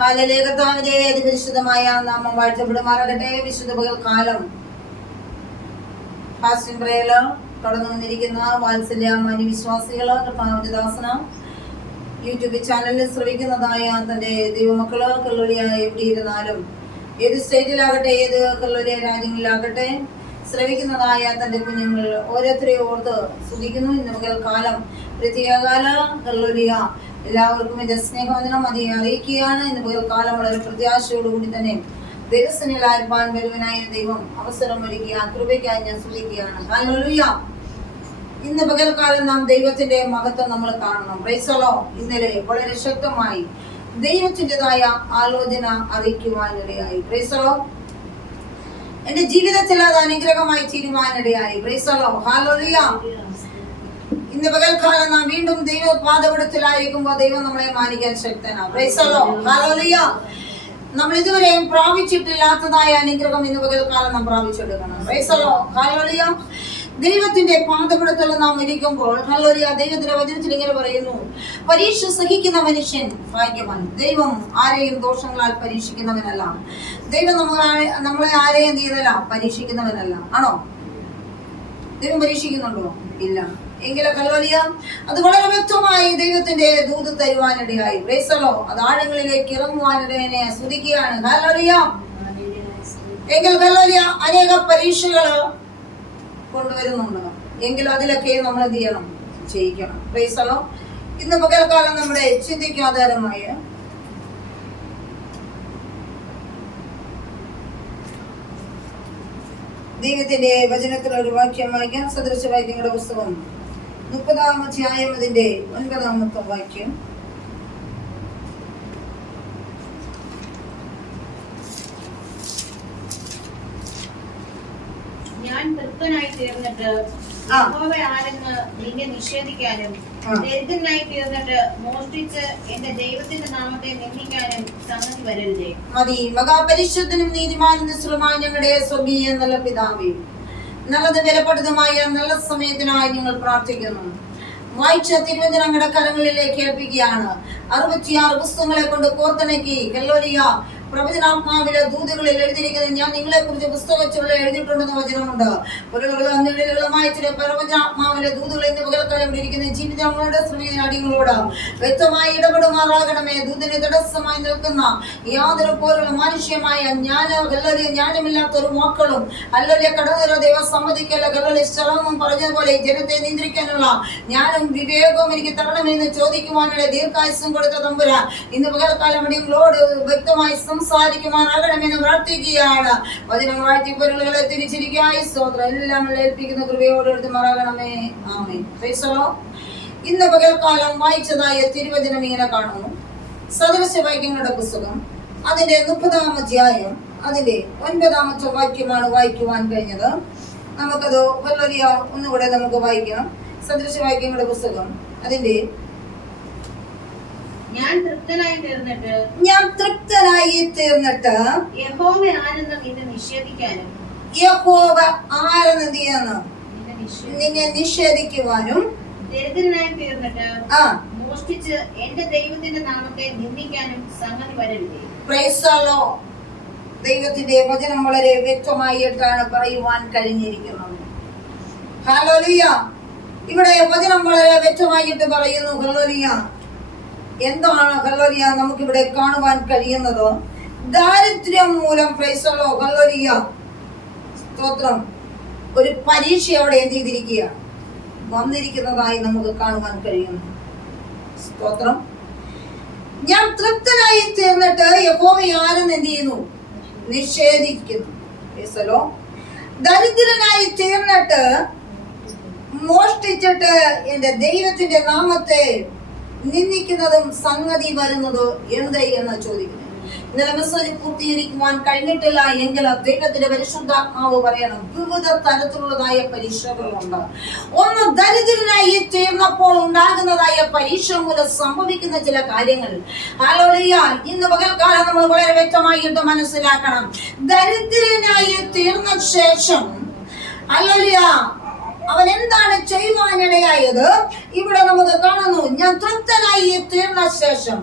Hallelujah. കർത്താവിന്റെ അതിപരിശുദ്ധമായ നാമം വാഴ്ത്തപ്പെടുമാറാകട്ടെ. വിശുദ്ധ പകൽക്കാലം ഫാസ്റ്റിംഗ് പ്രേയറിൽ കടന്നു വന്നിരിക്കുന്ന വാത്സല്യ മാന്യവിശ്വാസികള്, കർത്താവിന്റെ ദാസന യൂട്യൂബ് ചാനലിൽ ശ്രവിക്കുന്നതായ തന്റെ ദൈവമക്കള്, കല്ലോലിയായ എവിടെ ഇരുന്നാലും, ഏത് സ്റ്റേറ്റിലാകട്ടെ, ഏത് കല്ലോലിയ രാജ്യങ്ങളിലാകട്ടെ, ശ്രവിക്കുന്നതായ തന്റെ കുഞ്ഞുങ്ങൾ ഓരോരുത്തരെയും ഓർത്ത് സ്തുതിക്കുന്നു. ഇന്ന് പകൽക്കാലം പ്രത്യേകകാല കല്ലോലിയ എല്ലാവർക്കും എന്റെ സ്നേഹവന്ദനം അതിനെ അറിയിക്കുകയാണ്. ഇന്ന് പകൽക്കാലം വളരെ പ്രത്യാശയോടുകൂടി തന്നെ ദൈവസന്നിധിയിലായിരിക്കാൻ വരുവനായ ദൈവം അവസരം ഒരുക്കുക, കൃപയ്ക്കായി ഞാൻ സ്തുതിക്കുകയാണ്. ഹല്ലേലൂയ. ഇന്ന് പകൽക്കാലം നാം ദൈവത്തിന്റെ മഹത്വം നമ്മൾ കാണണം. Price the Lord. ഇന്നലെ വളരെ ശക്തമായി ദൈവത്തിൻ്റെതായ ആലോചന അറിയിക്കുവാനിടയായി. Price the Lord. എന്റെ ജീവിതത്തിൽ അത് അനുഗ്രഹമായി തീരുമാനിടയായി. Praise the lord. ഹല്ലേലൂയ. ഇന്ന് പകൽക്കാലം നാം വീണ്ടും ദൈവ പാദപീഠത്തിലായിരിക്കുമ്പോൾ ദൈവം നമ്മളെ മാനിക്കാൻ ശക്തനാണ്. Praise the lord. ഹല്ലേലൂയ. നമ്മൾ ഇതുവരെയും പ്രാപിച്ചിട്ടില്ലാത്തതായ അനുഗ്രഹം ഇന്ന് പകൽക്കാലം നാം പ്രാപിച്ചെടുക്കണം. Praise the lord. ഹല്ലേലൂയ. ദൈവത്തിന്റെ പാദപീഠത്തിൽ നാം ഇരിക്കുമ്പോൾ ഹല്ലേലൂയ, ദൈവത്തിന്റെ വചനത്തിൽ ഇങ്ങനെ പറയുന്നു, പരീക്ഷ സഹിക്കുന്ന മനുഷ്യൻ ഭാഗ്യവാൻ. ദൈവം ആരെയും ദോഷങ്ങളാൽ പരീക്ഷിക്കുന്നവനല്ല. ദൈവം നമ്മളെ ആരെയും ചെയ്തല്ല പരീക്ഷിക്കുന്നവനല്ല. ആണോ? ദൈവം പരീക്ഷിക്കുന്നുണ്ടോ? ഇല്ല. എങ്കിലും ഹല്ലേലൂയ, അത് വളരെ വ്യക്തമായി ദൈവത്തിന്റെ ദൂത് തരുവാനിടയായി. Price the Lord. അത് ആഴങ്ങളിലേക്ക് ഇറങ്ങുവാനിടയെ സ്തുതിക്കുകയാണ്. ഹല്ലേലൂയ. എങ്കിൽ ഹല്ലേലൂയ, അനേക പരീക്ഷകള് കൊണ്ടുവരുന്നുണ്ട്. എങ്കിലും അതിലൊക്കെ നമ്മൾ എന്ത് ചെയ്യണം? ചെയ്യിക്കണം. Praise the lord. ഇന്ന് പകൽക്കാലം നമ്മുടെ ചിന്തയ്ക്ക് ആധാരമായ ദൈവത്തിന്റെ വചനത്തിൽ ഒരു വാക്യം വായിക്കാം. സദൃശ വാക്യങ്ങളുടെ പുസ്തകം 30-ാം അധ്യായം അതിന്റെ 9-ാമത്തെ വാക്യം. ഞാൻ തൃപ്തനായി തീർന്നിട്ട് യഹോവ ആരെന്ന് നിന്നെ നിഷേധിക്കാനും, ദരിദ്രനായി തീർന്നിട്ട് മോഷ്ടിച്ച് എന്റെ ദൈവത്തിന്റെ നാമത്തെ നിന്ദിക്കാനും സംഗതി വരരുതേ. മതി. മഹാപരിശുദ്ധനും നീതിമാനും നിസ്തുലമായ ഞങ്ങളുടെ സ്വർഗീയ നല്ല പിതാവേ, നല്ലത് വിലപ്പെട്ടതുമായ നല്ല സമയത്തിനായി ഞങ്ങൾ പ്രാർത്ഥിക്കുന്നു. വായിച്ച തിരുവചനം ഞങ്ങളുടെ കരങ്ങളിലേക്ക് ഏൽപ്പിക്കുകയാണ്. 66 പുസ്തകങ്ങളെ കൊണ്ട് കോർത്തിണക്കി ഹല്ലേലൂയ പ്രവചനാത്മാവിലെ ദൂതുകളിൽ എഴുതിയിരിക്കുന്നത് ഞാൻ നിങ്ങളെ കുറിച്ച് പുസ്തകച്ചുള്ള എഴുതിയിട്ടുണ്ടെന്ന് വചനമുണ്ട്. ഒരുകളുമായി ചില പ്രവചനാത്മാവിലെ ദൂതുകൾ ഇന്ന് പകൽക്കാലം ഇവിടെ ഇരിക്കുന്ന ജീവിതങ്ങളുടെ അടികളോട് വ്യക്തമായി ഇടപെടുമാറാകണമേ. ദൂതിന് തടസ്സമായി നിൽക്കുന്ന യാതൊരു പോലുള്ള മനുഷ്യമായ ജ്ഞാനമില്ലാത്ത ഒരു മക്കളും ഹല്ലേലൂയ കടന്നുവരുന്ന ദൈവം സമ്മതിക്കല്ല. ഹല്ലേലൂയ സ്ഥലവും പറഞ്ഞതുപോലെ ജനത്തെ നിയന്ത്രിക്കാനുള്ള ജ്ഞാനം വിവേകവും എനിക്ക് തരണമെന്ന് ചോദിക്കുവാനുള്ള ദീർഘായുസ്സും കൊടുത്ത തമ്പുരാൻ ഇന്ന് പകൽക്കാലം അടികളോട് വ്യക്തമായി സംസാരിക്കുവാനാകണമെന്ന് പ്രാർത്ഥിക്കുകയാണ്. വചനം വാഴ്ത്തി പൊരുളുകളെ തിരിച്ചിരിക്കായി സ്തോത്രം എല്ലാം ഏൽപ്പിക്കുന്ന കൃപയോട് എടുത്ത് മാറാകണമേ. ആമേൻ. Praise the lord. ഇന്ന് പകൽക്കാലം വായിച്ചതായ തിരുവചനം ഇങ്ങനെ കാണുന്നു. സദൃശ വാക്യങ്ങളുടെ പുസ്തകം അതിന്റെ 30-ാം അധ്യായം അതിന്റെ 9-ാമത്തെ വാക്യമാണ് വായിക്കുവാൻ കഴിഞ്ഞത്. നമുക്കത് ഹല്ലേലൂയ ഒന്നുകൂടെ നമുക്ക് വായിക്കാം. സദൃശ വാക്യങ്ങളുടെ പുസ്തകം അതിന്റെ ഞാൻ തൃപ്തനായി തീർന്നിട്ട് യഹോവ ആരെന്ന് നിന്നെ നിഷേധിക്കാനും, യഹോവ ആരെന്ന് നിന്നെ നിഷേധിക്കുവാനും, ദരിദ്രനായി തീർന്നിട്ട് മോഷ്ടിച്ച് എന്റെ ദൈവത്തിന്റെ നാമത്തെ നിന്ദിക്കാനും സംഗതി വരരുതേ. Price the Lord. ദൈവത്തിന്റെ വചനം വളരെ വ്യക്തമായിട്ടാണ് പറയുവാൻ കഴിഞ്ഞിരിക്കുന്നത്. ഹല്ലേലൂയ. ഇവിടെ വചനം വളരെ വ്യക്തമായിട്ട് പറയുന്നു. ഹല്ലേലൂയ. എന്താണ് ഹല്ലേലൂയ നമുക്കിവിടെ കാണുവാൻ കഴിയുന്നത്? ദാരിദ്ര്യം മൂലം പ്രൈസ് ദി ലോർഡ് ഹല്ലേലൂയ സ്തോത്രം ഒരു പരീക്ഷ അവിടെ എന്ത് ചെയ്തിരിക്കുക വന്നിരിക്കുന്നതായി നമുക്ക് കാണുവാൻ കഴിയുന്നു. സ്തോത്രം. ഞാൻ തൃപ്തനായി തീർന്നിട്ട് യഹോവ ആരെന്ന് എന്ത് ചെയ്യുന്നു? നിഷേധിക്കുന്നു. Price the Lord. ദരിദ്രനായി തീർന്നിട്ട് മോഷ്ടിച്ചിട്ട് എന്റെ ദൈവത്തിന്റെ നാമത്തെ നിന്ദിക്കുന്നതും സംഗതി വരുന്നത് എന്ത് എന്ന് ചോദിക്കുന്നു. ഇന്നലെ മെസ്സേജ് പൂർത്തീകരിക്കുവാൻ കഴിഞ്ഞിട്ടില്ല എങ്കിൽ ദൈവത്തിന്റെ പരിശുദ്ധാത്മാവ് പറയണം, വിവിധ തരത്തിലുള്ളതായ പരീക്ഷകളുണ്ട്. ഒന്ന് ദരിദ്രനായി തീർന്നപ്പോൾ ഉണ്ടാകുന്നതായ പരീക്ഷ മൂലം സംഭവിക്കുന്ന ചില കാര്യങ്ങൾ ഹല്ലേലൂയ ഇന്ന് പകൽക്കാലം നമ്മൾ വളരെ വ്യക്തമായിട്ട് മനസ്സിലാക്കണം. ദരിദ്രനായി തീർന്ന ശേഷം ഹല്ലേലൂയ അവൻ എന്താണ് ചെയ്യുവാനിടയായത്? ഇവിടെ നമുക്ക് കാണുന്നു, ഞാൻ തൃപ്തനായി തീർന്ന ശേഷം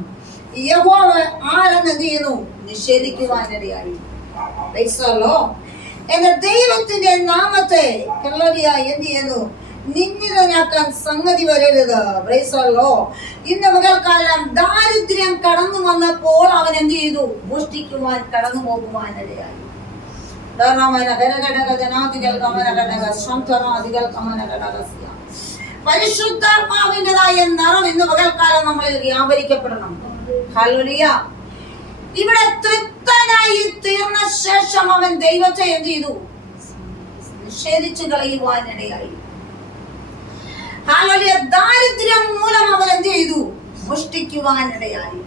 യഹോവ ആരെന്ന് എന്ത് ചെയ്യുന്നു? നിഷേധിക്കുവാനിടയായി. എന്റെ ദൈവത്തിന്റെ നാമത്തെ എന്ത് ചെയ്യുന്നു? നിന്ദിതനാക്കാൻ സംഗതി വരരുത്. ഇന്ന് പകൽക്കാലം ദാരിദ്ര്യം കടന്നു വന്നപ്പോൾ അവൻ എന്ത് ചെയ്തു? മോഷ്ടിക്കുവാൻ കടന്നു പോകുവാനിടയായി. പരിശുദ്ധാത്മാവിൻ്റെതായ നിറം ഇന്ന് പകൽക്കാലം നമ്മളിൽ വ്യാപരിക്കപ്പെടണം. ഹല്ലേലൂയ. ഇവിടെ തൃപ്തനായി തീർന്ന ശേഷം അവൻ ദൈവത്തെ എന്ത് ചെയ്തു? നിഷേധിച്ചു കളയുവാനിടയായി. ഹല്ലേലൂയ. ദാരിദ്ര്യം മൂലം അവൻ എന്ത് ചെയ്തു? മോഷ്ടിക്കുവാനിടയായി.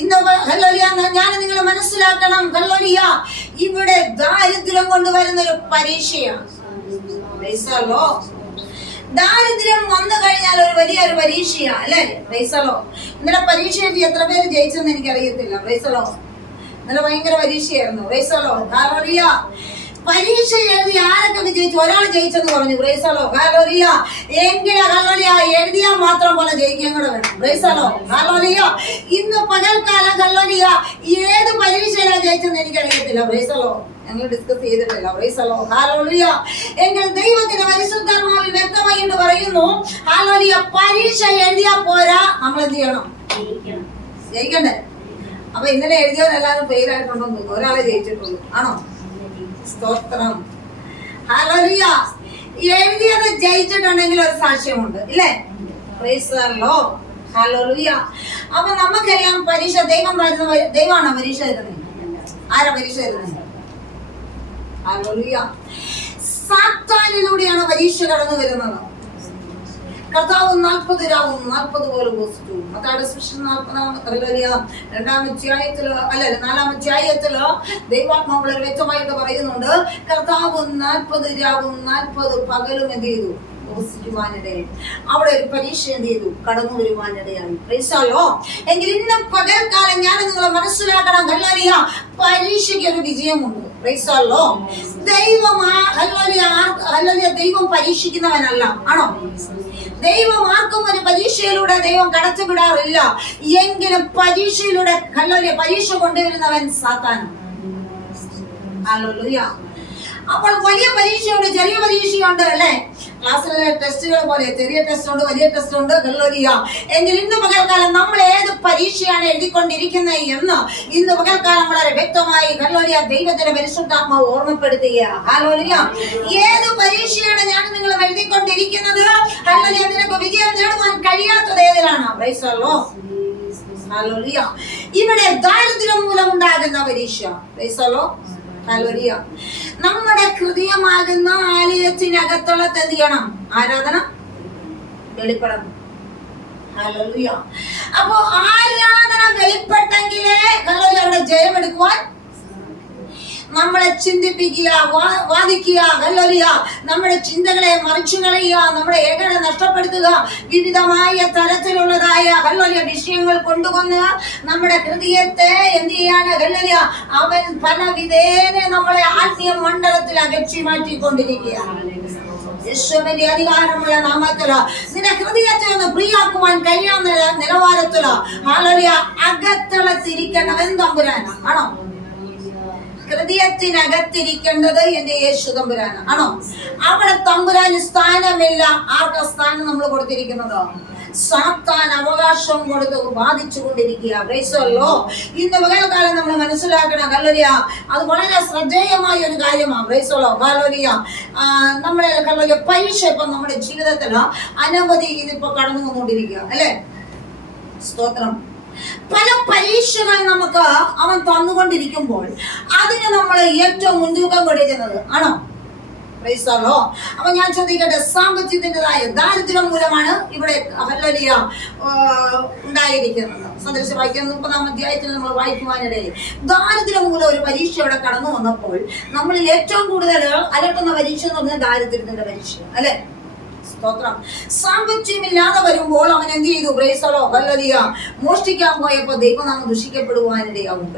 ഇന്ന് ഹല്ലേലൂയ, ഞാൻ നിങ്ങൾ മനസ്സിലാക്കണം. ഹല്ലേലൂയ, ഇവിടെ ദാരിദ്ര്യം കൊണ്ടുവരുന്ന ഒരു പരീക്ഷയാണ്. ദാരിദ്ര്യം വന്നു കഴിഞ്ഞാൽ ഒരു വലിയൊരു പരീക്ഷയാ അല്ലേ? ഇന്നലെ പരീക്ഷ എഴുതി എത്ര പേര് ജയിച്ചെന്ന് എനിക്കറിയത്തില്ല. ഇന്നലെ ഭയങ്കര പരീക്ഷയായിരുന്നു. ഹല്ലേലൂയ. പരീക്ഷ എഴുതി ആരൊക്കെ വിജയിച്ചു? ഒരാൾ ജയിച്ചെന്ന് പറഞ്ഞു. ഹല്ലേലൂയ. എങ്കിലും ഹല്ലേലൂയ എഴുതിയാൽ മാത്രം പോലെ ജയിക്കാൻ കൂടെ വേണം. ഹല്ലേലൂയ. ഇന്ന് പകൽക്കാലം ഹല്ലേലൂയ ഏത് പരീക്ഷയിലാണ് ജയിച്ചെന്ന് എനിക്കറിയത്തില്ല. ഞങ്ങൾ ഡിസ്കസ് ചെയ്തിട്ടില്ല. ഹല്ലേലൂയ. എങ്കിൽ ദൈവത്തിന്റെ പരിശുദ്ധാത്മാവിൽ വ്യക്തമായി എന്ന് പറയുന്നു, ഹല്ലേലൂയ, പരീക്ഷ എഴുതിയാൽ പോരാ, നമ്മൾ എന്ത് ചെയ്യണം? ജയിക്കണ്ടേ? അപ്പൊ ഇന്നലെ എഴുതിയവരെല്ലാവരും ഫെയിൽ ആയിട്ടുണ്ടെന്ന് തോന്നുന്നു. ഒരാളെ ജയിച്ചിട്ടുള്ളൂ. ആണോ? സ്തോത്രം. ഹല്ലേലൂയ. എഴുതിയത് ജയിച്ചിട്ടുണ്ടെങ്കിൽ ഒരു സാക്ഷ്യമുണ്ട് ഇല്ലേ? ഹല്ലേലൂയ. അപ്പൊ നമുക്കെല്ലാം പരീക്ഷ ദൈവമാണോ പരീക്ഷ തരുന്നത്? ആരാ പരീക്ഷ തരുന്നത്? ഹല്ലേലൂയ. സാത്താനിലൂടെയാണ് പരീക്ഷ കടന്നു വരുന്നത്. കർത്താവ് 40 രാവും 40 പോലും പോസിറ്റു. മത്തായിയുടെ സുവിശേഷം 4-ാം അധ്യായത്തിലോ ദൈവാത്മാവ് വളരെ വ്യക്തമായിട്ട് പറയുന്നുണ്ട്, കർത്താവ് 40 രാവും 40 പകലും എന്ത് ചെയ്തു? പോസിറ്റുവാനിടയായി. അവിടെ ഒരു പരീക്ഷ എന്ത് ചെയ്തു? കടന്നു വരുവാനിടയായി. എങ്കിൽ ഇന്ന് പകൽക്കാലം ഞാൻ നിങ്ങളെ മനസ്സിലാക്കണം. ഹല്ലേലൂയ, പരീക്ഷയ്ക്ക് ഒരു വിജയമുണ്ട്. ദൈവം പരീക്ഷിക്കുന്നവനല്ല. ആണോ? ദൈവം ആർക്കും ഒരു പരീക്ഷയിലൂടെ ദൈവം കടച്ചു വിടാറില്ല. എങ്കിലും പരീക്ഷയിലൂടെ പരീക്ഷ കൊണ്ടുവരുന്നവൻ സാത്താനാണ്. ഹല്ലേലൂയ. അപ്പോൾ വലിയ പരീക്ഷയുണ്ട്, ചെറിയ പരീക്ഷയുണ്ട് അല്ലേ? ക്ലാസ്സിലെ ടെസ്റ്റുകൾ പോലെ ചെറിയ ടെസ്റ്റ് ഉണ്ട്, വലിയ ടെസ്റ്റ് ഉണ്ട്. ഹല്ലേലൂയ. എങ്കിൽ ഇന്ന് പകൽക്കാലം നമ്മൾ ഏത് പരീക്ഷയാണ് എഴുതിക്കൊണ്ടിരിക്കുന്നത് എന്ന് ഇന്ന് പകൽക്കാലം വളരെ വ്യക്തമായി ഹല്ലേലൂയ ദൈവത്തിന്റെ പരിശുദ്ധാത്മാവ് ഓർമ്മപ്പെടുത്തുക. ഹല്ലേലൂയ. ഏത് പരീക്ഷയാണ് ഞാൻ നിങ്ങൾ എഴുതിക്കൊണ്ടിരിക്കുന്നത്? ഹല്ലേലൂയ. നിനക്ക് വിജയം നേടുവാൻ കഴിയാത്തത് ഏതിലാണ്? ഹല്ലേലൂയ. ഇവിടെ ദാരിദ്ര്യം മൂലം ഉണ്ടാകുന്ന പരീക്ഷ. ഹല്ലേലൂയ. നമ്മുടെ ഹൃദയമാകുന്ന ആലയത്തിനകത്തുള്ള എന്ത് ചെയ്യണം? ആരാധന വെളിപ്പെടണം. ഹല്ലേലൂയ. അപ്പോ ആരാധന വെളിപ്പെട്ടെങ്കിലേ ഹല്ലേലൂയ അവിടെ ജയമെടുക്കുവാൻ നമ്മളെ ചിന്തിപ്പിക്കുക, വാദിക്കുക, ഹല്ലേലൂയ, നമ്മുടെ ചിന്തകളെ മറിച്ചു കളയുക, നമ്മുടെ ഏകത നഷ്ടപ്പെടുത്തുക, വിവിധമായ തരത്തിലുള്ളതായ ഹല്ലേലൂയ വിഷയങ്ങൾ കൊണ്ടുവന്ന് നമ്മുടെ ഹൃദയത്തെ എന്ത് ചെയ്യാണ്? ഹല്ലേലൂയ, അവൻ പല വിധേന നമ്മളെ ആത്മീയ മണ്ഡലത്തിൽ അകറ്റി മാറ്റിക്കൊണ്ടിരിക്കുക. യേശുവിന്റെ അധികാരമുള്ള നാമത്തില് നിന്റെ ഹൃദയത്തെ ഒന്ന് ഫ്രീയാക്കുവാൻ കഴിയാവുന്ന നിലവാരത്തില് ഹല്ലേലൂയ അകത്തളത്തിരിക്കേണ്ടവൻ തമ്പുരാനാണ്. ആണോ? ഹൃദയത്തിനകത്തിരിക്കേണ്ടത് എന്റെ യേശു തമ്പുരാന്. ആണോ? അവിടെ തമ്പുരാന് സ്ഥാനമില്ല. ആർക്കാ സ്ഥാനം നമ്മൾ കൊടുത്തിരിക്കുന്നത്? സാത്താൻ അവകാശം കൊടുത്ത് ബാധിച്ചുകൊണ്ടിരിക്കുക. ഇന്ന് പകൽക്കാലം നമ്മൾ മനസ്സിലാക്കണം. ഹല്ലേലൂയ. അത് വളരെ ശ്രദ്ധേയമായ ഒരു കാര്യമാണ്. ഹല്ലേലൂയ. നമ്മളെ ഹല്ലേലൂയ പരീക്ഷ ഇപ്പൊ നമ്മുടെ ജീവിതത്തിൽ അനവധി ഇതിപ്പോ കടന്നു വന്നുകൊണ്ടിരിക്കുക അല്ലെ? സ്തോത്രം. പല പരീക്ഷകൾ നമുക്ക് അവൻ തന്നുകൊണ്ടിരിക്കുമ്പോൾ അതിന് നമ്മൾ ഏറ്റവും മുൻതൂക്കം കൊടുക്കുന്നത് ആണോ? അപ്പൊ ഞാൻ ചോദിക്കട്ടെ, സാമ്പത്തികത്തിൻ്റെതായ ദാരിദ്ര്യം മൂലമാണ് ഇവിടെ ഹല്ലേലൂയ ഉണ്ടായിരിക്കുന്നത്. സന്ദേശം വായിക്കുന്ന 30-ാം അധ്യായത്തിൽ നമ്മൾ വായിക്കുവാനിടയിൽ ദാരിദ്ര്യം മൂലം ഒരു പരീക്ഷ ഇവിടെ കടന്നു വന്നപ്പോൾ നമ്മളിൽ ഏറ്റവും കൂടുതൽ അലട്ടുന്ന പരീക്ഷ എന്ന് പറഞ്ഞാൽ ദാരിദ്ര്യത്തിന്റെ പരീക്ഷ അല്ലെ? സ്തോത്രം. സാമ്പത്തികമില്ലാതെ വരുമ്പോൾ അവൻ എന്ത് ചെയ്തു? ഹല്ലേലൂയ, മോഷ്ടിക്കാൻ പോയപ്പോ ദൈവനാമം ദുഷിക്കപ്പെടുവാനിടയാവും.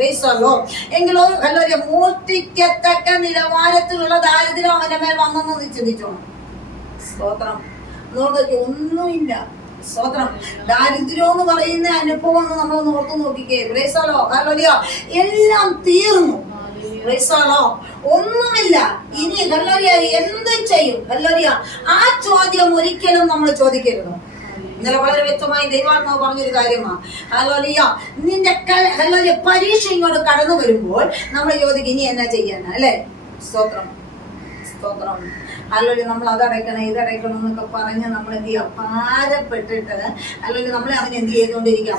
എങ്കിലോ ഹല്ലേലൂയ മോഷ്ടിക്കത്തക്ക നിലവാരത്തിലുള്ള ദാരിദ്ര്യം അവന്റെ മേൽ വന്നെന്ന് ചിന്തിച്ചോ. സ്തോത്രം. ഒന്നുമില്ല. സ്തോത്രം. ദാരിദ്ര്യം എന്ന് പറയുന്ന അനുഭവം നമ്മളൊന്ന് ഓർത്തു നോക്കിക്കേ. Price the lord. ഹല്ലേലൂയ. എല്ലാം തീർന്നു. Price the Lord. ഒന്നുമില്ല ഇനി. ഹല്ലേലൂയ. എന്ത് ചെയ്യും? ഹല്ലേലൂയ. ആ ചോദ്യം ഒരിക്കലും നമ്മൾ ചോദിക്കരുത്. ഇന്നലെ വളരെ വ്യക്തമായി ദൈവാത്മാവ് പറഞ്ഞൊരു കാര്യമാണ്. ഹല്ലേലൂയ. നിന്റെ ഹല്ലേലൂയ പരീക്ഷ ഇങ്ങോട്ട് കടന്നു വരുമ്പോൾ നമ്മൾ ചോദിക്കും ഇനി എന്നാ ചെയ്യാനാ, അല്ലേ? സ്തോത്രം, സ്തോത്രം. അല്ലെങ്കിൽ നമ്മൾ അതടയ്ക്കണം ഇതടയ്ക്കണം എന്നൊക്കെ പറഞ്ഞ് നമ്മൾ എന്ത് ചെയ്യുക, ഭാരപ്പെട്ടിട്ട് അല്ലെങ്കിൽ നമ്മളെ അവൻ എന്ത് ചെയ്തുകൊണ്ടിരിക്കുക,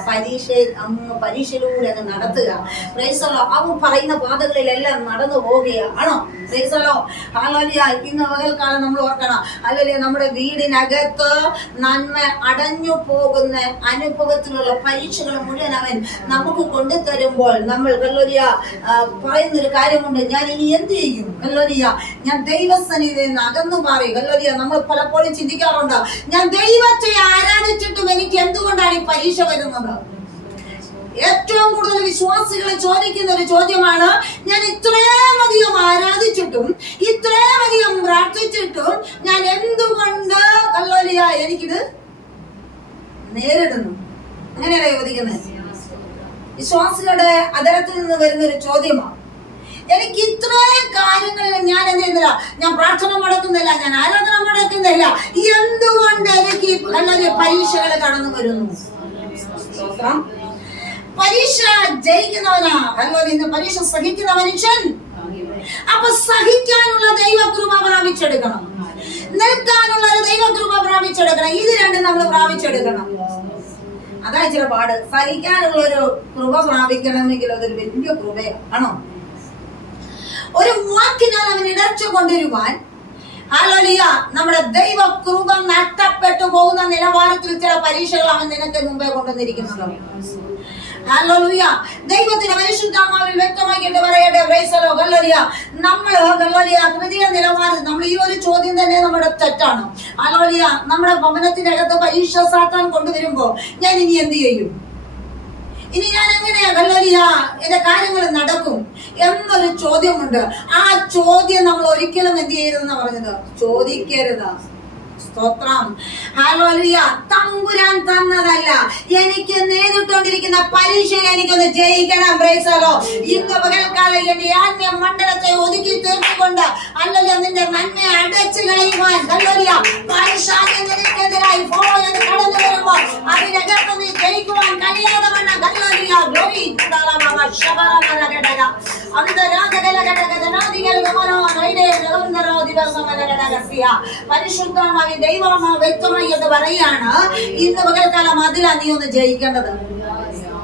പരീക്ഷയിലൂടെ അങ്ങ് നടത്തുക. Praise the lord. അവൻ പറയുന്ന പാതകളിലെല്ലാം നടന്നു പോവുകയാണോ? Praise the lord. ഹല്ലേലൂയ. ഇന്ന് പകൽക്കാലം നമ്മൾ ഓർക്കണം, അല്ലെങ്കിൽ നമ്മുടെ വീടിനകത്ത് നന്മ അടഞ്ഞു പോകുന്ന അനുഭവത്തിലുള്ള പരീക്ഷകൾ മുഴുവൻ അവൻ നമുക്ക് കൊണ്ടുതരുമ്പോൾ നമ്മൾ ഹല്ലേലൂയ പറയുന്നൊരു കാര്യമുണ്ട്, ഞാൻ ഇനി എന്ത് ചെയ്യും? ഹല്ലേലൂയ. ഞാൻ ദൈവസന്നിധിയിൽ നിന്ന് അകന്നു മാറി. ഹല്ലേലൂയ. നമ്മൾ പലപ്പോഴും ചിന്തിക്കാറുണ്ട്, ഞാൻ ദൈവത്തെ ആരാധിച്ചിട്ടും എനിക്ക് എന്തുകൊണ്ടാണ് ഈ പരീക്ഷ വരുന്നത്? ഏറ്റവും കൂടുതൽ വിശ്വാസികൾ ചോദിക്കുന്ന ഒരു ചോദ്യമാണ്, ഞാൻ ഇത്രയും അധികം ആരാധിച്ചിട്ടും ഇത്രയും അധികം പ്രാർത്ഥിച്ചിട്ടും ഞാൻ എന്തുകൊണ്ട് ഹല്ലേലൂയ എനിക്കിത് നേരിടുന്നു? അങ്ങനെയല്ലേ ചോദിക്കുന്നത്? വിശ്വാസികളുടെ അതരത്തിൽ നിന്ന് വരുന്നൊരു ചോദ്യമാണ്. എനിക്ക് ഇത്രയും കാര്യങ്ങളിൽ ഞാൻ എന്ത് ചെയ്യുന്നില്ല, ഞാൻ പ്രാർത്ഥന മുടക്കുന്നില്ല, ഞാൻ ആരാധന മുടക്കുന്നില്ല, എന്തുകൊണ്ട് എനിക്ക് വളരെ പരീക്ഷകൾ കടന്നു വരുന്നു? പരീക്ഷ ജയിക്കുന്നവനാ അല്ലോ ഇന്ന് പരീക്ഷ സഹിക്കുന്ന മനുഷ്യൻ. അപ്പൊ സഹിക്കാനുള്ള ദൈവകൃപ പ്രാപിച്ചെടുക്കണം, നിൽക്കാനുള്ള ദൈവകൃപ പ്രാപിച്ചെടുക്കണം. ഇത് രണ്ടും നമ്മൾ പ്രാപിച്ചെടുക്കണം. അതാ ഇച്ചിരി പാട്. സഹിക്കാനുള്ള ഒരു കൃപ പ്രാപിക്കണമെങ്കിൽ അതൊരു വലിയ കൃപയാണോ? ഒരു വാക്കിനാൽ അവൻ ഇടർച്ച കൊണ്ടുവരുവാൻ ഹല്ലേലൂയ നമ്മുടെ ദൈവ കൃപ നഷ്ടപ്പെട്ടു പോകുന്ന നിലവാരത്തിൽ ചില പരീക്ഷകൾ അവൻ നിനക്ക് മുമ്പേ കൊണ്ടുവന്നിരിക്കുന്നുണ്ട്. ഹല്ലേലൂയ. ദൈവത്തിന്റെ പരിശുദ്ധാത്മാവിൽ വ്യക്തമാക്കിയിട്ട് പറയട്ടെ, പ്രൈസ് ദി ലോർഡ്. ഹല്ലേലൂയ. നമ്മൾ ഹല്ലേലൂയ ഹൃദയ നിലവാരം നമ്മൾ ഈ ഒരു ചോദ്യം തന്നെ നമ്മുടെ തെറ്റാണ്. ഹല്ലേലൂയ. നമ്മുടെ ഭവനത്തിനകത്ത് പരീക്ഷ സാത്താൻ കൊണ്ടുവരുമ്പോൾ ഞാൻ ഇനി എന്ത് ചെയ്യും? ഇനി ഞാൻ എങ്ങനെയാ ഹല്ലേലൂയ എന്റെ കാര്യങ്ങൾ നടക്കും എന്നൊരു ചോദ്യമുണ്ട്. ആ ചോദ്യം നമ്മൾ ഒരിക്കലും എന്ത് ചെയ്യരുതെന്ന് പറഞ്ഞത്, ചോദിക്കരുത്. സ്തോത്രം. ഹല്ലേലൂയ. തമ്പുരാൻ തന്നതല്ല, എനിക്ക് നേരിട്ടുകൊണ്ടിരിക്കുന്ന പരീക്ഷയിൽ എനിക്കൊന്ന് ജയിക്കണം. Price the lord. ഇന്ന് പകൽക്കാലം എന്റെ ആത്മീയ മണ്ഡലത്തെ ഒതുക്കി തീർത്തുകൊണ്ട് ഹല്ലേലൂയ നിന്റെ നന്മയെ അടച്ചു കളയുവാൻ ഹല്ലേലൂയ പരീക്ഷാനെ നിനക്കെതിരായി ഫോളോ ചെയ്ത് കടന്നു വരുമ്പോൾ അതിനകത്ത് നീ ജയിക്കുവാൻ കഴിയാതെ വണ്ണം ഹല്ലേലൂയ ഗ്ലോറി ബാബ ശബറമലഗടക അന്തരാഗലഗടഗനാദികൾ ഗമനോ നൈഡേ ഗന്ധരോ ദിവസമലഗടഗസിയ. പരിശുദ്ധമായ ദൈവമാ വ്യക്തമായി എന്ന് പറയാണ്, ഇന്ന് പകൽക്കാലം അതിലാ നീ ഒന്ന് ജയിക്കേണ്ടത്.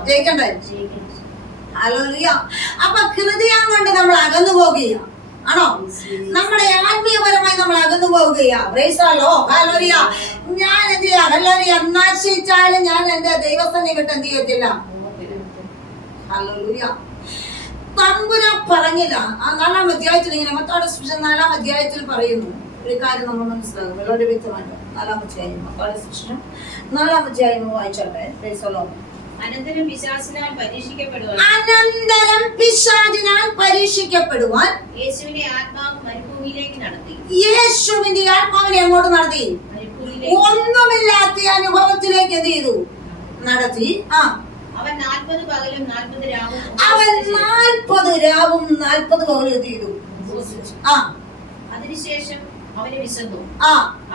ജയിക്കണ്ടേ? ഹല്ലേലൂയ. അപ്പൊ ഹൃദയം കൊണ്ട് നമ്മൾ അകന്നു പോകുകയാ ആണോ? നമ്മുടെ ആത്മീയപരമായി നമ്മൾ അകന്നു പോവുകയാ. Praise the lord. ഹല്ലേലൂയ. ഞാൻ എന്ത് ചെയ്യാ? ഹല്ലേലൂയ. നശിച്ചാലും ഞാൻ എന്റെ ദൈവസന്നിധി വിട്ട് എന്ത് ചെയ്യത്തില്ല. ഹല്ലേലൂയ. തമ്പുരാൻ പറഞ്ഞില്ല. ആ 4-ാം അധ്യായത്തിൽ ഇങ്ങനെ മത്തായിയുടെ സുവിശേഷം 4-ാം അധ്യായത്തിൽ പറയുന്നു ഒരു കാര്യം നമ്മൾ മനസ്സിലാകും വളരെ വ്യക്തമായിട്ട്. 4-ാം അധ്യായം മത്തായിയുടെ സുവിശേഷം 4-ാം അധ്യായം വായിച്ചോട്ടെ. Price the Lord. അനന്തരം പിശാചിനാൽ പരീക്ഷിക്കപ്പെടുവാൻ യേശുവിന്റെ ആത്മാവ് മരുഭൂമിയിലേക്ക് നടത്തി. യേശുവിന്റെ ആത്മാവിനെ എങ്ങോട്ട് നടത്തി? ഒന്നുമില്ലാത്ത അനുഭവത്തിലേക്ക് എന്ത് ചെയ്തു? നടത്തി. അവൻ 40 പകലും 40 രാവും അവൻ 40 രാവും 40 പകലും എന്ത് ചെയ്തു? അതിനുശേഷം അവന് വിശന്നു.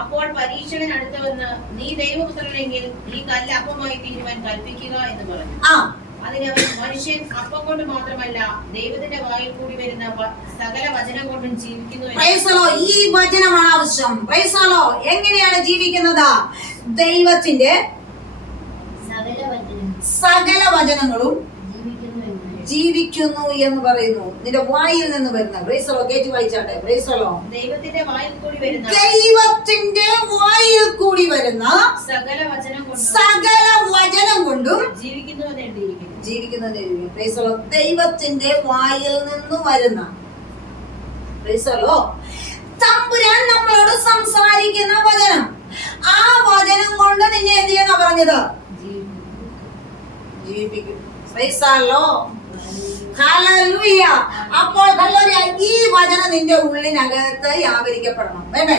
അപ്പോൾ പരീക്ഷകൻ അടുത്ത് വന്ന്, നീ ദൈവപുത്രനെങ്കിൽ ഈ കല്ല് അപ്പമായി തീരുവാൻ കൽപ്പിക്കുക എന്ന് പറഞ്ഞു. അതിനവൻ, മനുഷ്യൻ അപ്പം കൊണ്ട് മാത്രമല്ല ദൈവത്തിന്റെ വായിൽ കൂടി വരുന്ന സകല വചനം കൊണ്ടും ജീവിക്കുന്നു. ഈ വചനമാണ് ആവശ്യം. എങ്ങനെയാണ് ജീവിക്കുന്നത്? ദൈവത്തിന്റെ സകല വചനങ്ങളും ജീവിക്കുന്നു എന്ന് പറയുന്നു. നിന്റെ വായിൽ നിന്ന് വരുന്ന കേറ്റി വായിച്ചാട്ടെ. ദൈവത്തിന്റെ വായിൽ കൂടി വരുന്ന സകല വചനം കൊണ്ടും ജീവിക്കുന്നു. ദൈവത്തിന്റെ വായിൽ നിന്ന് വരുന്ന തമ്പുരാൻ നമ്മളോട് സംസാരിക്കുന്ന വചനം, ആ വചനം കൊണ്ട് നിന്നെ എന്ത് ചെയ്യാനാ പറഞ്ഞത്? ജീവിപ്പിക്കും. അപ്പോൾ ഈ വചനം നിന്റെ ഉള്ളിനകത്ത് വ്യാപരിക്കപ്പെടണം. വേണ്ടേ?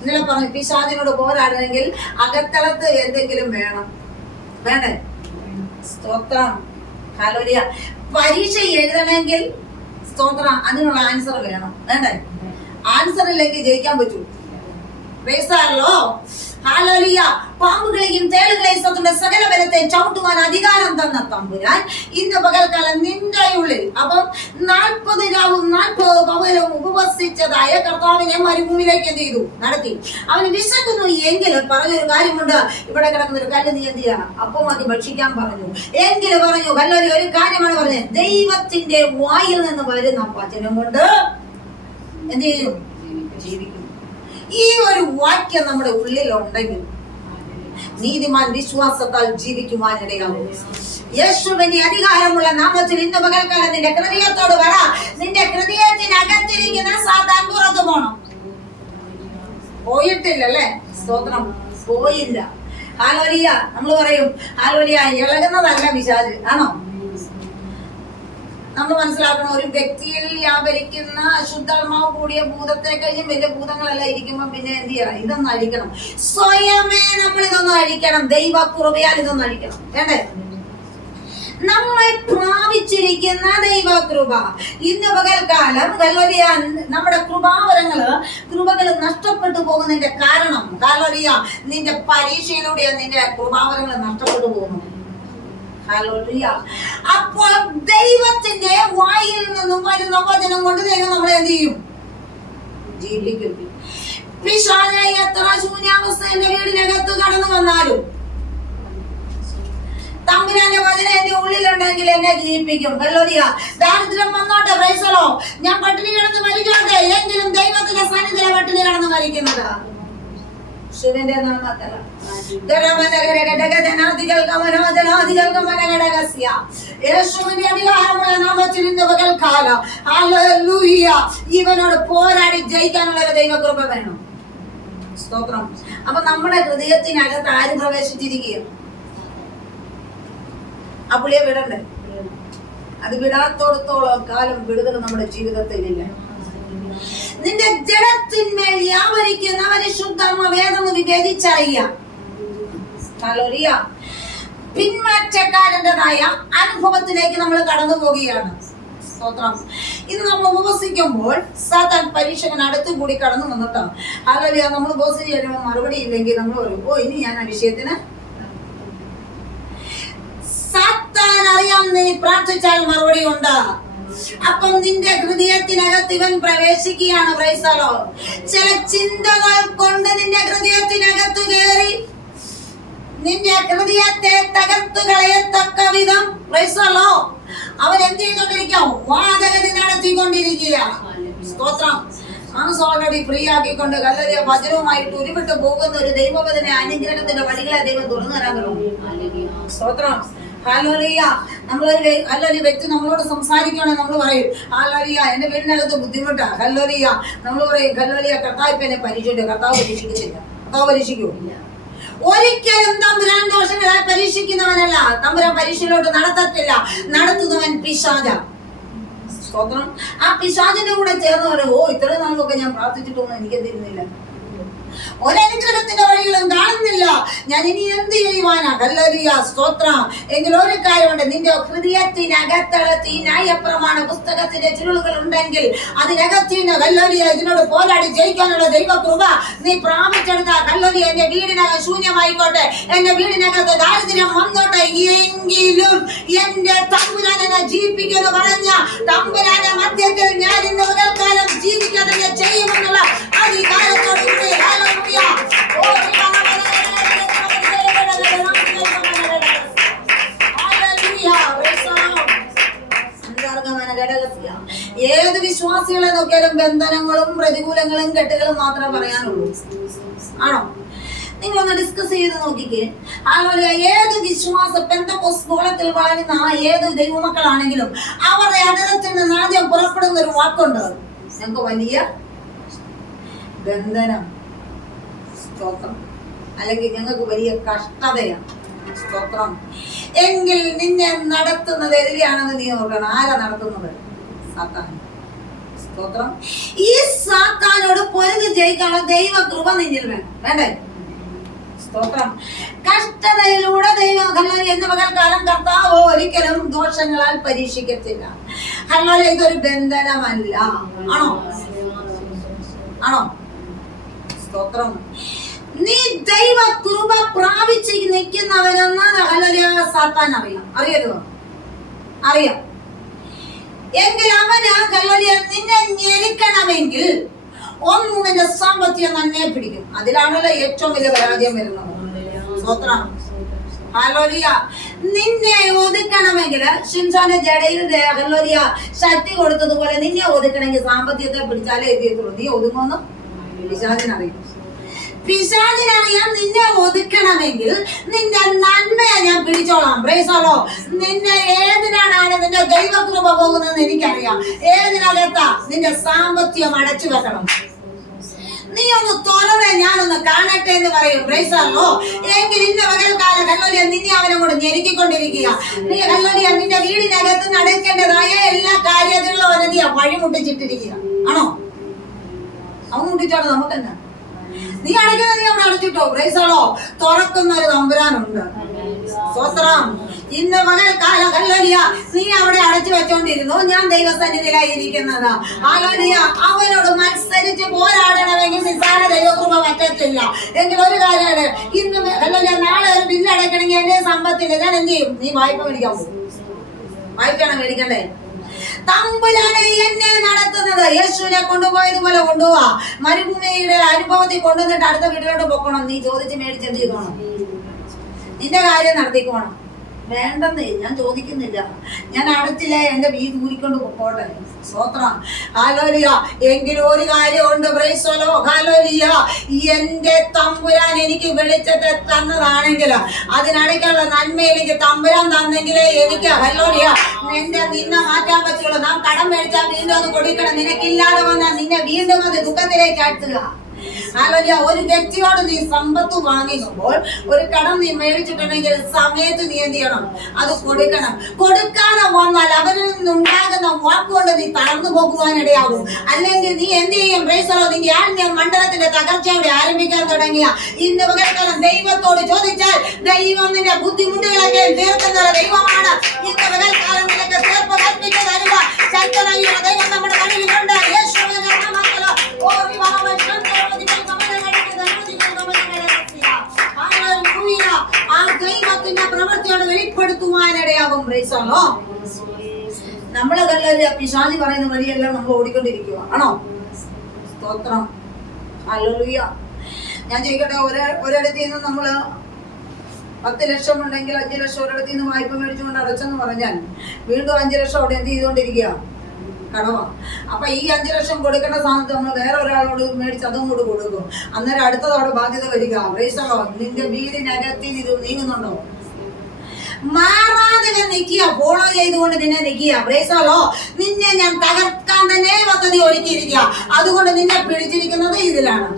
ഇന്നലെ പറഞ്ഞു പിശാചിനോട് പോരാടണമെങ്കിൽ അകത്തളത്ത് എന്തെങ്കിലും വേണം, വേണ്ടേ? സ്തോത്രം. ഹല്ലേലൂയ. പരീക്ഷ എഴുതണമെങ്കിൽ സ്തോത്രം അതിനുള്ള ആൻസർ വേണം, വേണ്ടേ? ആൻസർ ഇല്ലെങ്കിൽ ജയിക്കാൻ പറ്റൂ. പ്രൈസല്ലോ. ഹല്ലേലൂയ. പാമ്പുകളെയും തേളുകളെയും സത്തുന്ന സകല ബലത്തെ ചവിട്ടുവാൻ അധികാരം തന്ന തമ്പുരാൻ ഇന്ന് പകൽക്കാലം നിന്റെ ഉള്ളിൽ അപ്പം 40 രാവും 40 പകലും ഉപവസിച്ചതായ കർത്താവിനെ മരുഭൂമിയിലേക്ക് എന്ത് ചെയ്തു? നടത്തി. അവന് വിശക്കുന്നു എങ്കിലും പറഞ്ഞൊരു കാര്യമുണ്ട്, ഇവിടെ കിടക്കുന്ന ഒരു കല്ല് നീ എന്ത് ചെയ്യാ? അപ്പമാക്കി ഭക്ഷിക്കാൻ പറഞ്ഞു. എങ്കിലും പറഞ്ഞു ഹല്ലേലൂയ, ഒരു കാര്യമാണ് പറഞ്ഞത്, ദൈവത്തിന്റെ വായിൽ നിന്ന് വരുന്ന വചനം കൊണ്ട് എന്ത് ചെയ്യും? ജീവിക്കും. ഈ ഒരു വാക്യം നമ്മുടെ ഉള്ളിൽ ഉണ്ടെങ്കിൽ നീതിമാൻ വിശ്വാസത്താൽ ജീവിക്കുവാനിടയാകും. യേശുവിന്റെ അധികാരമുള്ള നാമത്തിൽ ഇന്ന് പകൽക്കാലം നിന്റെ ഹൃദയത്തോട് പറ, നിന്റെ ഹൃദയത്തിനകത്തിരിക്കുന്ന സാത്താൻ പുറത്തു പോണം. പോയിട്ടില്ലല്ലേ? സ്തോത്രം. പോയില്ല. ഹല്ലേലൂയ. നമ്മൾ പറയും ഹല്ലേലൂയ, ഇളകുന്നതല്ല പിശാച്, ആണോ? നമ്മൾ മനസ്സിലാക്കണം, ഒരു വ്യക്തിയിൽ വ്യാപരിക്കുന്ന അശുദ്ധാത്മാവ് കൂടിയ ഭൂതത്തെ കഴിഞ്ഞും വലിയ ഭൂതങ്ങളെല്ലാം ഇരിക്കുമ്പോ പിന്നെ എന്ത് ചെയ്യണം? ഇതൊന്നും അഴിക്കണം. സ്വയമേ നമ്മൾ ഇതൊന്നും അഴിക്കണം. ദൈവ കൃപയാൽ ഇതൊന്നും അഴിക്കണം, വേണ്ടേ? നമ്മൾ പ്രാപിച്ചിരിക്കുന്ന ദൈവകൃപ ഇന്ന് പകൽക്കാലം ഹല്ലേലൂയ, നമ്മുടെ കൃപകൾ നഷ്ടപ്പെട്ടു പോകുന്നതിന്റെ കാരണം ഹല്ലേലൂയ, നിന്റെ പരീക്ഷയിലൂടെ നിന്റെ കൃപാവരങ്ങൾ നഷ്ടപ്പെട്ടു പോകുന്നു. ഹല്ലേലൂയ. അപ്പോൾ ദൈവത്തിന്റെ വായിൽ നിന്നും വരുന്ന വചനം കൊണ്ട് ദൈവം നമ്മളെ എന്ത് ചെയ്യും? ജീവിപ്പിക്കും. പിശാച് എത്ര ശൂന്യാവസ്ഥ എന്റെ വീടിനകത്ത് കടന്നു വന്നാലും തമ്പുരാന്റെ വചനം എന്റെ ഉള്ളിലുണ്ടെങ്കിൽ എന്നെ ജീവിപ്പിക്കും. ഹല്ലേലൂയ. ദാരിദ്ര്യം വന്നോട്ടെ, പ്രൈസ് ദി ലോർഡ്, ഞാൻ പട്ടിണി കിടന്ന് മരിച്ചോട്ടെ, എങ്കിലും ദൈവത്തിന്റെ സന്നിധിയിലെ പട്ടിണി കിടന്ന് മരിക്കുന്നത് ശിവന്റെ നാമത്തിൽ. യേശുവിന്റെ അധികാരമുള്ള നാമത്തിൽ ഇന്ന് പകൽക്കാലം ഹല്ലേലൂയ, ഇവനോട് പോരാടി ജയിക്കാനുള്ള ഒരു ദൈവകൃപ വേണം. സ്തോത്രം. അപ്പൊ നമ്മുടെ ഹൃദയത്തിനകത്ത് ആര് പ്രവേശിച്ചിരിക്കുക? ആ പുള്ളിയെ വിടണ്ടേ? അത് വിടാത്തോടത്തോളം കാലം വിടുതൽ നമ്മുടെ ജീവിതത്തിൽ ഇല്ല. നിന്റെ ജഡത്തിന്മേൽ വ്യാപരിക്കുന്ന പരിശുദ്ധാത്മാവേതെന്ന് വിവേചിച്ചറിയാം. ഹല്ലേലൂയ. പിന്മാറ്റക്കാരൻ്റെതായ അനുഭവത്തിലേക്ക് നമ്മൾ കടന്നു പോവുകയാണ്. സ്തോത്രം. ഇന്ന് നമ്മൾ ഉപവസിക്കുമ്പോൾ സാത്താൻ പരീക്ഷകൻ അടുത്തും കൂടി കടന്നു വന്നിട്ടോ ഹല്ലേലൂയ, നമ്മൾ ഉപവസിച്ച് കഴിയുമ്പോൾ മറുപടി ഇല്ലെങ്കിൽ നമ്മൾ പറയും, ഓ ഇനി ഞാൻ ആ വിഷയത്തിന്. സാത്താൻ അറിയാം നീ പ്രാർത്ഥിച്ചാൽ മറുപടി ഉണ്ട്. അപ്പം നിന്റെ ഹൃദയത്തിനകത്ത് ഇവൻ പ്രവേശിക്കുകയാണ്. Price the Lord. ചില ചിന്തകൾ കൊണ്ട് നിന്റെ ഹൃദയത്തിനകത്ത് കയറി നിന്റെ ഹൃദയത്തെ തകർത്തു കളയത്തക്ക വിധം പ്രൈസ് ദി ലോർഡ് അവൻ എന്ത് ചെയ്തുകൊണ്ടിരിക്കുക? വാദഗതി നടത്തിക്കൊണ്ടിരിക്കുക. സ്തോത്രം. മനസ്സ് ഓൾറെഡി ഫ്രീ ആക്കിക്കൊണ്ട് ഹല്ലേലൂയ വചനവുമായിട്ട് ഉരുവിട്ട് പോകുന്ന ഒരു ദൈവവചന അനുഗ്രഹത്തിന്റെ വഴികളെ ദൈവം തുറന്നു തരാൻ തുടങ്ങും. സ്തോത്രം. ഹല്ലേലൂയ. നമ്മളൊരു ഹല്ലേലൂയ വ്യക്തി നമ്മളോട് സംസാരിക്കുകയാണെങ്കിൽ നമ്മൾ പറയും ഹല്ലേലൂയ എന്റെ വീടിനകത്ത് ബുദ്ധിമുട്ടാ. ഹല്ലേലൂയ നമ്മൾ പറയും ഹല്ലേലൂയ കർത്താവ് എന്നെ പരീക്ഷിച്ചു. കർത്താവ് പരീക്ഷിക്കുന്നില്ല. കർത്താവ് പരീക്ഷിക്കൂ? ഒരിക്കലും തമ്പുരാൻ ദോഷങ്ങളെ പരീക്ഷിക്കുന്നവനല്ല. തമ്പുരാൻ പരീക്ഷയിലോട്ട് നടത്തത്തില്ല. നടത്തുന്നവൻ പിശാച. സ്തോത്രം. ആ പിശാചിന്റെ കൂടെ ചേർന്ന് പറയും, ഓ ഇത്രയും നാളൊക്കെ ഞാൻ പ്രാർത്ഥിച്ചിട്ടൊന്നും എനിക്ക് തരുന്നില്ല, ഒരനുഗ്രഹത്തിന്റെ വഴികളും കാണുന്നില്ല, ഞാൻ ഇനി എന്ത് ചെയ്യുവാനാ? ഹല്ലേലൂയ. സ്തോത്രം. എങ്കിൽ ഒരു കാര്യമുണ്ട്, നിന്റെ ഹൃദയത്തിനകത്തളത്ത് ഈ ന്യായപ്രമാണ പുസ്തകത്തിന്റെ ചുരുളുകൾ ഉണ്ടെങ്കിൽ അതിനകത്തിന് ഹല്ലേലൂയ ഇതിനോട് പോരാടി ജയിക്കാനുള്ള ദൈവകൃപ നീ പ്രാപിച്ചെടുത്ത ഹല്ലേലൂയ എന്റെ വീടിനകം ശൂന്യമായിക്കോട്ടെ, എന്റെ വീടിനകത്ത് ദാരിദ്ര്യം വന്നോട്ടെ, എങ്കിലും എന്റെ തമ്പുരാൻ എന്നെ ജീവിപ്പിക്കുമെന്ന് പറഞ്ഞ തമ്പുരാന്റെ മധ്യത്തിൽ ഞാൻ ഇന്ന് പകൽക്കാലം ജീവിക്കാതെ ചെയ്യുമെന്നുള്ള അധികാരത്തോട് കൂടി ഏത് വിശ്വാസികളെ നോക്കിയാലും ബന്ധനങ്ങളും പ്രതികൂലങ്ങളും കെട്ടുകളും മാത്രമേ പറയാനുള്ളൂ, ആണോ? നിങ്ങളൊന്ന് ഡിസ്കസ് ചെയ്ത് നോക്കിക്കേ. അതുപോലെ ഏത് വിശ്വാസ പെന്തക്കോസ്തോളത്തിൽ വളരുന്ന ഏത് ദൈവമക്കളാണെങ്കിലും അവരുടെ അതരത്തിൽ നിന്ന് ആദ്യം പുറപ്പെടുന്ന ഒരു വാക്കുണ്ട്, ഞങ്ങൾക്ക് വലിയ ബന്ധനം. സ്തോത്രം. അല്ലെങ്കിൽ ഞങ്ങൾക്ക് വലിയ കഷ്ടതയാണ്. സ്തോത്രം. എങ്കിൽ നിന്നെ നടത്തുന്നത് എതിരെയാണെന്ന് നീ ഓർക്കണം. ആരാ നടത്തുന്നത്? സാത്താൻ. സ്തോത്രം. ഈ സാത്താനോട് പൊരുതി ജയിക്കാനുള്ള ദൈവ കൃപ നിന്നിൽ വേണം. വേണ്ടേ? സ്തോത്രം. കഷ്ടതയിലൂടെ ദൈവം എന്ന പകൽക്കാലം കർത്താവ് ഒരിക്കലും ദോഷങ്ങളാൽ പരീക്ഷിക്കത്തില്ല. ഹല്ലേലൂയ. ഇതൊരു ബന്ധനമല്ല. ആണോ? ആണോ? സ്തോത്രം. നീ ദൈവ കൃപ പ്രാപിച്ച് നിൽക്കുന്നവരെന്ന് ഹല്ലേലൂയ സാത്താൻ അറിയാം. അറിയരുതോ? അറിയാം. എങ്കിൽ അവന് ഹല്ലേലൂയ നിന്നെ ഞെരുക്കണമെങ്കിൽ ഒന്ന് നിന്റെ സാമ്പത്തികം തന്നെ പിടിക്കും. അതിലാണല്ലോ ഏറ്റവും വലിയ പരാജയം വരുന്നത്. സ്തോത്രം. ഹല്ലേലൂയ. നിന്നെ ഒതുക്കണമെങ്കിൽ ഷിംശോന്റെ ജടയിൽ ഹല്ലേലൂയ ശക്തി കൊടുത്തതുപോലെ നിന്നെ ഒതുക്കണമെങ്കിൽ സാമ്പത്തികത്തെ പിടിച്ചാലേ എത്തിയത്തുള്ളൂ. നീ ഒതുങ്ങുമെന്ന് പിശാചിനറിയാം. പിശാചിനറിയാം നിന്നെ ഒതുക്കണമെങ്കിൽ നിന്റെ നന്മയെ ഞാൻ പിടിച്ചോളാം. പ്രൈസോളോ. നിന്നെ ഏതിനാണ് നിന്റെ ദൈവകൃപ പോകുന്നതെന്ന് എനിക്കറിയാം. ഏതിനകത്താ നിന്റെ സാമ്പത്തികം അടച്ചു വെക്കണം. നീ ഒന്ന് തുറന്നേ, ഞാനൊന്ന് കാണട്ടെ എന്ന് പറയും. പ്രൈസോളോ. എങ്കിൽ ഇന്ന പകൽക്കാലം ഹല്ലേലൂയ നിന്നെ അവനെ കൊണ്ട് ഞെരുക്കിക്കൊണ്ടിരിക്കുക. നീ ഹല്ലേലൂയ നിന്റെ വീടിനകത്ത് നടക്കേണ്ടതായ എല്ലാ കാര്യങ്ങളും അവനെ നീ വഴിമുട്ടിച്ചിട്ടിരിക്കുക. ആണോ? അവൻ മുട്ടിച്ചോട്ടെ, നമുക്കെന്നാ? നീ അടയ്ക്കുന്ന നീ അവിടെ അടച്ചിട്ടോ. പ്രൈസോളോ. തുറക്കുന്ന ഒരു തമ്പുരാനുണ്ട്. സ്തോത്രം. ഇന്ന് പകൽക്കാലം ഹല്ലേലൂയ നീ അവിടെ അടച്ചു വെച്ചോണ്ടിരുന്നു, ഞാൻ ദൈവസന്നിധിയിലായിരിക്കുന്നത്. ഹല്ലേലൂയ. അവനോട് മത്സരിച്ച് പോരാടണമെങ്കിൽ നിസ്സാര ദൈവകൃപ പറ്റത്തില്ല. എങ്കിൽ ഒരു കാര്യമാണ്, ഇന്ന് ഹല്ലേലൂയ നാളെ ഒരു ബില്ല് അടയ്ക്കണമെങ്കിൽ എന്റെ സമ്പത്തില്ല, ഞാൻ എന്ത് ചെയ്യും? നീ വായ്പ മേടിക്കാൻ പോകും. വായ്പയാണ് മേടിക്കണ്ടേ? തമ്പുരാനെ എന്നെ നടത്തുന്നത് യേശുവിനെ കൊണ്ടുപോയതുപോലെ കൊണ്ടുപോവാ. മരുഭൂമിയുടെ അനുഭവത്തിൽ കൊണ്ടുവന്നിട്ട് അടുത്ത വീട്ടിലോട്ട് പൊക്കണം. നീ ചോദിച്ച് മേടിച്ച് എന്ത് ചെയ്തോണം? നിന്റെ കാര്യം നടത്തിക്കോണം. വേണ്ടെന്നേ, ഞാൻ ചോദിക്കുന്നില്ല. ഞാൻ അടച്ചില്ല, എന്റെ വീട് ഊരിക്കൊണ്ട് പൊക്കോട്ടെ. സ്തോത്രം. ഹല്ലേലൂയ. എങ്കിലും ഒരു കാര്യമുണ്ട്. പ്രൈസോലോ. ഹല്ലേലൂയ. എന്റെ തമ്പുരാൻ എനിക്ക് വെളിച്ചത്തെ തന്നതാണെങ്കിൽ അതിനടയ്ക്കുള്ള നന്മ എനിക്ക് തമ്പുരാൻ തന്നെങ്കിലേ എനിക്ക് ഹല്ലേലൂയ നിന്നെ മാറ്റാൻ പറ്റുള്ളൂ. നാം കടം മേടിച്ചാൽ വീണ്ടും അത് കൊടുക്കണം. നിനക്കില്ലാതെ വന്നാൽ നിന്നെ വീണ്ടും അത് ദുഃഖത്തിലേക്ക് ആഴ്ത്തുക. ഹല്ലേലൂയ. ഒരു വ്യക്തിയോട് നീ സമ്പത്ത് വാങ്ങിക്കുമ്പോൾ ഒരു കടം നീ മേടിച്ചിട്ടുണ്ടെങ്കിൽ സമയത്ത് നീ എന്ത് ചെയ്യണം? അത് കൊടുക്കണം. കൊടുക്കാതെ വന്നാൽ അവരിൽ നിന്നുണ്ടാകുന്ന വാക്കുകൊണ്ട് നീ തളർന്നു പോകുവാനിടയാകും. അല്ലെങ്കിൽ നീ എന്ത് ചെയ്യും? പ്രൈസലോ. നിന്റെ ആത്മീയ മണ്ഡലത്തിന്റെ തകർച്ചയോടെ ആരംഭിക്കാൻ തുടങ്ങിയ ഇന്ന് പകൽക്കാലം ദൈവത്തോട് ചോദിച്ചാൽ ദൈവം നിന്റെ ബുദ്ധിമുട്ടുകളൊക്കെ തീർക്കുന്ന ദൈവമാണ്. ഇന്ന് പകൽക്കാലം നിനക്ക് തീർപ്പ് കൽപ്പിച്ചു തരുക ശക്തനായ ദൈവം നമ്മുടെ നടുവിലുണ്ട്. യേശുവിന്റെ നാമത്തിൽ ഓടി വാ. ആ ദൈവത്തിന്റെ പ്രവൃത്തിയോട് വെളിപ്പെടുത്തുവാനിടയാകും. പ്രൈസോലോ. നമ്മളെ ഹല്ലേലൂയ പിശാചി പറയുന്ന വഴിയെല്ലാം നമ്മൾ ഓടിക്കൊണ്ടിരിക്കുക. ആണോ? സ്തോത്രം. ഹല്ലേലൂയ. ഞാൻ ചോദിക്കട്ടെ, ഒരിടത്തിൽ നിന്ന് നമ്മള് 10 ലക്ഷം ഉണ്ടെങ്കിൽ 5 ലക്ഷം ഒരിടത്തിൽ നിന്ന് വായ്പ മേടിച്ചുകൊണ്ട് അടച്ചെന്ന് പറഞ്ഞാൽ വീണ്ടും 5 ലക്ഷം അവിടെ എന്ത് ചെയ്തുകൊണ്ടിരിക്കുക? കടവാ. അപ്പൊ ഈ 5 ലക്ഷം കൊടുക്കേണ്ട സ്ഥാനത്ത് നമ്മൾ വേറെ ഒരാളോട് മേടിച്ച് അതും കൂടെ കൊടുക്കും. അന്നേരം അടുത്തതോടെ ബാധ്യത വരിക. പ്രൈസലോ. നിന്റെ വീടിനകത്തിൽ ഇത് നീങ്ങുന്നുണ്ടോ? മാറാതെ നിൽക്കുക. ഫോളോ ചെയ്തുകൊണ്ട് നിന്നെ നിൽക്കുക. പ്രൈസലോ. നിന്നെ ഞാൻ തകർക്കാൻ തന്നെ പദ്ധതി ഒരുക്കിയിരിക്കുക. അതുകൊണ്ട് നിന്നെ പിടിച്ചിരിക്കുന്നത് ഇതിലാണ്.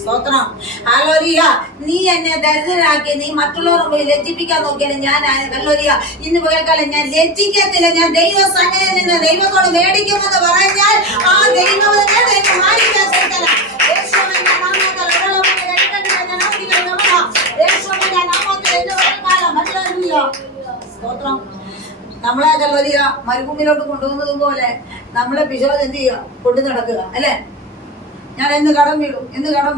സ്തോത്രം. ഹല്ലേലൂയ. നീ എന്നെ ദരിദ്രനാക്കി നീ മറ്റുള്ളവരെ പോയി ലജ്ജിപ്പിക്കാൻ നോക്കിയാലും ഞാൻ ഹല്ലേലൂയ ഇന്ന് പകൽക്കാലം ഞാൻ ലജ്ജിക്കത്തില്ല. ഞാൻ ദൈവസന്നിധിയിൽ നിന്ന് ദൈവത്തോട് മേടിക്കുമെന്ന് പറഞ്ഞാൽ ആ ദൈവത്തെ മാനിക്കാൻ ശ്രമിക്കണം. യേശുവിന്റെ നാമത്തിൽ ഹല്ലേലൂയ. സ്തോത്രം. നമ്മളെ ഹല്ലേലൂയ മരുഭൂമിയിലോട്ട് കൊണ്ടുപോകുന്നത് പോലെ നമ്മളെ പിശാച് എന്ത് ചെയ്യുക? കൊണ്ടു നടക്കുക. അല്ലേ? ഞാൻ എന്ന് കടം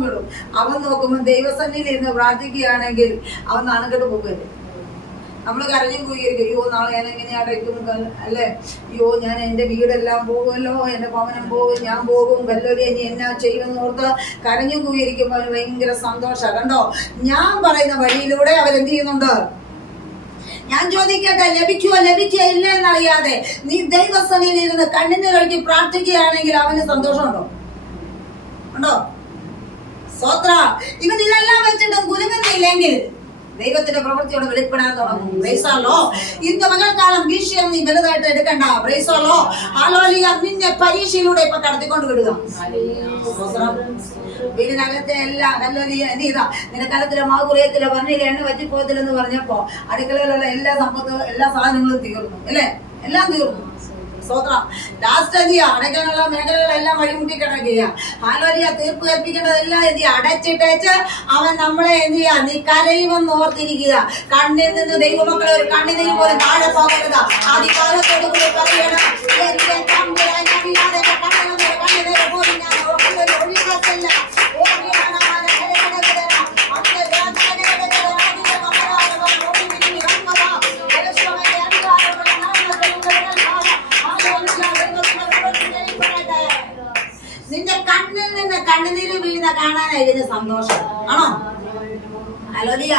വിടും. അവൻ നോക്കുമ്പോൾ ദൈവസന്നിധിയിൽ ഇരുന്ന് പ്രാർത്ഥിക്കുകയാണെങ്കിൽ അവൻ നാണക്കെട്ട് പോകരുത്. നമ്മൾ കരഞ്ഞും കുയ്യരുത്. അയ്യോ നാളെ ഞാൻ എങ്ങനെ അടയ്ക്കും? അല്ലേ? അയ്യോ ഞാൻ എൻ്റെ വീടെല്ലാം പോകുമല്ലോ, എൻ്റെ ഭവനം പോകും, ഞാൻ പോകും, ഹല്ലേലൂയ ഇനി എന്നാ ചെയ്യുമെന്ന് ഓർത്ത് കരഞ്ഞും കുയ്യിരിക്കുമ്പോൾ അവന് ഭയങ്കര സന്തോഷം. കണ്ടോ? ഞാൻ പറയുന്ന വഴിയിലൂടെ അവരെന്ത് ചെയ്യുന്നുണ്ട്? ഞാൻ ചോദിക്കട്ടെ, ലഭിക്കുക ഇല്ല എന്നറിയാതെ നീ ദൈവസന്നിധിയിൽ ഇരുന്ന് കണ്ണിന് കഴുകി പ്രാർത്ഥിക്കുകയാണെങ്കിൽ അവന് സന്തോഷമുണ്ടോ? ഉണ്ടോ? സ്തോത്ര. ഇവൻ ഇതെല്ലാം വെച്ചിട്ടും കുലുങ്ങുന്നില്ലെങ്കിൽ ദൈവത്തിന്റെ പ്രവൃത്തിയോട് വെളിപ്പെടാൻ തുടങ്ങും. പ്രൈസോലോ. ഇന്ന് പകൽക്കാലം വിഷയം നീ വലുതായിട്ട് എടുക്കണ്ട. പ്രൈസോലോ. ഹല്ലേലൂയ. നിന്നെ പരീക്ഷയിലൂടെ ഇപ്പൊ കടത്തിക്കൊണ്ട് വിടുക. വീടിനകത്തെ എല്ലാം ഹല്ലേലൂയ എന്ത് ചെയ്താ? നിനക്കാലത്തിലെ മാകുറിയത്തിലെ വണ്ണിയിലെ എണ്ണ വറ്റിപ്പോകത്തില്ലെന്ന് പറഞ്ഞപ്പോ അടുക്കളയിലുള്ള എല്ലാ സമ്പത്തും എല്ലാ സാധനങ്ങളും തീർന്നു. അല്ലേ? എല്ലാം തീർന്നു. സ്തോത്രം. ലാസ്റ്റ് എന്ത് ചെയ്യുക? അടയ്ക്കാനുള്ള മേഖലകളെല്ലാം വഴിമുട്ടി കിടക്കുക. ഹാലേലൂയ. തീർപ്പ് കൽപ്പിക്കേണ്ടതെല്ലാം എന്ത് ചെയ്യുക? അടച്ചിട്ടേച്ച് അവൻ നമ്മളെ എന്ത് ചെയ്യുക? നീ കരയുമെന്ന് ഓർത്തിരിക്കുക. കണ്ണിൽ നിന്ന് ദൈവമക്കളെ ഒരു കണ്ണിനീര് പോലും താഴെ പോകരുത്. അധികാരത്തോടു കൂടി പറയണം, എന്റെ തമ്പുരാൻ അറിയാതെ എന്റെ കണ്ണിൽ നിന്ന് ഒരു കണ്ണിനീര് പോലും ഞാൻ ഒഴിവാക്കില്ല. നിന്റെ കണ്ണിൽ നിന്ന് കണ്ണുനീര് വീഴുന്ന കാണാനായി ഇതിന് സന്തോഷം ആണോ? ഹല്ലേലൂയ.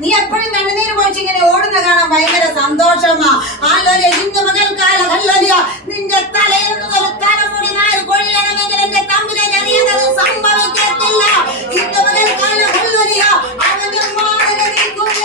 നീ എപ്പോഴും കണ്ണുനീര് പൊഴിച്ച് ഇങ്ങനെ ഓടുന്ന കാണാൻ ഭയങ്കര സന്തോഷമാ. ഹല്ലേലൂയ. ഇന്ന് പകൽക്കാലം ഹല്ലേലൂയ നിന്റെ തലയിൽ നിന്നൊരു തലമുടി നാല് കൊഴിയണമെങ്കിൽ എന്റെ തമ്പുരാൻ അറിയാതെ അത് സംഭവിക്കത്തില്ല. ഇന്ന് പകൽക്കാലം ഹല്ലേലൂയ അവന്റെ മാറിനെ നീക്കുമ്പോൾ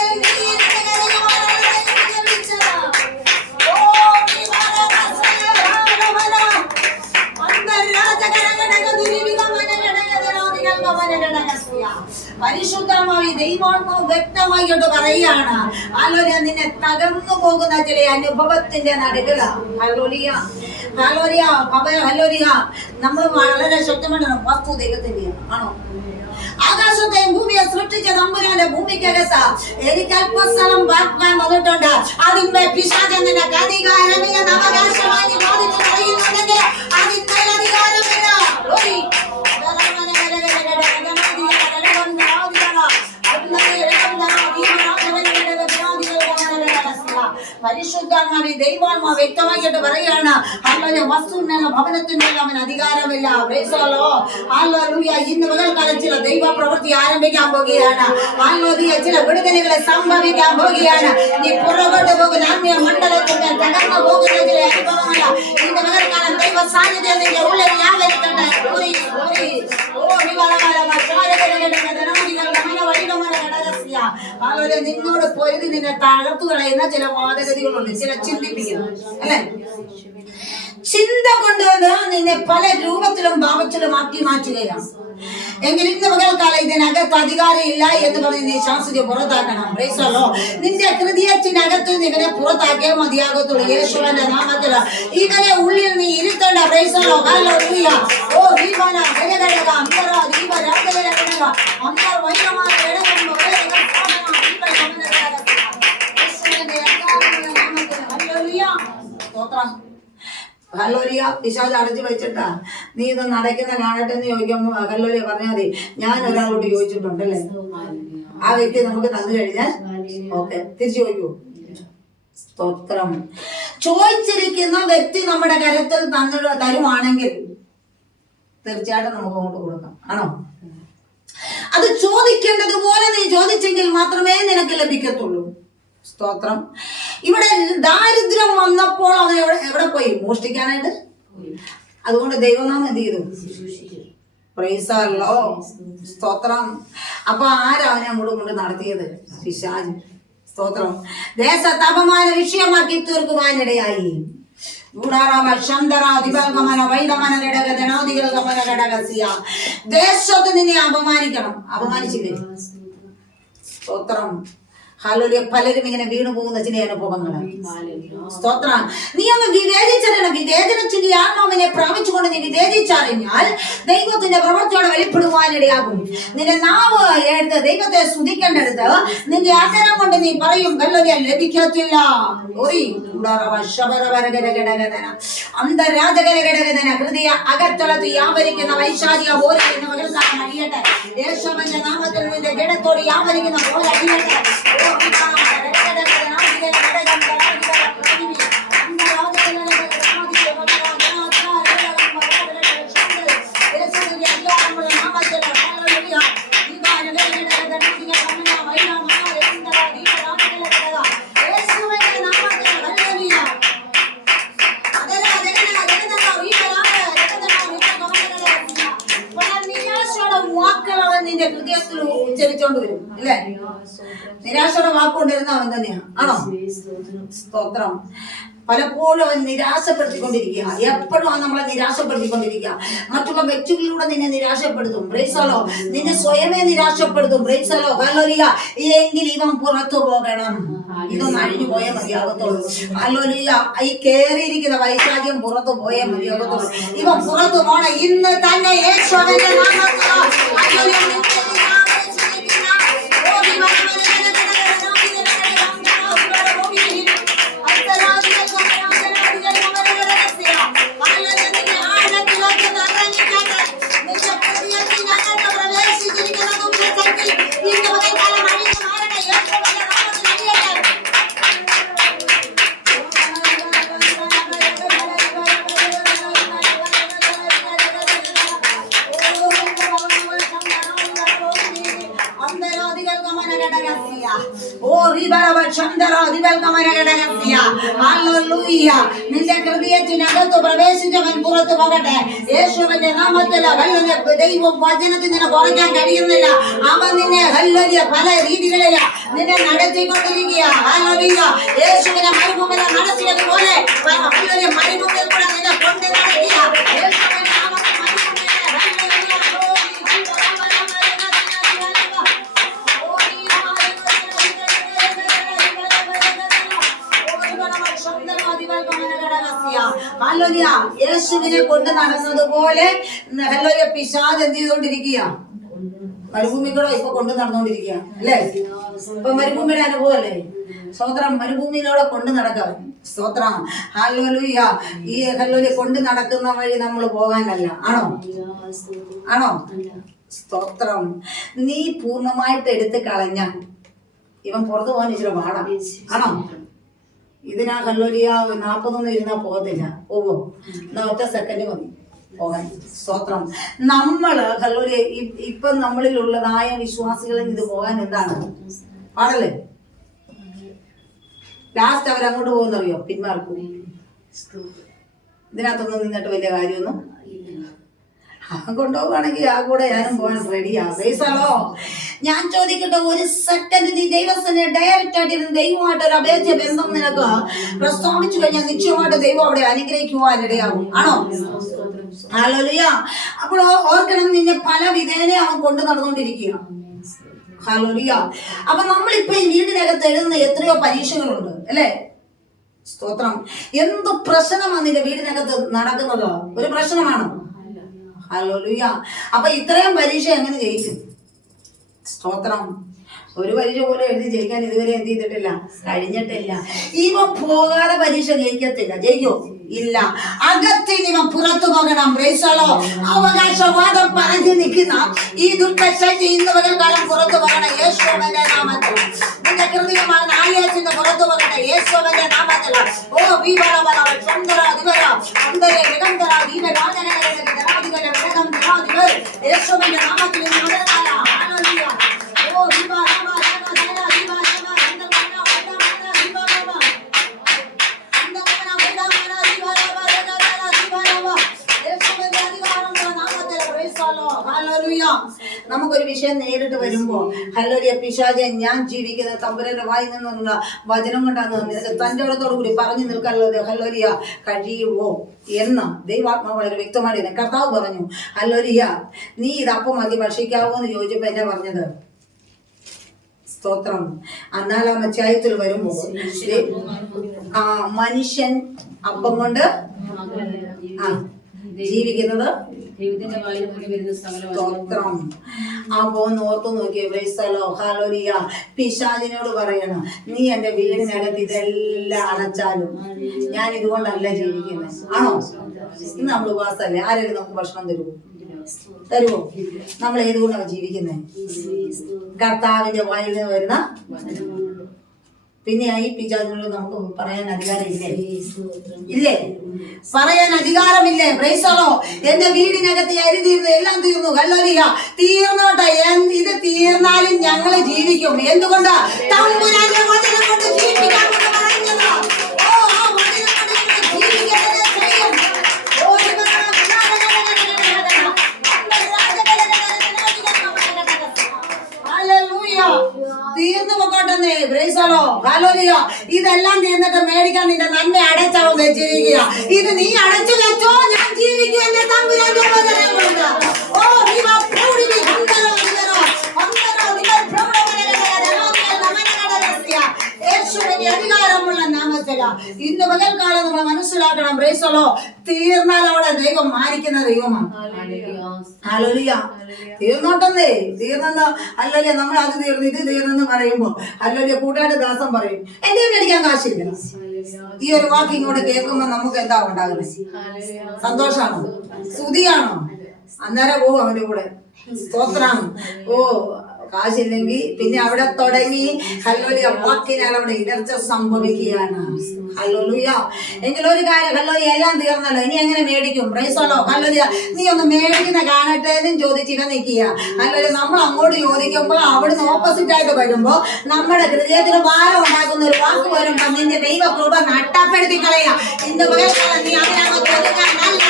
പരിശുദ്ധമായി ദൈവാത്മാവ് വ്യക്തമായിട്ട് പറയുകയാണ്. ഹല്ലേലൂയ. നിന്നെ തകർന്നു പോകുന്ന ചില അനുഭവത്തിന്റെ നടുവിലാണ്. ഹല്ലേലൂയ. ഹല്ലേലൂയ. ഹല്ലേലൂയ. നമ്മൾ വളരെ ശക്തമാണ്. വസ്തു ദൈവത്തിന്റെയാണ് ആണോ? ആകാശത്തെയും ഭൂമിയെ സൃഷ്ടിച്ച തമ്പുരാന്റെ ഭൂമിക്കകത്ത് എനിക്ക് അല്പസ്ഥലം വാഗ്ദാനം വന്നിട്ടുണ്ട്. അതിന്മേൽ പിശാചൻ നിനക്ക് അധികാരമില്ല. അവകാശമായി പറയുന്നുണ്ടെങ്കിൽ അതിന്മേൽ അധികാരമില്ല. പരിശുദ്ധാത്മാവിൽ ദൈവാത്മാവ് വ്യക്തമായിട്ട് പറയാണ്. ഹല്ലേലൂയ. വസ്തുവിനുള്ള ഭവനത്തിനുള്ള അവൻ അധികാരമില്ല. ഹല്ലേലൂയ. ഇന്ന് പകൽക്കാലം ചില ദൈവ പ്രവൃത്തി ആരംഭിക്കാൻ പോകുകയാണ്. ഹല്ലേലൂയ. ചില വിടുതലുകളെ സംഭവിക്കാൻ പോകുകയാണ്. നീ പുറകോട്ട് പോകുന്ന ആത്മീയ മണ്ഡലത്തിൽ തകർന്നു പോകുന്ന ചില അനുഭവമല്ല. ഇന്ന് പകൽക്കാലം ദൈവ സാന്നിധ്യം നിന്റെ ഉള്ളിൽ വ്യാപരിക്കട്ടെ. നിന്നോട് പൊരുതി നിന്നെ തകർത്തു കളയുന്ന ചില വാദഗതികളുണ്ട്, ചില ചിന്തിപ്പിക്കുന്നു അല്ലെ. ചിന്ത കൊണ്ടുവന്ന് നിന്നെ പല രൂപത്തിലും ഭാവത്തിലും ആക്കി മാറ്റുകയാണ്. എങ്കിൽ ഇന്ന് പകൽക്കാലം ഇതിനകത്ത് അധികാരം ഇല്ല എന്ന് പറഞ്ഞ് നീ ശാസ്ത്രീയ പുറത്താക്കണം. നിന്റെ ഹൃദയത്തിനകത്ത് ഇവനെ പുറത്താക്കിയാൽ മതിയാകത്തുള്ളൂ. യേശുവിന്റെ നാമത്തിൽ ഇവനെ ഉള്ളിൽ നീ ഇരുത്തേണ്ട. ഹല്ലേലൂയ. പിശാച് അടച്ചു വെച്ചിട്ടാ നീ ഇത് നടക്കുന്ന കാണട്ടെ എന്ന് ചോദിക്കുമ്പോ ഹല്ലേലൂയ പറഞ്ഞാൽ മതി. ഞാൻ ഒരാളോട് ചോദിച്ചിട്ടുണ്ടല്ലേ, ആ വ്യക്തി നമുക്ക് തന്നു കഴിഞ്ഞാൽ ഓക്കെ തിരിച്ചു ചോദിക്കൂ. സ്തോത്രം. ചോദിച്ചിരിക്കുന്ന വ്യക്തി നമ്മുടെ കരത്തിൽ തരുവാണെങ്കിൽ തീർച്ചയായിട്ടും നമുക്ക് അങ്ങോട്ട് കൊടുക്കാം ആണോ? അത് ചോദിക്കേണ്ടതുപോലെ നീ ചോദിച്ചെങ്കിൽ മാത്രമേ നിനക്ക് ലഭിക്കത്തുള്ളൂ. സ്തോത്രം. ഇവിടെ ദാരിദ്ര്യം വന്നപ്പോൾ അവൻ എവിടെ പോയി? മോഷ്ടിക്കാനായിട്ട്. അതുകൊണ്ട് ദൈവനാമം എന്ത് ചെയ്തു? Price the Lord. സ്തോത്രം. അപ്പൊ ആരാ അവനെ അങ്ങോട്ട് കൊണ്ട് നടത്തിയത്? പിശാച്. സ്തോത്രം. ദേശത്ത് അപമാന വിഷയമാക്കി തീർക്കുവാനിടയായി. ദേശത്ത് നിന്നെ അപമാനിക്കണം. അപമാനിച്ചില്ലേ? സ്തോത്രം. ഹല്ലേലൂയ. പലരും ഇങ്ങനെ വീണു പോകുന്ന ചില അനുഭവങ്ങളാണ്. സ്തോത്രം. നീ ഒന്ന് വിവേചിച്ചറിയണം. വിവേചനത്തിന്റെ ആത്മാവിനെ പ്രാപിച്ചുകൊണ്ട് നീ വിവേചിച്ചറിഞ്ഞാൽ ദൈവത്തിന്റെ പ്രവൃത്തിയോടെ വെളിപ്പെടുവാനിടയാകും. നിന്റെ നാവ് എടുത്ത് ദൈവത്തെ സ്തുതിക്കേണ്ടടുത്ത് നിന്റെ ആചരണം കൊണ്ട് നീ പറയും ഹല്ലേലൂയ ലഭിക്കത്തില്ല. അന്തരാജകരഘടകന ഹൃദയ അകത്തളത്ത് വ്യാപരിക്കുന്ന വൈശാരിക പോലെ എന്ന് മകൾക്കാണ് അടിയട്ടെ. യേശുവിന്റെ നാമത്തിൽ നിന്റെ ജഡത്തോട് വ്യാപരിക്കുന്ന പോലെ അടിയട്ടെ. നിന്റെ ഹൃദയത്തിൽ ഉച്ചരിച്ചോണ്ട് വരും അല്ലേ? നിരാശയുടെ വാക്കുകൊണ്ടിരുന്ന അവൻ തന്നെയാണ് ആണോ? സ്തോത്രം. പലപ്പോഴും അവൻ നിരാശപ്പെടുത്തിക്കൊണ്ടിരിക്കുക. എപ്പോഴും അവൻ നമ്മളെ നിരാശപ്പെടുത്തിക്കൊണ്ടിരിക്കുക. മറ്റുള്ള വ്യക്തികളിലൂടെ നിന്നെ നിരാശപ്പെടുത്തും. പ്രൈസലോ, നിന്നെ സ്വയമേ നിരാശപ്പെടുത്തും. പ്രൈസലോ, ഹല്ലേലൂയ. എങ്കിൽ ഇവൻ പുറത്തു പോകണം. ഇതൊന്ന് അഴിഞ്ഞു പോയാൽ മതിയാകത്തുള്ളൂ. ഹല്ലേലൂയ. ഈ കേറിയിരിക്കുന്ന വൈശാഖ്യം പുറത്തു പോയാൽ മതിയാകത്തുള്ളൂ. ഇവൻ പുറത്തു പോകണം. ഇന്ന് തന്നെ യേശുവിന്റെ നാമത്തിൽ നിന്റെ ഹൃദയത്തിനകത്ത് പ്രവേശിച്ചവൻ പുറത്തു പോകട്ടെ. യേശുവിന്റെ നാമത്തിൽ ദൈവം വചനത്തിൽ നിന്നെ കുറയ്ക്കാൻ കഴിയുന്നില്ല. അവൻ നിന്നെ ഹല്ലേലൂയ പല രീതികളിൽ നിന്നെ നടത്തിക്കൊണ്ടിരിക്കുക. ഹല്ലേലൂയ. യേശുവിനെ മരുഭൂമിയിൽ നടത്തിയതുപോലെ ഹല്ലേലൂയ മരുഭൂമിയിൽ കൂടെ നിന്നെ കൊണ്ട് നടക്കുക. യേശുവിന്റെ നാമത്തിൽ യേശുവിനെ കൊണ്ട് നടന്നതുപോലെ ഹല്ലേലൂയ പിശാച് എന്ത് ചെയ്തുകൊണ്ടിരിക്കുക? മരുഭൂമികളോ ഇപ്പൊ കൊണ്ട് നടന്നുകൊണ്ടിരിക്കുക അല്ലേ? ഇപ്പൊ മരുഭൂമിയുടെ അനുഭവം അല്ലേ? സ്തോത്രം. മരുഭൂമിയിലൂടെ കൊണ്ട് നടക്കാം. സ്തോത്രം. ഹല്ലേലൂയ. ഈ ഹല്ലേലൂയ കൊണ്ട് നടക്കുന്ന വഴി നമ്മൾ പോകാനല്ല. ആണോ? ആണോ? സ്തോത്രം. നീ പൂർണ്ണമായിട്ട് എടുത്ത് കളഞ്ഞാൽ ഇവൻ പുറത്തു പോകാൻ ഇച്ചിരി പാടാ. ആണോ? ഇതിനാ ഹല്ലേലൂയ 40 ഇരുന്നാ പോകത്തില്ല. പോവോ? എന്നാ ഒറ്റ സെക്കൻഡ് മതി പോകാൻ. സ്തോത്രം. നമ്മള് ഹല്ലേലൂയ ഇപ്പൊ നമ്മളിലുള്ളതായ വിശ്വാസികളിൽ ഇത് പോകാൻ എന്താണ് പാടല്ലേ? ലാസ്റ്റ് അവരങ്ങോട്ട് പോകുന്നറിയോ? പിന്മാർക്കും. ഇതിനകത്തൊന്നും നിന്നിട്ട് വലിയ കാര്യമൊന്നും കൊണ്ടുപോവുകയാണെങ്കിൽ ആ കൂടെ ഞാനും പോകാൻ റെഡിയാ. പ്രൈസലോ. ഞാൻ ചോദിക്കട്ടെ, ഒരു സെക്കൻഡ് നീ ദൈവത്തിന് ഡയറക്റ്റ് ആയിട്ട് ദൈവമായിട്ട് ഒരു അഭേദ്യ ബന്ധം നിനക്ക് പ്രസ്താവിച്ചു കഴിഞ്ഞാൽ നിശ്ചയമായിട്ട് ദൈവം അവിടെ അനുഗ്രഹിക്കുവാൻ ഇടയാകും. ആണോ? ഹല്ലേലൂയ. അപ്പോൾ ഓർക്കണം, നിന്നെ പല വിധേന അവൻ കൊണ്ട് നടന്നുകൊണ്ടിരിക്കുക. ഹല്ലേലൂയ. അപ്പൊ നമ്മളിപ്പോ ഈ വീടിനകത്ത് എഴുതുന്ന എത്രയോ പരീക്ഷകളുണ്ട് അല്ലേ? സ്തോത്രം. എന്ത് പ്രശ്നമാണ് നിന്റെ വീടിനകത്ത് നടക്കുന്നത്? ഒരു പ്രശ്നമാണോ? ഹല്ലേലൂയ. അപ്പൊ ഇത്രയും പരീക്ഷ എങ്ങനെ ജയിക്കും? സ്തോത്രം. ഒരു പരീക്ഷ പോലും എഴുതി ജയിക്കാൻ ഇതുവരെ എന്ത് ചെയ്തിട്ടില്ല, കഴിഞ്ഞിട്ടില്ല. ഇവ പോകാതെ പരീക്ഷ ജയിക്കത്തില്ല. ജയിക്കോ? ഇല്ല. അകത്തിന് ഇവ പുറത്തു പോകണം. പ്രൈസലോ. അവകാശവാദം പറഞ്ഞു നിൽക്കുന്ന ഈ ദുഷ്ടശക്തി ഇന്ന് പകൽക്കാലം പുറത്തു പോകണം. യേശുവിന്റെ നാമത്തിൽ നിന്റെ ഹൃദയമായ ആയാസിന്റെ പുറത്തു പോകട്ടെ. യേശുവിന്റെ നാമത്തിൽ. ഓ വിവരവര ചന്ദ്ര ദിവര അന്തര നിരന്തര ദീപ രാജനഗര ജനാധിപതി വേഗം ജനാധിപതി യേശുവിന്റെ നാമത്തിൽ ഹല്ലേലൂയ. ഓ വിവരവര നമുക്കൊരു വിഷയം നേരിട്ട് വരുമ്പോ ഹല്ലേലൂയ പിശാചേ, ഞാൻ ജീവിക്കുന്ന തമ്പുരാന്റെ വായിൽ നിന്നുള്ള വചനം കൊണ്ടാണ് നിനക്ക് തന്റെ ഇടത്തോടു കൂടി പറഞ്ഞു നിൽക്കാനല്ലോ ഹല്ലേലൂയ കഴിയുമോ എന്ന് ദൈവാത്മാവ് വളരെ വ്യക്തമായിട്ട് കർത്താവ് പറഞ്ഞു. ഹല്ലേലൂയ, നീ ഇത് അപ്പം മതി ഭക്ഷിക്കാവോ എന്ന് ചോദിച്ചപ്പോ എന്നെ പറഞ്ഞത്. സ്തോത്രം. 4-ാം അധ്യായത്തിൽ വരുമ്പോ മനുഷ്യൻ അപ്പം കൊണ്ട് ജീവിക്കുന്നത്. സ്തോത്രം. അപ്പോ ഓർത്തു നോക്കിയേ. പ്രൈസലോ. ഹല്ലേലൂയ. പിശാചിനോട് പറയണം, നീ എന്റെ വീടിനകത്ത് ഇതെല്ലാം അടച്ചാലും ഞാൻ ഇതുകൊണ്ടല്ല ജീവിക്കുന്നത്. ആണോ? ഇന്ന് നമ്മൾ ഉപവാസമല്ലേ? ആരെങ്കിലും നമുക്ക് ഭക്ഷണം തരുമോ? തരുമോ? നമ്മൾ ഏതുകൊണ്ടാണ് ജീവിക്കുന്നത്? കർത്താവിന്റെ വായിൽ നിന്ന് വരുന്ന. പിന്നെ ഈ പിശാചിനോട് നമുക്ക് പറയാൻ അധികാരമില്ലേ? ഇല്ലേ? പറയാൻ അധികാരമില്ലേ? പ്രൈസലോ. എന്റെ വീടിനകത്ത് അരി തീർന്നു, എല്ലാം തീർന്നു. ഹല്ലേലൂയ. തീർന്നോട്ടെ. ഇത് തീർന്നാലും ഞങ്ങൾ ജീവിക്കും. എന്തുകൊണ്ട്? തമ്പുരാന്റെ വചനം കൊണ്ട് ജീവിക്കാൻ പറയുന്നത്. ഓ ആ വചനം കൊണ്ട് ജീവിക്കുന്നത് ചെയ്യും. തീർന്നു പോകട്ടെ. പ്രൈസലോ. ഹല്ലേലൂയ. ഇതെല്ലാം തീർന്നിട്ട് മേടിക്കാൻ നിന്റെ നന്മ അടച്ച വെച്ചിരിക്കുക. ഇത് നീ അടച്ചു വെച്ചോ, ഞാൻ ജീവിക്കും എന്റെ തമ്പുരാന്റെ വചനം കൊണ്ട്. ഓ യേശുവിന്റെ അധികാരമുള്ള നാമത്തില ഇന്ന് പകൽക്കാലം നമ്മൾ മനസ്സിലാക്കണം. പ്രൈസലോ, തീർന്നാൽ അവിടെ ദൈവം മാനിക്കുന്ന ദൈവമാണ്. ഹല്ലേലൂയ. തീർന്നോട്ടെന്നേ, തീർന്നെന്ന് അല്ലല്ലേ നമ്മൾ അത് തീർന്നു ഇത് തീർന്നെന്ന് പറയുമ്പോ അല്ലല്ലേ കൂട്ടായിട്ട് ദാസം പറയും എന്റെ മേടിക്കാൻ കാശില്ല. ഈ ഒരു വാക്ക് ഇങ്ങോട്ട് കേൾക്കുമ്പോ നമുക്ക് എന്താ ഉണ്ടാകുന്നത്? സന്തോഷാണോ? സ്തുതിയാണോ? അന്നേരം പോവും അവന്റെ കൂടെ. സ്തോത്രം. ഓ കാശില്ലെങ്കിൽ പിന്നെ അവിടെ തുടങ്ങി ഹല്ലേലൂയ വാക്കിനാൽ അവിടെ ഇടർച്ച സംഭവിക്കുകയാണ്. ഹല്ലേലൂയ. എങ്കിലൊരു കാര്യം, ഹല്ലേലൂയ എല്ലാം തീർന്നല്ലോ, ഇനി എങ്ങനെ മേടിക്കും? പ്രൈസോളോ. ഹല്ലേലൂയ. നീ ഒന്ന് മേടിക്കുന്ന കാണട്ടെ എന്നും ചോദിച്ചിട്ട് നിൽക്കുക. ഹല്ലേലൂയ. നമ്മൾ അങ്ങോട്ട് ചോദിക്കുമ്പോ അവിടുന്ന് ഓപ്പോസിറ്റ് ആയിട്ട് വരുമ്പോ നമ്മുടെ ഹൃദയത്തിന് ഭാരം ഉണ്ടാക്കുന്ന ഒരു വാക്ക് വരുമ്പോ നിന്റെ ദൈവകൃപ നഷ്ടപ്പെടുത്തി കളയുക. ഇന്ന് പകൽക്കാലം നീ അതിനകത്ത് ഒതുക്കാനല്ല.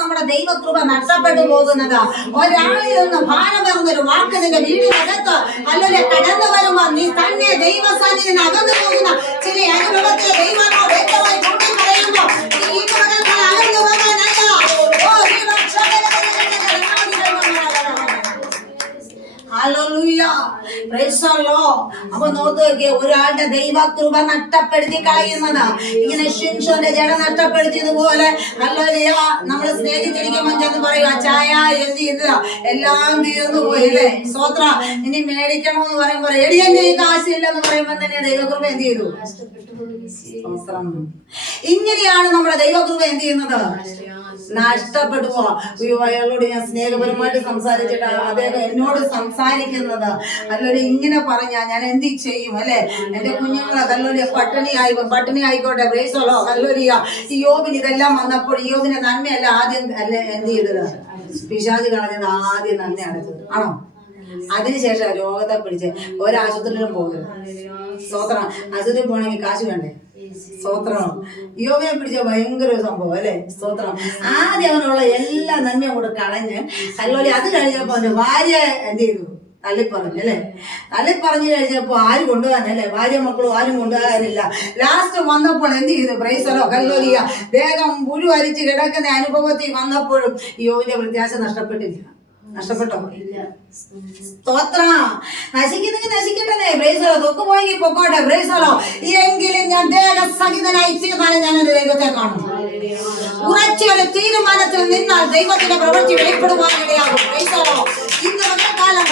നമ്മുടെ ദൈവകൃപ നഷ്ടപ്പെട്ടു പോകുന്നത്. ഒരാളിൽ നിന്ന് ഭാരം വരുന്നൊരു വാക്ക് നിന്റെ വീടിനകത്ത് അല്ലെങ്കിൽ കടന്നു വരുമ്പോ നീ തന്നെ ദൈവസാന്നിധ്യം അകന്നു പോകുന്ന ചില അനുഭവത്തെ ദൈവത്തോട് വ്യക്തമായി കൂട്ടി പറയുമ്പോ ഈ അകന്നു പോകാനല്ല. ഹല്ലേലൂയ. Price the Lord. അപ്പൊ നോക്കുക, ഒരാളുടെ ദൈവകൃപ നഷ്ടപ്പെടുത്തി കളയുന്നത് ഇങ്ങനെ ഷിംഷോന്റെ ജഡ നഷ്ടപ്പെടുത്തിയതുപോലെ. ഹല്ലേലൂയ. നമ്മൾ സ്നേഹിച്ചിരിക്കുമ്പോൾ ചെന്ന് പറയുക ചായ എന്ത് ചെയ്ത എല്ലാം തീർന്നു പോയില്ലേ. സ്തോത്ര. ഇനി മേടിക്കണമെന്ന് പറയുമ്പോ എടി എന്റെ ഈ കാശില്ലെന്ന് പറയുമ്പോൾ തന്നെ ദൈവകൃപ എന്ത് ചെയ്തു? സ്തോത്രം. ഇങ്ങനെയാണ് നമ്മുടെ ദൈവകൃപ എന്ത് ചെയ്യുന്നത്? നഷ്ടപ്പെട്ടു പോവാ. അയാളോട് ഞാൻ സ്നേഹപരമായിട്ട് സംസാരിച്ചിട്ട് അദ്ദേഹം എന്നോട് സംസാരിക്കുന്നത് അല്ലെ ഇങ്ങനെ പറഞ്ഞാ ഞാൻ എന്ത് ചെയ്യും അല്ലെ? എന്റെ കുഞ്ഞുങ്ങളെ കല്ലോലിയ പട്ടിണി ആയിക്കോട്ടെ. പ്രൈസോളോ. കല്ലോലിയ. ഈ യോബിന് ഇതെല്ലാം വന്നപ്പോൾ യോബിന്റെ നന്മയല്ല ആദ്യം അല്ലെ എന്ത് ചെയ്തത്? പിശാച് കളഞ്ഞത് ആദ്യം നന്മ അടച്ചത് ആണോ? അതിനുശേഷം രോഗത്തെ പിടിച്ച് ഒരാശുപത്രിയിലും പോകരുത്. സ്തോത്രം. ആശുപത്രിയിൽ പോകണമെങ്കിൽ കാശ് വേണ്ടേ? സ്തോത്രം. യോബിനെ പിടിച്ച ഭയങ്കര സംഭവം അല്ലെ? സ്തോത്രം. ആദ്യം അവനുള്ള എല്ലാ നന്മയും കൂടെ കളഞ്ഞ് കല്ലോലി. അത് കഴിഞ്ഞപ്പോ അവന്റെ ഭാര്യ എന്ത് ചെയ്തു? തള്ളിപ്പറഞ്ഞു അല്ലെ? തള്ളിപ്പറഞ്ഞു കഴിഞ്ഞപ്പോ ആരും കൊണ്ടുപോകാനല്ലേ? ഭാര്യ മക്കളും ആരും കൊണ്ടുപോകാനില്ല. ലാസ്റ്റ് വന്നപ്പോൾ എന്ത് ചെയ്തു? പ്രൈസലോ. കല്ലോലിയ. ദേഹം പുഴു അരിച്ച് കിടക്കുന്ന അനുഭവത്തിൽ വന്നപ്പോഴും യോബിന്റെ പ്രത്യാശ നഷ്ടപ്പെട്ടില്ല. നഷ്ടപ്പെട്ടോ? സ്തോത്ര. നശിക്കുന്നെങ്കിൽ നശിക്കട്ടെ. പ്രൈസലോ. തൊക്ക് പോയെങ്കിൽ പൊക്കോട്ടെ. പ്രൈസലോ. എങ്കിലും ഞാൻ ദേഹസഹിതനായി തീർന്നാലും ഞാൻ എന്റെ ദൈവത്തെ കാണും. ഉറച്ചൊരു തീരുമാനത്തിൽ നിന്നാൽ ദൈവത്തിന്റെ പ്രവൃത്തി വെളിപ്പെടുവാനിടയാകും. പ്രൈസലോ. ഇന്ന് കാലം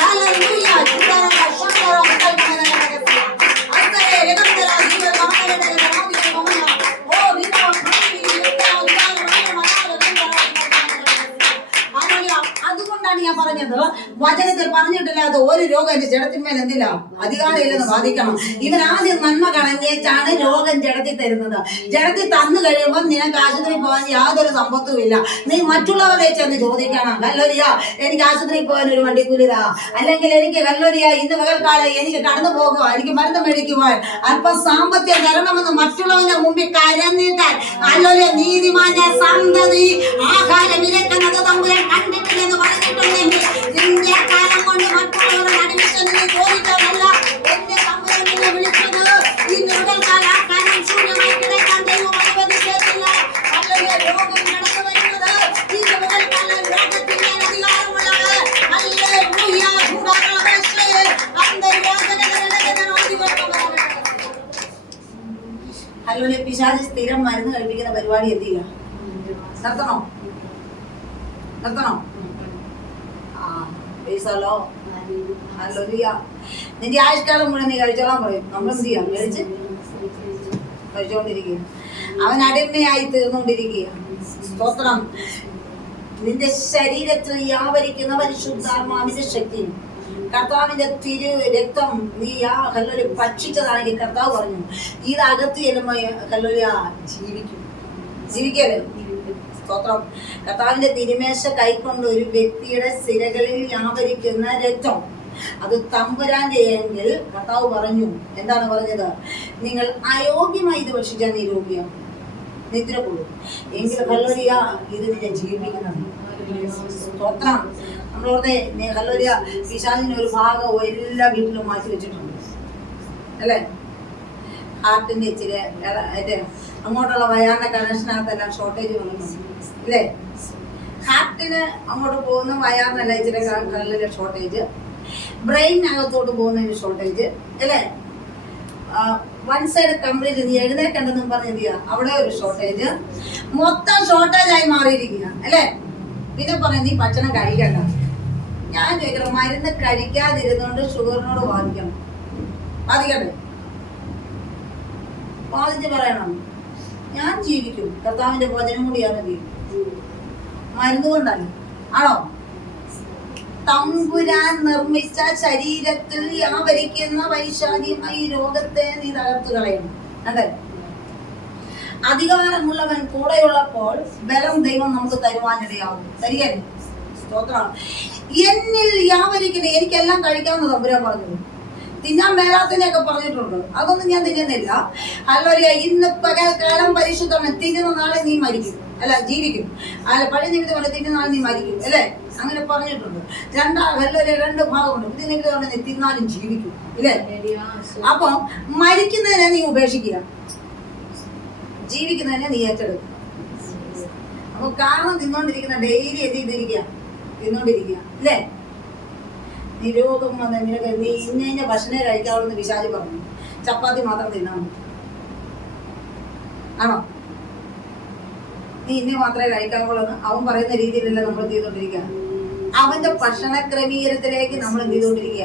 അതുകൊണ്ടാണ് ഞാൻ പറഞ്ഞത്, വചനത്തിൽ പറഞ്ഞിട്ടില്ലാത്ത ഒരു രോഗം എന്റെ ജഡത്തിന്മേൽ എന്തില്ല? അധികാരമില്ലെന്ന് വാദിക്കണം. ഇവൻ ആദ്യം നന്മ കളഞ്ഞേച്ചാണ് രോഗം ജഡത്തിൽ തരുന്നത്. ജഡത്തിൽ തന്നു കഴിയുമ്പോൾ നിനക്ക് ആശുപത്രിയിൽ പോകാൻ യാതൊരു സംഭവത്തും ഇല്ല. നീ മറ്റുള്ളവരെ ചെന്ന് ചോദിക്കണം. കല്ലോരിയ എനിക്ക് ആശുപത്രിയിൽ പോകാൻ ഒരു വണ്ടിക്കൂലിതാ, അല്ലെങ്കിൽ എനിക്ക് കല്ലോരിയ ഇന്ന് പകൽക്കാലം എനിക്ക് കടന്നു പോകുക, എനിക്ക് മരുന്ന് മേടിക്കുവാൻ അല്പം സാമ്പത്തികം തരണമെന്ന് മറ്റുള്ളവന്റെ മുമ്പിൽ കരഞ്ഞിട്ടാൽ കല്ലോരിയ നീതിമാന്റെ സന്തതി ആഹാരം ഇരക്കുന്നത് തമ്പുരാൻ കണ്ടിട്ടില്ലെന്ന് പറഞ്ഞിട്ടുണ്ടെങ്കിൽ ഇന്ത്യക്കാലം കൊണ്ട് മറ്റുള്ളവരുടെ അഡ്മിഷനിൽ ചോദിച്ചതല്ല എന്റെ തമ്പുരാനെ വിളിച്ചത്. ഇന്ന് പകൽക്കാലം ആ കാര്യം ശൂന്യമായി കിടക്കാൻ ദൈവം അനുവദിച്ചിട്ടില്ല. കല്ലോരിയ രോഗം കടന്നു വരുന്നത് ഇന്ന് പകൽക്കാലം രോഗത്തിന്റെ അധികാരമുള്ളത്. ഹല്ലേലൂയ. ഹല്ലേലൂയ. പിശാച് സ്ഥിരം മരുന്ന് കഴിപ്പിക്കുന്ന പരിപാടി എന്ത് ചെയ്യുക? നിർത്തണോ? നിർത്തണോ? നിന്റെ ആയുഷ്കാലം മുഴുവൻ നീ കഴിച്ചോളാൻ പറയും. നമ്മൾ എന്ത് ചെയ്യാം? കഴിച്ച് കഴിച്ചോണ്ടിരിക്കുക. അവൻ അടിമയായി തീർന്നുകൊണ്ടിരിക്കുക. സ്തോത്രം. നിന്റെ ശരീരത്തിൽ വ്യാപരിക്കുന്ന പരിശുദ്ധാത്മാവിന്റെ ശക്തി, കർത്താവിന്റെ തിരു രക്തം നീ കല്ലോലി ഭക്ഷിച്ചതാണെങ്കിൽ കർത്താവ് പറഞ്ഞു ഇത് അകത്ത് ചെല്ലുമ്പോ കല്ലോലി ജീവിക്കും. ജീവിക്കല്ലേ? സ്തോത്രം. കർത്താവിന്റെ തിരുമേശ കൈക്കൊണ്ട് ഒരു വ്യക്തിയുടെ സിരകളിൽ വ്യാപരിക്കുന്ന രക്തം അത് തമ്പുരാന്റെ എങ്കിൽ കർത്താവ് പറഞ്ഞു, എന്താണ് പറഞ്ഞത്? നിങ്ങൾ അയോഗ്യമായി ഇത് ഭക്ഷിച്ചാൽ നീ രോഗിയാകും, നിദ്ര കൊള്ളും. എങ്കിൽ ഹല്ലേലൂയ, ഇത് നിന്നെ ജീവിപ്പിക്കുന്നത്. സ്തോത്രം. നമ്മളോടെ ഹല്ലേലൂയ, പിശാചിന്റെ ഒരു ഭാഗം എല്ലാ വീട്ടിലും മാറ്റി വെച്ചിട്ടുണ്ട് അല്ലേ? ഹാർട്ടിന്റെ ഇച്ചിരി അങ്ങോട്ടുള്ള വയറിന്റെ കണക്ഷനകത്തെല്ലാം ഷോർട്ടേജ് വന്നിട്ടുണ്ട് അല്ലേ? ഹാർട്ടിന് അങ്ങോട്ട് പോകുന്ന വയറിനല്ല ഇച്ചിരി കല്ലിലെ ഷോർട്ടേജ്, ബ്രെയിനകത്തോട്ട് പോകുന്നതിന് ഷോർട്ടേജ് അല്ലേ? വൺ സൈഡ് കംപ്ലീറ്റ് നീ എഴുന്നേക്കണ്ടെന്നും പറഞ്ഞ് എന്ത് ചെയ്യുക, അവിടെ ഒരു ഷോർട്ടേജ്, മൊത്തം ഷോർട്ടേജ് ആയി മാറിയിരിക്കുക അല്ലേ? പിന്നെ പറയാം നീ ഭക്ഷണം കഴിക്കണ്ട. ഞാൻ ചോദിക്കണം, മരുന്ന് കഴിക്കാതിരുന്നുകൊണ്ട് ഷുഗറിനോട് ബാധിക്കണം, ബാധിക്കണ്ടേ? ബാധിച്ച് പറയണം ഞാൻ ജീവിക്കും, കർത്താവിന്റെ വചനം കൂടിയാണ് ജീവിക്കും, മരുന്ന് കൊണ്ടല്ല. ആണോ? തമ്പുരാൻ നിർമ്മിച്ച ശരീരത്തിൽ വ്യാപരിക്കുന്ന വൈശാഖ്യമായി രോഗത്തെ നീ തകർത്തു കളയണം. അതെ, അധികാരമുള്ളവൻ കൂടെയുള്ളപ്പോൾ ബലം ദൈവം നമുക്ക് തരുവാനിടയാവും. ശരിയല്ലേ? സ്തോത്രം. എന്നിൽ വ്യാപരിക്കണേ, എനിക്കെല്ലാം കഴിക്കാമെന്ന് തമ്പുരാൻ പറഞ്ഞു. തിന്നാൻ മേലാത്തതിനെയൊക്കെ പറഞ്ഞിട്ടുണ്ട്, അതൊന്നും ഞാൻ തിന്നുന്നില്ല. ഹല്ലേലൂയ. ഇന്ന് പകൽക്കാലം പരിശുദ്ധമാണ്, തിന്നുന്ന നാളെ നീ മരിക്കും, അല്ല ജീവിക്കും. അല്ല, പഴയ നിമിത്തം പോലെ തിന്നുന്ന നാളെ നീ മരിക്കും അല്ലേ? അങ്ങനെ പറഞ്ഞിട്ടുണ്ട്. ഹല്ലേലൂയ, രണ്ട് ഭാഗമുണ്ട്. പുതിയ നിമിത്തം പോലെ നീ തിന്നാലും ജീവിക്കും ഇല്ലേ? അപ്പം മരിക്കുന്നതിനെ നീ ഉപേക്ഷിക്കുക, ജീവിക്കുന്നതിനെ നീ ഏറ്റെടുക്കുക. അപ്പൊ കാരണം തിന്നോണ്ടിരിക്കുന്ന ഡെയിലി എന്ത് ചെയ്തിരിക്കുക, തിന്നോണ്ടിരിക്കുക അല്ലേ? നീ രോഗം വന്ന് നിനക്ക് നീ ഇന്ന ഭക്ഷണം കഴിക്കാവുന്ന പിശാച് പറഞ്ഞു, ചപ്പാത്തി മാത്രം തിന്നാൻ മതി. ആണോ? നീ ഇന്ന മാത്രമേ കഴിക്കാവുള്ളൂ അവൻ പറയുന്ന രീതിയിലല്ല നമ്മൾ എന്ത് ചെയ്തോണ്ടിരിക്കുക, അവന്റെ ഭക്ഷണ ക്രമീകരണത്തിലേക്ക് നമ്മൾ എന്ത് ചെയ്തോണ്ടിരിക്കുക,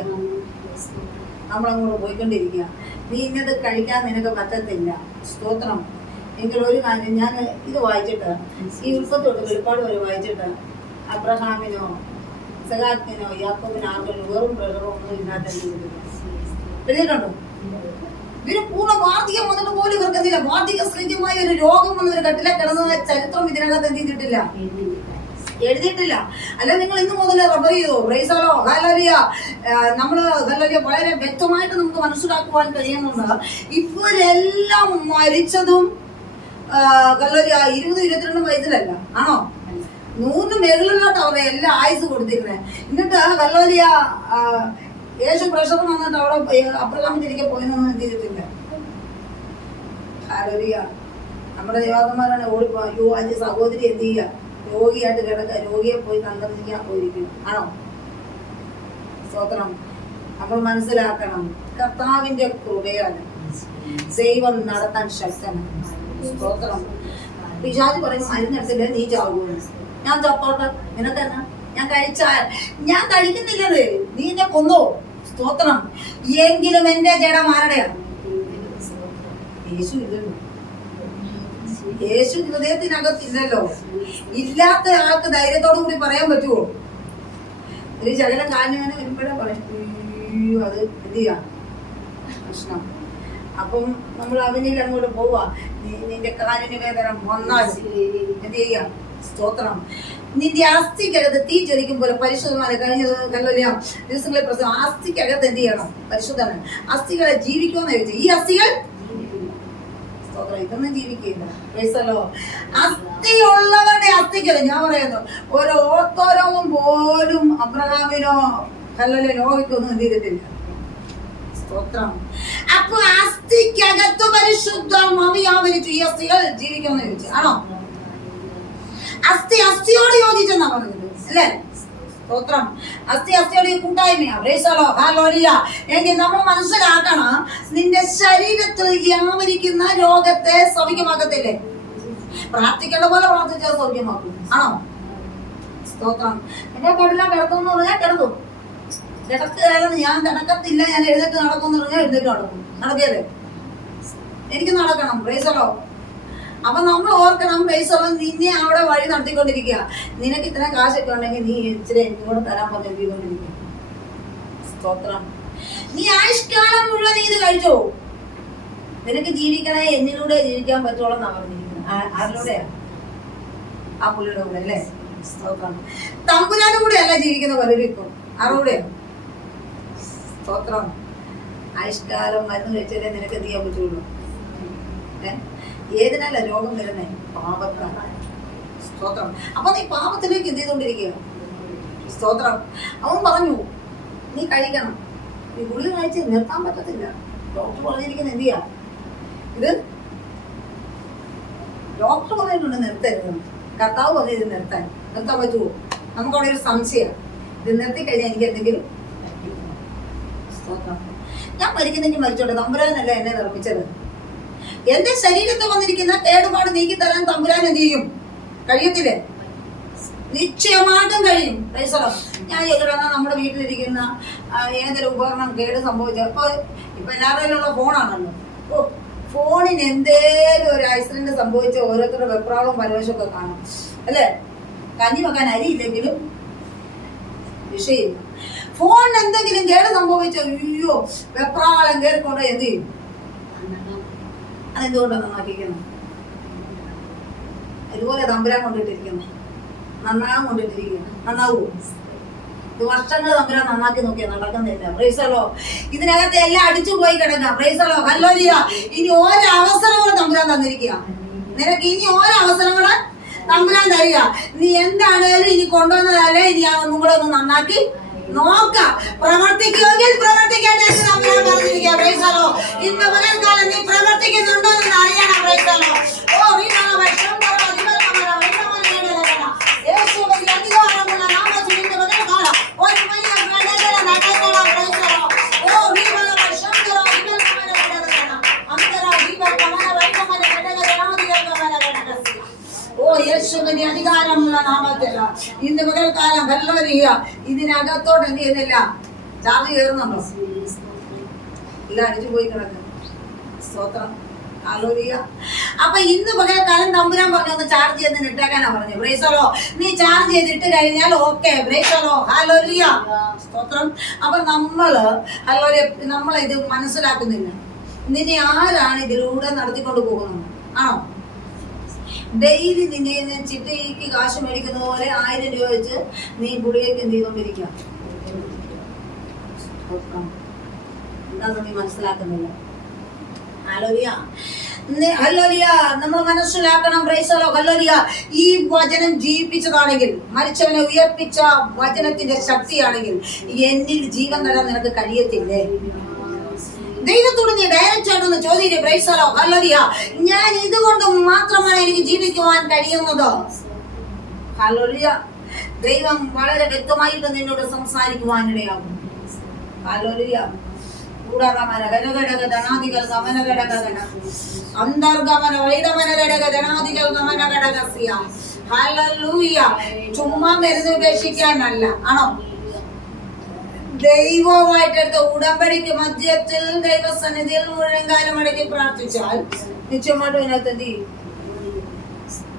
നമ്മളങ്ങോട്ട് പോയിക്കൊണ്ടിരിക്കുക. നീ ഇന്നത് കഴിക്കാൻ നിനക്ക് പറ്റത്തില്ല. സ്തോത്രം. എങ്കിൽ ഒരു കാര്യം, ഞാൻ ഇത് വായിച്ചിട്ട് ഈ ഉൽപ്പത്തി തൊട്ട് വെളിപ്പാട് വരെ വായിച്ചിട്ട് അബ്രഹാമിനോ സഹാക്കിനോ യാക്കോബിനോ ആർക്കും വെറും പ്രഷറോ ഒന്നും ഇല്ലാത്ത എഴുതിയിട്ടുണ്ടോ? ഇവര് പൂർണ്ണ വാർദ്ധക്യം വന്നിട്ട് പോലും ഇവർക്ക് എന്തില്ല, വാർദ്ധക്യ സൃജ്യമായ ഒരു രോഗം വന്ന് ഒരു കട്ടിലെ കിടന്ന ചരിത്രം ഇതിനകത്ത് എന്ത് ചെയ്തിട്ടില്ല, എഴുതിയിട്ടില്ല. അല്ല, നിങ്ങൾ ഇന്ന് മുതൽ റെഫർ ചെയ്തോ? പ്രൈസലോ, ഹല്ലേലൂയ. നമ്മള് ഹല്ലേലൂയ വളരെ വ്യക്തമായിട്ട് നമുക്ക് മനസ്സിലാക്കുവാൻ കഴിയുന്നുണ്ട്. ഇവരെല്ലാം മരിച്ചതും ഹല്ലേലൂയ 20-22 വയസ്സിലല്ല, ആണോ? 100 മേഖലയിലോട്ട് അവരുടെ എല്ലാ ആയുസ് കൊടുത്തിരുന്നത്. എന്നിട്ട് ഹല്ലേലൂയ യേശു പ്രഷർ വന്നിട്ട് അവിടെ അബ്രഹാമിലേക്ക് പോയെന്നൊന്നും എന്ത് ചെയ്തിട്ടില്ല. ഹല്ലേലൂയ. നമ്മുടെ ദേവാദന്മാരാണ് ഓടിപ്പോ, അയ്യോ അഞ്ച് സഹോദരി എന്ത് ചെയ്യുക, രോഗിയായിട്ട് കിടക്കുക, രോഗിയെ പോയി സന്ദർശിക്കാൻ പോയിരിക്കും. ആണോ? സ്തോത്രം. നമ്മൾ മനസ്സിലാക്കണം, കർത്താവിന്റെ കൃപയാണ് ദൈവം നടത്താൻ ശക്തനാണ്. സ്തോത്രം. പിശാച് പറയും മരുന്നെടുത്തില്ല നീ ചാവുകയാണ്. ഞാൻ ചത്തോട്ടെ, നിനക്കെന്നാ, ഞാൻ കഴിച്ചാൽ ഞാൻ കഴിക്കുന്നില്ലത്, നീ എന്നെ കൊന്നോ. സ്തോത്രം. എങ്കിലും എന്റെ ജഡം ആരുടെയാണ്? യേശു ഇല്ലല്ലോ, യേശു ഹൃദയത്തിനകത്തില്ലല്ലോ. ഇല്ലാത്ത ആൾക്ക് ധൈര്യത്തോടു കൂടി പറയാൻ പറ്റുമോ? ഒരു ശകലം കാലിനെ വരുമ്പോഴേ പറയും അത് എന്ത് ചെയ്യാം, പ്രശ്നം. അപ്പം നമ്മൾ അവനിൽ അങ്ങോട്ട് പോവാ, നിന്റെ കാലിന് വേദന വന്നാൽ എന്ത് ചെയ്യാം? സ്തോത്രം. നിന്റെ അസ്ഥിക്കകത്ത് തീ ജ്വലിക്കും പോലെ പരിശുദ്ധമാണ്. കഴിഞ്ഞ ദിവസങ്ങളെ പ്രശ്നം അസ്ഥിക്കകത്ത് എന്ത് ചെയ്യണം? പരിശുദ്ധമാണ്. അസ്ഥികളെ ജീവിക്കുമെന്ന് ചോദിച്ചു. ഈ അസ്ഥികൾ സ്തോത്രം ഇതൊന്നും ജീവിക്കില്ല. അസ്ഥിയുള്ളവരുടെ അസ്ഥിക്കല്ല ഞാൻ പറയുന്നു. ഒരു ഓർത്തോരോഗം പോലും അബ്രഹാമിനോ ഹല്ലേലൂയ നോഹിക്കൊന്നും എന്ത് ചെയ്തിട്ടില്ല. സ്തോത്രം. അപ്പൊ അസ്ഥിക്കകത്ത് പരിശുദ്ധാത്മാവ് വ്യാപരിച്ചു. ഈ അസ്ഥികൾ ജീവിക്കുമെന്ന് ചോദിച്ചു. ആണോ? അസ്ഥി അസ്ഥിയോട് യോജിച്ചെന്നാ പറഞ്ഞത് അല്ലേ? സ്തോത്രം. അസ്ഥി അസ്ഥിയോട് കൂട്ടായ്മയാ. എങ്കിൽ നമ്മൾ മനസ്സിലാക്കണം, നിന്റെ ശരീരത്തിൽ വ്യാപരിക്കുന്ന രോഗത്തെ സൗഖ്യമാക്കത്തില്ലേ? പ്രാർത്ഥിക്കേണ്ട പോലെ പ്രാർത്ഥിച്ചാൽ സൗഖ്യമാക്കും. ആണോ? സ്തോത്രം. എന്റെ കടലാ കിടക്കും പറഞ്ഞാൽ കിടക്കും. കിടക്കുകയായിരുന്നു. ഞാൻ കിടക്കത്തില്ല, ഞാൻ എഴുന്നേറ്റ് നടക്കും പറഞ്ഞാൽ എഴുന്നേറ്റ് നടക്കും. നടക്കിയല്ലേ? എനിക്ക് നടക്കണം. പ്രൈസലോ. അപ്പൊ നമ്മൾ ഓർക്കണം, പ്രൈസലോ, നിന്നെ അവിടെ വഴി നടത്തിക്കൊണ്ടിരിക്കുക. നിനക്ക് ഇത്ര കാശൊക്കെ ഉണ്ടെങ്കിൽ നീ ഇച്ചിരി എനിക്കൂടെ തരാൻ പറഞ്ഞിരിക്കുക. സ്തോത്രം. നീ ആയുഷ്കാലം മുഴുവൻ ഇത് കഴിച്ചോ? നിനക്ക് ജീവിക്കണേ എന്നിലൂടെ ജീവിക്കാൻ പറ്റുള്ളൂ എന്നാ പറഞ്ഞിരിക്കുന്നത്. ആരിലൂടെയാ? ആ പുള്ളിയുടെ കൂടെ അല്ലേ? സ്തോത്രം. തമ്പുരാന്റെ കൂടെ അല്ല ജീവിക്കുന്ന പലരും ഇപ്പം ആറുകൂടെയാണ്. സ്തോത്രം. ആയുഷ്കാലം മരുന്ന് കഴിച്ചാലേ നിനക്ക് എന്ത് ചെയ്യാൻ പറ്റുള്ളൂ? ഏതിനല്ല രോഗം വരുന്നേ? പാപത്താണ്. സ്തോത്രം. അപ്പൊ നീ പാപത്തിലേക്ക് എന്ത് ചെയ്തോണ്ടിരിക്കുക? സ്തോത്രം. അവൻ പറഞ്ഞു നീ കഴിക്കണം, നീ ഗുളിക കഴിച്ച് നിർത്താൻ പറ്റത്തില്ല. ഡോക്ടർ പറഞ്ഞിരിക്കുന്ന എന്ത് ചെയ്യാം? ഇത് ഡോക്ടർ പറഞ്ഞിട്ടുണ്ട് നിർത്തരുത്. കർത്താവ് പറഞ്ഞു ഇത് നിർത്താൻ പറ്റുമോ? നമുക്കവിടെ ഒരു സംശയം. ഇത് നിർത്തി കഴിഞ്ഞാൽ എനിക്ക് എന്തെങ്കിലും സ്തോത്രം. ഞാൻ മരിക്കുന്നെങ്കിൽ മരിച്ചോട്ടെ, തമ്പുരാനല്ല എന്നെ നിർമ്മിച്ചത്. എന്റെ ശരീരത്തിൽ വന്നിരിക്കുന്ന കേടുപാട് നീക്കി തരാൻ തമ്പുരാൻ എന്ത് ചെയ്യും? കഴിയത്തില്ലേ? നിശ്ചയമായിട്ടും കഴിയും. ഞാൻ എതിരാണ് നമ്മുടെ വീട്ടിലിരിക്കുന്ന ഏതൊരു ഉപകരണം കേട് സംഭവിച്ചത്. ഇപ്പൊ എല്ലാവരുടെയുള്ള ഫോണാണല്ലോ. ഫോണിന് എന്തേലും ഒരു ആക്സിഡന്റ് സംഭവിച്ച ഓരോരുത്തരുടെ വെപ്രാളവും പരവശമൊക്കെ കാണും അല്ലേ? കഞ്ഞി വെക്കാൻ അരിയില്ലെങ്കിലും വിഷയമില്ല. ഫോണിന് എന്തെങ്കിലും കേട് സംഭവിച്ച അയ്യോ വെപ്രാളം കേറിക്കൊണ്ട് എന്ത് ചെയ്യും? അതെന്തുകൊണ്ടാണ് നന്നാക്കിക്കുന്നത്? ഇതുപോലെ തമ്പുരാൻ കൊണ്ടിട്ടിരിക്കുന്നു, നന്നാകാൻ കൊണ്ടിട്ടിരിക്കുന്നു. നന്നാവൂ? ഇത് വർഷങ്ങൾ തമ്പുരാൻ നന്നാക്കി നോക്കിയാൽ നടക്കുന്നില്ല. പ്രൈസലോ. ഇതിനകത്ത് എല്ലാം അടിച്ചു പോയി കിടക്കാം. പ്രൈസലോ. ഹല്ലേലൂയ. ഇനി ഓരോ അവസരം കൂടെ തമ്പുരാൻ തന്നിരിക്കുക നിനക്ക്. ഇനി ഓരോ അവസരം കൂടെ തമ്പുരാൻ തരിക. നീ എന്താണേലും ഇനി കൊണ്ടുവന്നതല്ലേ, ഇനി ആ ഒന്നും കൂടെ ഒന്ന് നന്നാക്കി നോക്കാം. പ്രവർത്തിക്കുമെങ്കിൽ പ്രവർത്തിക്കേണ്ട തമ്പുരാൻ പറഞ്ഞിരിക്കുക. പ്രൈസലോ. ഇന്ന് പകൽക്കാലം നീ പ്രവർത്തിക്കുന്നുണ്ടോ എന്ന് അറിയണം. പ്രൈസലോ. ഓ യേശുവിന്റെ അധികാരമുള്ള നാമത്തിൽ ഇന്ന് പകൽക്കാലം ഹല്ലേലൂയ. ഇതിനകത്തോട്ട് എന്ത് ചെയ്യുന്നില്ല? ചാർജ് കയറുന്നുണ്ടോ? ഇല്ല, അടിച്ചു പോയി കിടക്കുക. സ്തോത്രം. ഹല്ലേലൂയ. അപ്പൊ ഇന്ന് പകൽക്കാലം തമ്പുരാൻ പറഞ്ഞു ഒന്ന് ചാർജ് ചെയ്ത് ഇട്ടേക്കാനാ പറഞ്ഞു. പ്രൈസലോ. നീ ചാർജ് ചെയ്തിട്ട് കഴിഞ്ഞാൽ ഓക്കെ. പ്രൈസലോ. ഹല്ലേലൂയ. സ്തോത്രം. അപ്പൊ നമ്മളെ ഇത് മനസ്സിലാക്കുന്നില്ല. നിന്നെ ആരാണ് ഇതിലൂടെ നടത്തിക്കൊണ്ട് പോകുന്നത്? ആണോ? ഡെയിലി നിന്നെ ചിട്ടയ്ക്ക് കാശ് മേടിക്കുന്ന പോലെ 1000 രൂപ വെച്ച് നീ ഗുളികയ്ക്ക് എന്ത് ചെയ്തോണ്ടിരിക്കുക? എന്താന്ന് നീ മനസ്സിലാക്കുന്നില്ല. ഹല്ലേലൂയ. നമ്മൾ മനസ്സിലാക്കണം. പ്രൈസലോ. ഹല്ലേലൂയ. ഈ വചനം ജീവിപ്പിച്ചതാണെങ്കിൽ, മരിച്ചവനെ ഉയർപ്പിച്ച വചനത്തിന്റെ ശക്തിയാണെങ്കിൽ എന്നിൽ ജീവൻ തരാൻ നിനക്ക് കഴിയത്തില്ലേ? ദൈവത്തോട് നീ ഡയറക്റ്റ് ആയിട്ടൊന്ന് ചോദിക്കേ. പ്രൈസലോ. ഹല്ലേലൂയ. ഞാൻ ഇതുകൊണ്ട് മാത്രമാണ് എനിക്ക് ജീവിക്കുവാൻ കഴിയുന്നത്. ഹല്ലേലൂയ. ദൈവം വളരെ വ്യക്തമായിട്ട് നിന്നോട് സംസാരിക്കുവാനിടയാകും. ഹല്ലേലൂയ. കൂടാരമന ഘടഘടക ധനാദികൾ ഗമന ഘടകന അന്തർഗമന വൈദമന ഘടക ധനാദികൾ ഗമന ഘടകസ്യ. ഹല്ലേലൂയ. ചുമ്മാ മരുന്ന് ഉപേക്ഷിക്കാനല്ല. ആണോ? ദൈവവുമായിട്ടെടുത്ത ഉടമ്പടിക്ക് മധ്യത്തിൽ ദൈവസന്നിധിയിൽ മുഴങ്കാലം അടക്കി പ്രാർത്ഥിച്ചാൽ നിശ്ചയമായിട്ടും ഇതിനകത്ത് എന്ത് ചെയ്യും?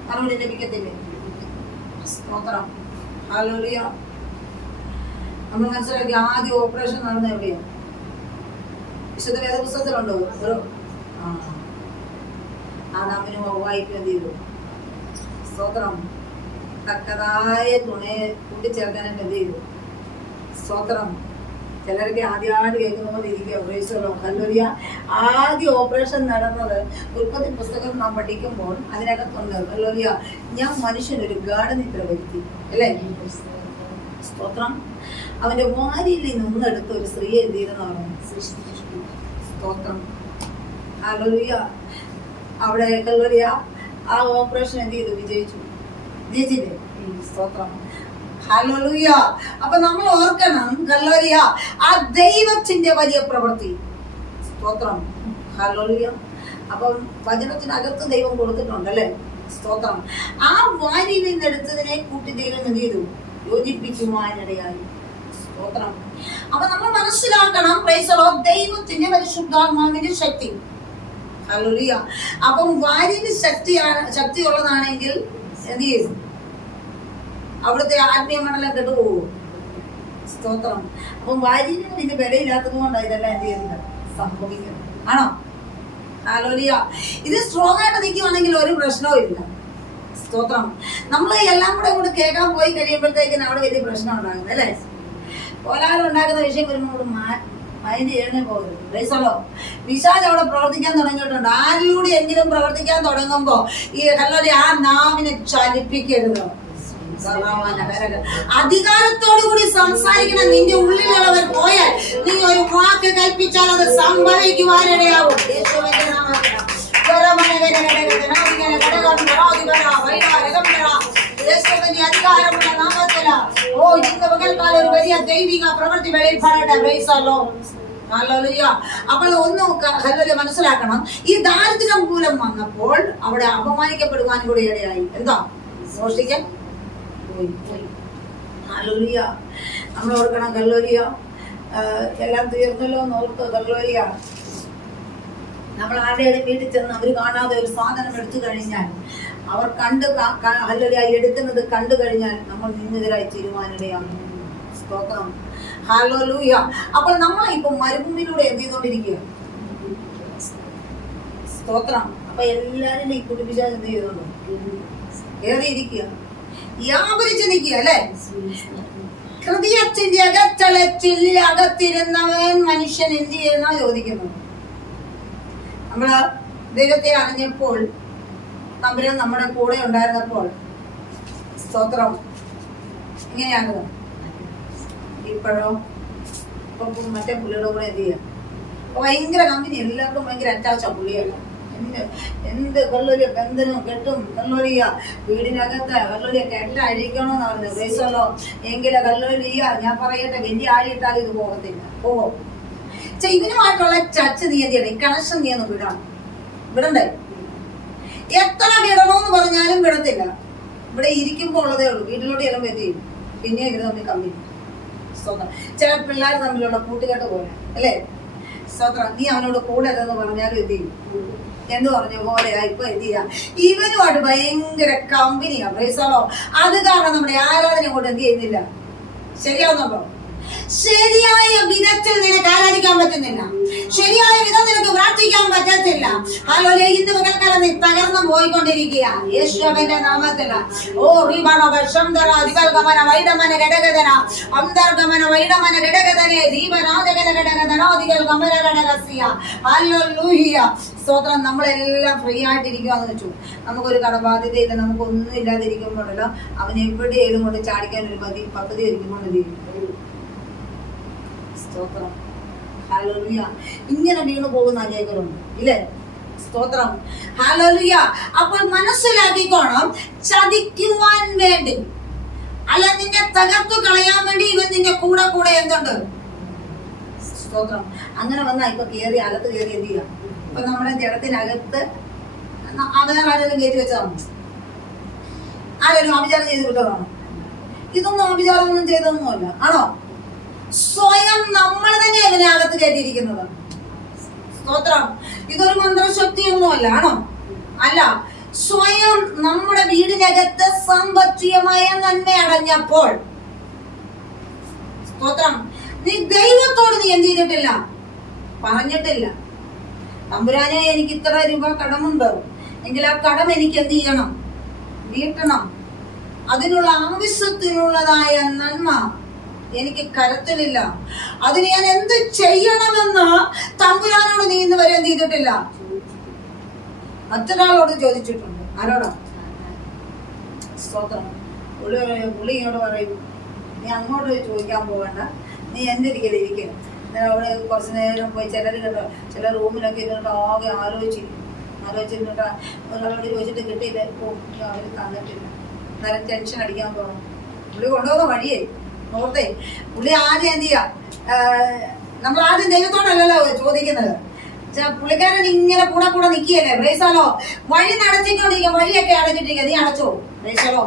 മറുപടി ലഭിക്കത്തില്ലേ? സ്തോത്രം. ഹല്ലേലൂയ. നമ്മൾ മനസ്സിലാക്കി ആദ്യ ഓപ്പറേഷൻ നടന്ന എവിടെയാണ്? വിശുദ്ധ വേദപുസ്തകത്തിലുണ്ടോ? ഒരു ആദാമിനും ഹവ്വായിക്കും എന്ത് ചെയ്തു? സ്തോത്രം. തക്കതായ തുണയെ കൂട്ടിച്ചേർക്കാനായിട്ട് എന്ത് ചെയ്തു? സ്തോത്രം. ചിലരൊക്കെ ആദ്യമായിട്ട് കേൾക്കുന്ന പോലെ ഇരിക്കുക. പ്രൈസലോ. ഹല്ലേലൂയ. ആദ്യ ഓപ്പറേഷൻ നടന്നത് ഉൽപ്പത്തി പുസ്തകം നാം പഠിക്കുമ്പോൾ അതിനകത്തുണ്ട്. ഹല്ലേലൂയ. ഞാൻ മനുഷ്യനൊരു ഗാഠനിദ്ര വരുത്തി അല്ലേ? സ്തോത്രം. അവന്റെ വാരിയിൽ നിന്നെടുത്ത് ഒരു സ്ത്രീയെ എന്ത് ചെയ്തെന്ന് പറഞ്ഞു? സ്തോത്രം. ഹല്ലേലൂയ. അവിടെ ഹല്ലേലൂയ ആ ഓപ്പറേഷൻ എന്ത് ചെയ്തു? വിജയിച്ചില്ലേ? സ്തോത്രം. ഹല്ലേലൂയ. അപ്പൊ നമ്മൾ ഓർക്കണം. ഹല്ലേലൂയ. ആ ദൈവത്തിന്റെ വലിയ പ്രവൃത്തി. സ്തോത്രം. ഹല്ലേലൂയ. അപ്പം വചനത്തിനകത്ത് ദൈവം കൊടുത്തിട്ടുണ്ടല്ലേ? സ്തോത്രം. ആ വാരിയിൽ നിന്നെടുത്തതിനെ കൂട്ടി ദൈവം എന്ത് ചെയ്തു? യോജിപ്പിക്കുവാനിടയായി. സ്തോത്രം. അപ്പൊ നമ്മൾ മനസ്സിലാക്കണം. പ്രൈസലോ. ദൈവത്തിന്റെ പരിശുദ്ധാത്മാവിന്റെ ശക്തി. ഹല്ലേലൂയ. അപ്പം വാരിന് ശക്തിയുള്ളതാണെങ്കിൽ എന്ത് ചെയ്യും? അവിടുത്തെ ആത്മീയ മണ്ഡലം കെട്ടുപോകും. സ്തോത്രം. അപ്പം വാരിന് ഇതിന്റെ വിലയില്ലാത്തത് കൊണ്ടാണ് ഇതെല്ലാം എന്ത് ചെയ്യുന്നത്? സംഭവിക്കുന്നത്. ആണോ? ഹല്ലേലൂയ. ഇത് സ്ട്രോങ് ആയിട്ട് നിൽക്കുവാണെങ്കിൽ ഒരു പ്രശ്നവും ഇല്ല. സ്തോത്രം. നമ്മൾ എല്ലാം കൂടെ കേൾക്കാൻ പോയി കഴിയുമ്പോഴത്തേക്കിന് അവിടെ വലിയ പ്രശ്നം ഉണ്ടാകുന്നത് അല്ലേ? കോലാഹലം ഉണ്ടാക്കുന്ന വിഷയം വരുമ്പോൾ മൈൻഡ് ചെയ്യണേ പോകരുത്. പ്രൈസലോ. പിശാച് അവിടെ പ്രവർത്തിക്കാൻ തുടങ്ങിയിട്ടുണ്ട്. ആരിലൂടെ എങ്കിലും പ്രവർത്തിക്കാൻ തുടങ്ങുമ്പോ ഈ ആ നാവിനെ ചലിപ്പിക്കരുത്. അധികാരത്തോടുകൂടി സംസാരിക്കണം. നിന്റെ ഉള്ളിലുള്ളവർ പോയാൽ നീ ഒരു വാക്ക് കൽപ്പിച്ചാൽ അത് സംഭവിക്കുവാനിടയാവും. യേശുവിന്റെ നാമത്തിൽ യേശുവിന്റെ അധികാരമുള്ള നാമത്തില ഇന്ന് പകൽക്കാലം ഒരു വലിയ ദൈവിക പ്രവൃത്തി വെളിപ്പെടട്ടെ. Praise the lord. ഹല്ലേലൂയ. അപ്പോൾ ഒന്ന് മനസ്സിലാക്കണം, ഈ ദാരിദ്ര്യം മൂലം വന്നപ്പോൾ അവിടെ അപമാനിക്കപ്പെടുവാനും കൂടി ഇടയായി. എന്താ? മോഷ്ടിക്കാൻ പോയി. ഹല്ലേലൂയ. നമ്മൾ ഓർക്കണം, ഹല്ലേലൂയ, എല്ലാം തീർന്നല്ലോ എന്ന് ഓർത്ത് ഹല്ലേലൂയ. നമ്മൾ ആരുടെയും വീട്ടിൽ ചെന്ന് അവർ കാണാതെ ഒരു സാധനം എടുത്തു കഴിഞ്ഞാൽ, അവർ ഹല്ലേലൂയ എടുക്കുന്നത് കണ്ടു കഴിഞ്ഞാൽ നമ്മൾ നിന്നെതിരായി തീരുമാനിടയാണ്. സ്തോത്രം. ഹല്ലേലൂയ. അപ്പോൾ നമ്മൾ ഇപ്പൊ മരുഭൂമിയിലൂടെ എന്ത് ചെയ്തോണ്ടിരിക്കുക? സ്തോത്രം. അപ്പൊ എല്ലാരും ഈ കുടിപ്പിച്ചാൽ എന്ത് ചെയ്തോളൂ? ഏറിയിരിക്കുക, വ്യാപരിച്ച് നിൽക്കുക അല്ലെ? ഹൃദയത്തിന്റെ അകത്തളത്തിൽ അകത്തിരുന്നവൻ മനുഷ്യൻ എന്ത് ചെയ്യുന്ന ചോദിക്കുന്നു. നമ്മള് ദൈവത്തെ അറിഞ്ഞപ്പോൾ, തമ്പുരാൻ നമ്മുടെ കൂടെ ഉണ്ടായിരുന്നപ്പോൾ, സ്തോത്രം, ഇങ്ങനെയാകുന്നു. ഇപ്പോഴോ ഇപ്പൊ മറ്റേ പുള്ളിയുടെ കൂടെ എന്ത് ചെയ്യാം? ഭയങ്കര കമ്പനി, എല്ലാവർക്കും ഭയങ്കര അറ്റാച്ചാ പുള്ളിയല്ല. എന്ത് കള്ളൊലിയ ബന്ധനും കെട്ടും കള്ളൊലിയ വീടിനകത്ത് കള്ളൊലിയ കെട്ടഴിക്കണമെന്ന് പറഞ്ഞു. പ്രൈസല്ലോ. എങ്കിലെ കള്ളൊലിയ ഞാൻ പറയട്ടെ, വലിയ ആഴിയിട്ടാൽ ഇത് പോകത്തില്ല. പോവോ? ഇവനുമായിട്ടുള്ള ടച്ച് നീ എന്ത് ചെയ്യണം? ഈ കണക്ഷൻ നീ ഒന്ന് വിടണ്ടേ? എത്ര വിടണമെന്ന് പറഞ്ഞാലും വിടത്തില്ല. ഇവിടെ ഇരിക്കുമ്പോൾ ഉള്ളതേ ഉള്ളൂ. വീട്ടിലോട്ട് ചെല്ലുമ്പോൾ എന്ത് ചെയ്യും? പിന്നെ ഇവര് തമ്മിൽ കമ്പനി. സ്തോത്രം. ചില പിള്ളേർ തമ്മിലുള്ള കൂട്ടുകെട്ട് പോലെ അല്ലേ? സ്തോത്രം. നീ അവനോട് കൂടെ എന്ന് പറഞ്ഞാലും എന്ത് ചെയ്യും? എന്ന് പറഞ്ഞ പോലെയാ ഇപ്പൊ എന്ത് ചെയ്യാം? ഇവനുമായിട്ട് ഭയങ്കര കമ്പനിയാ. പ്രൈസലോ. അത് കാരണം നമ്മുടെ ആരാധന കൊണ്ട് എന്ത് ചെയ്യുന്നില്ല? ശരിയാവുന്നുണ്ടോ? ശരിയായ വിധത്തിൽ നിനക്ക് ആരാധിക്കാൻ പറ്റുന്നില്ല. ശരിയായ വിധം നിനക്ക് പ്രാർത്ഥിക്കാൻ പറ്റത്തില്ല. ഹല്ലേലൂയ. ഇന്ന് പകൽക്കാലം നീ തകർന്നു പോയിക്കൊണ്ടിരിക്കുക. യേശുവിന്റെ നാമത്തിൽ. ഓ റിബാന വശംദര ദിവൽഗമന വൈഡമന ഘടകദന അന്തർഗമന വൈഡമന ഘടകദനെ ദീപനാദകന ഘടകദന ദിവൽഗമന ഘടകസിയ. ഹല്ലേലൂയ. സ്തോത്രം. നമ്മളെല്ലാം ഫ്രീ ആയിട്ടിരിക്കുവാന്ന് വെച്ചു. നമുക്കൊരു കടബാധ്യതയില്ല, നമുക്കൊന്നും ഇല്ലാതിരിക്കുമ്പോഴല്ലോ അവൻ എവിടെയെങ്കിലും കൊണ്ട് ചാടിക്കാൻ ഒരു പദ്ധതി ഒരുക്കിക്കൊണ്ടിരിക്കും. സ്തോത്രം. ഹല്ലേലൂയ. ഇങ്ങനെ വീണു പോകുന്ന അനേകരുണ്ട് ഇല്ലേ? സ്തോത്രം. ഹല്ലേലൂയ. അപ്പോൾ മനസ്സിലാക്കിക്കോണം, ചതിക്കുവാൻ വേണ്ടി അല്ല, നിന്നെ തകർത്തു കളയാൻ വേണ്ടി ഇവൻ നിന്റെ കൂടെ എന്തുണ്ട്? സ്തോത്രം. അങ്ങനെ വന്നാ ഇപ്പൊ കയറി അകത്ത് കയറി എന്ത് ചെയ്യാം? ഇപ്പൊ നമ്മുടെ ജഡത്തിനകത്ത് വേറെ ആരെങ്കിലും കയറ്റി വെച്ചതാണോ? ആരെങ്കിലും ആഭിചാരം ചെയ്ത് വിട്ടതാണോ? ഇതൊന്നും ആഭിചാരമൊന്നും ചെയ്തൊന്നുമല്ല. ആണോ? സ്വയം നമ്മൾ തന്നെ ഇവനെ അകത്ത് കയറ്റിയിരിക്കുന്നത്. സ്തോത്രം. ഇതൊരു മന്ത്രശക്തിയൊന്നുമല്ല. ആണോ? അല്ല. സ്വയം നമ്മുടെ വീടിനകത്ത് സാമ്പത്തികമായ നന്മ അടഞ്ഞപ്പോൾ, സ്തോത്രം, നീ ദൈവത്തോട് നീ എന്ത് ചെയ്തിട്ടില്ല? പറഞ്ഞിട്ടില്ല. തമ്പുരാനെ, എനിക്ക് ഇത്ര രൂപ കടമുണ്ട് എങ്കിൽ ആ കടം എനിക്ക് എന്ത് ചെയ്യണം? വീട്ടണം. അതിനുള്ള ആവശ്യത്തിനുള്ളതായ നന്മ എനിക്ക് കരത്തിലില്ല. അതിന് ഞാൻ എന്ത് ചെയ്യണമെന്ന് തമ്പുരാനോട് നീ ഇന്ന് വരെ എന്ത് ചെയ്തിട്ടില്ല? മറ്റൊരാളോട് ചോദിച്ചിട്ടുണ്ട്. ആരോടാ? സ്തോത്രം. പുള്ളി ഇങ്ങോട്ട് പറയും, നീ അങ്ങോട്ട് ചോദിക്കാൻ പോകണ്ട, നീ എൻ്റെ ഇരിക്കുക. അവിടെ കുറച്ച് നേരം പോയി ചില റൂമിലൊക്കെ ഇരുന്നിട്ട് ആകെ ആലോചിച്ചിരുന്നിട്ട് ഒരാളോട് ചോദിച്ചിട്ട് കിട്ടിയില്ല. അവർ തന്നിട്ടില്ല. നേരം ടെൻഷൻ അടിക്കാൻ പോകണം. പുള്ളി കൊണ്ടുപോകുന്ന വഴിയേ ഓർത്തേ. പുള്ളി ആദ്യം എന്ത് ചെയ്യാ? നമ്മൾ ആദ്യം ദൈവത്തോടല്ലല്ലോ ചോദിക്കുന്നത്. പുള്ളിക്കാരൻ ഇങ്ങനെ കൂടെ നിൽക്കുകയല്ലേ. പ്രൈസലോ. വഴി നടത്തിക്കൊണ്ടിരിക്കുക, വഴിയൊക്കെ അടച്ചിട്ടിരിക്കുക. നീ അടച്ചോ? പ്രൈസലോ.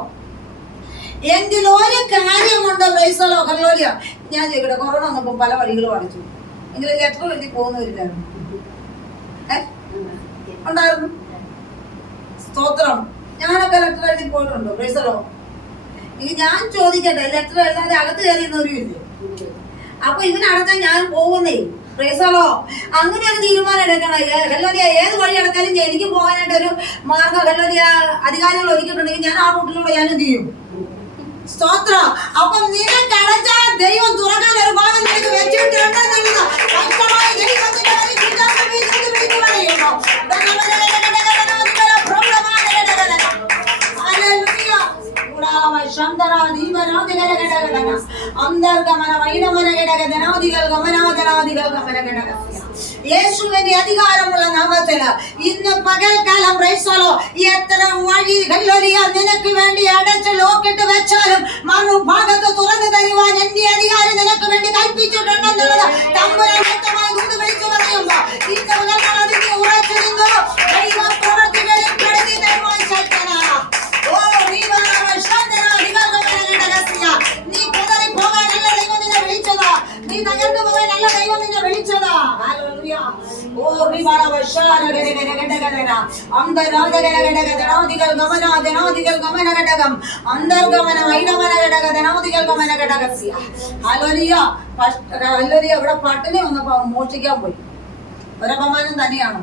എങ്കിൽ ഒരു കാര്യമുണ്ട്. പ്രൈസലോ. ഹല്ലേലൂയ. ഞാൻ ചോദിക്കട്ടെ, കൊറോണ വന്നപ്പോൾ പല വഴികളും അടച്ചു. എങ്കിലും ലെറ്റർ എഴുതി പോകുന്നവരില്ലായിരുന്നു? ഉണ്ടായിരുന്നു. സ്തോത്രം. ഞാനൊക്കെ ലെറ്റർ എഴുതി പോയിട്ടുണ്ടോ? പ്രൈസലോ. ഞാൻ ചോദിക്കട്ടെ, ലെറ്റർ എഴുതാതെ അകത്ത് കയറിയുന്നവരും ഇല്ലേ? അപ്പൊ ഇവനടച്ചാൽ ഞാൻ പോകുന്നേ. പ്രൈസലോ. അങ്ങനെ ഒരു തീരുമാനം എടുക്കണം. ഹല്ലേലൂയ. ഏത് വഴി എടുത്താലും എനിക്ക് പോകാനായിട്ട് ഒരു മാർഗ്ഗം ഹല്ലേലൂയ അധികാരികൾ ഒരുക്കിയിട്ടുണ്ടെങ്കിൽ ഞാൻ ആ റൂട്ടിലൂടെ ഞാൻ എന്ത് ചെയ്യും? സ്തോത്രം. അപ്പം നിനക്ക് അടച്ച ദൈവം തുറക്കാൻ ഒരു ഭാഗം നിനക്ക് വെച്ചിട്ടുണ്ടെന്നുള്ളത് വ്യക്തമായി ദൈവത്തിന്റെ പരിശുദ്ധാത്മാവ് വിളിച്ചു പറയുന്നു. യേശുവിന്റെ അധികാരമുള്ള നാമത്തില് ഇന്ന് പകൽക്കാലം പ്രൈസലോ എത്ര വഴി ഹല്ലേലൂയ നിനക്ക് വേണ്ടി അടച്ച് ലോക്കിട്ട് വെച്ചാലും മറുഭാഗത്ത് തുറന്നു തരുവാൻ എന്റെ അധികാരം നിനക്ക് വേണ്ടി കൽപ്പിച്ചിട്ടുണ്ടെന്നുള്ളത് തമ്പുരാൻ വ്യക്തമായി ദൂത് വിളിച്ചു പറയുമ്പോ ഇന്ന് പകൽക്കാലം അതിന് ഉറച്ചിരുന്നു. ദൈവ പ്രവൃത്തി വെളിപ്പെടുത്തി തരുവാൻ ശക്തനാണ്. ഓ നീ കുതറി പോകാനല്ല ദൈവം നിന്നെ വിളിച്ചതാ. നീ തകർന്നു പോകാനല്ല ദൈവം നിന്നെ വിളിച്ചതാ. ഹല്ലേലൂയ. ഓ റിബാല വശാല ഗടഗടഗടഗട അന്തരാഗടഗടഗടനാദികൾ ഗമനാദികൾ ഗമനഘടകം അന്തർഗമന വൈഡമന ഘടകനാദികൾ ഗമനഘടകസ്യ. ഹല്ലേലൂയ. ഹല്ലേലൂയ. ഇവിടെ പട്ടിണി വന്നപ്പോ മോഷ്ടിക്കാൻ പോയി. ഒരപമാനം തന്നെയാണോ?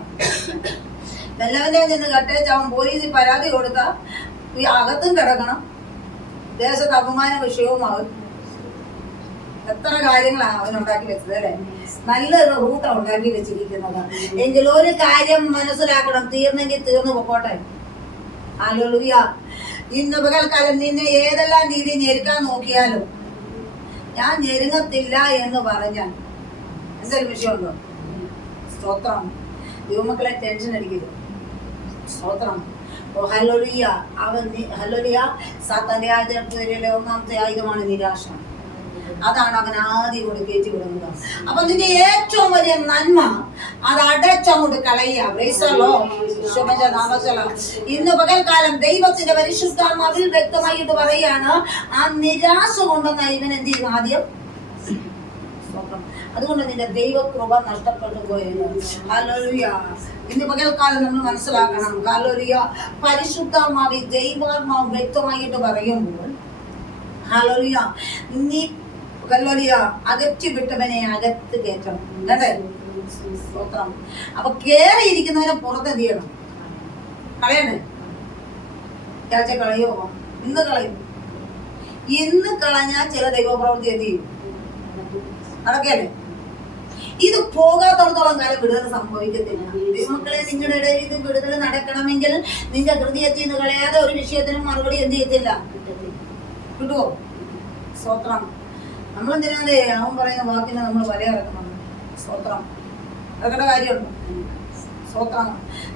എല്ലാവരെയും ചെന്ന് കട്ടേച്ച് അവൻ പോലീസിൽ പരാതി കൊടുത്ത ഈ അകത്തും കിടക്കണം, ദേശത്ത് അപമാന വിഷയവുമാവും. എത്ര കാര്യങ്ങളാണ് അവനുണ്ടാക്കി വെച്ചത് അല്ലെ? നല്ലൊരു റൂട്ടാണ് ഉണ്ടാക്കി വെച്ചിരിക്കുന്നത്. എങ്കിൽ ഒരു കാര്യം മനസ്സിലാക്കണം, തീർന്നെങ്കിൽ തീർന്നു പൊക്കോട്ടെ. ഹല്ലേലൂയ. ഇന്ന് പകൽക്കാലം നിന്നെ ഏതെല്ലാം രീതി ഞെരുക്കാൻ നോക്കിയാലും ഞാൻ ഞെരുങ്ങത്തില്ല എന്ന് പറഞ്ഞാൽ എന്തൊരു വിഷയമുണ്ടോ? സ്തോത്രം. യുവമക്കളെ ടെൻഷൻ അടിക്കരുത്. സ്തോത്രം. ഓ ഹല്ലേലൂയ. ഹല്ലേലൂയ. സാത്താന്റെ ആയുധത്തിലെ ഒന്നാമത്തെ ആയുധമാണ് നിരാശ. അതാണ് അവൻ ആദ്യം കൊണ്ട് കയറ്റി വിടുന്നത്. അപ്പൊ നിന്റെ ഏറ്റവും വലിയ നന്മ അത് അടച്ചങ്ങോട്ട് കളയുക. പ്രൈസലോ. ഇന്ന് പകൽക്കാലം ദൈവത്തിന്റെ പരിശുദ്ധാത്മാവിൽ വ്യക്തമായിട്ട് പറയാണ്, ആ നിരാശ കൊണ്ടെന്ന ഇവൻ എന്ത് ചെയ്യും? ആദ്യം അതുകൊണ്ട് നിന്റെ ദൈവകൃപ നഷ്ടപ്പെട്ടു പോയത്. ഹല്ലേലൂയ. ഇന്ന് പകൽക്കാലം നമ്മൾ മനസ്സിലാക്കണം. ഹല്ലേലൂയ. പരിശുദ്ധാത്മാവ് ദൈവാത്മാവ് വ്യക്തമായിട്ട് പറയുമ്പോൾ ഹല്ലേലൂയ നീ ഹല്ലേലൂയ അകറ്റി വിട്ടവനെ അകത്ത് കയറ്റണം. കേട്ടെ? സ്തോത്രം. അപ്പൊ കേറിയിരിക്കുന്നവനെ പുറത്ത് എന്ത് ചെയ്യണം? കളയണേ. കളയോ? ഇന്ന് കളയും. ഇന്ന് കളഞ്ഞാൽ ചില ദൈവപ്രവൃത്തി എന്ത് ചെയ്യും? നടക്കല്ലേ? ഇത് പോകാത്തോടത്തോളം കാലം വിടുതൽ സംഭവിക്കത്തില്ല. ദൈവമക്കളെ, നിങ്ങളുടെ ഇടയിൽ ഇത് വിടുതൽ നടക്കണമെങ്കിൽ നിന്റെ ഹൃദയത്തിൽ നിന്ന് കളയാതെ ഒരു വിഷയത്തിനും മറുപടി എന്ത് ചെയ്യത്തില്ല? കിട്ടുവോ? സ്തോത്രം. നമ്മളെന്തിനാതെ അവൻ പറയുന്ന വാക്കിനെ നമ്മൾ വലയിറക്കണം? സ്തോത്രം. അതൊക്കെ കാര്യമുണ്ട്. സ്തോത്രം.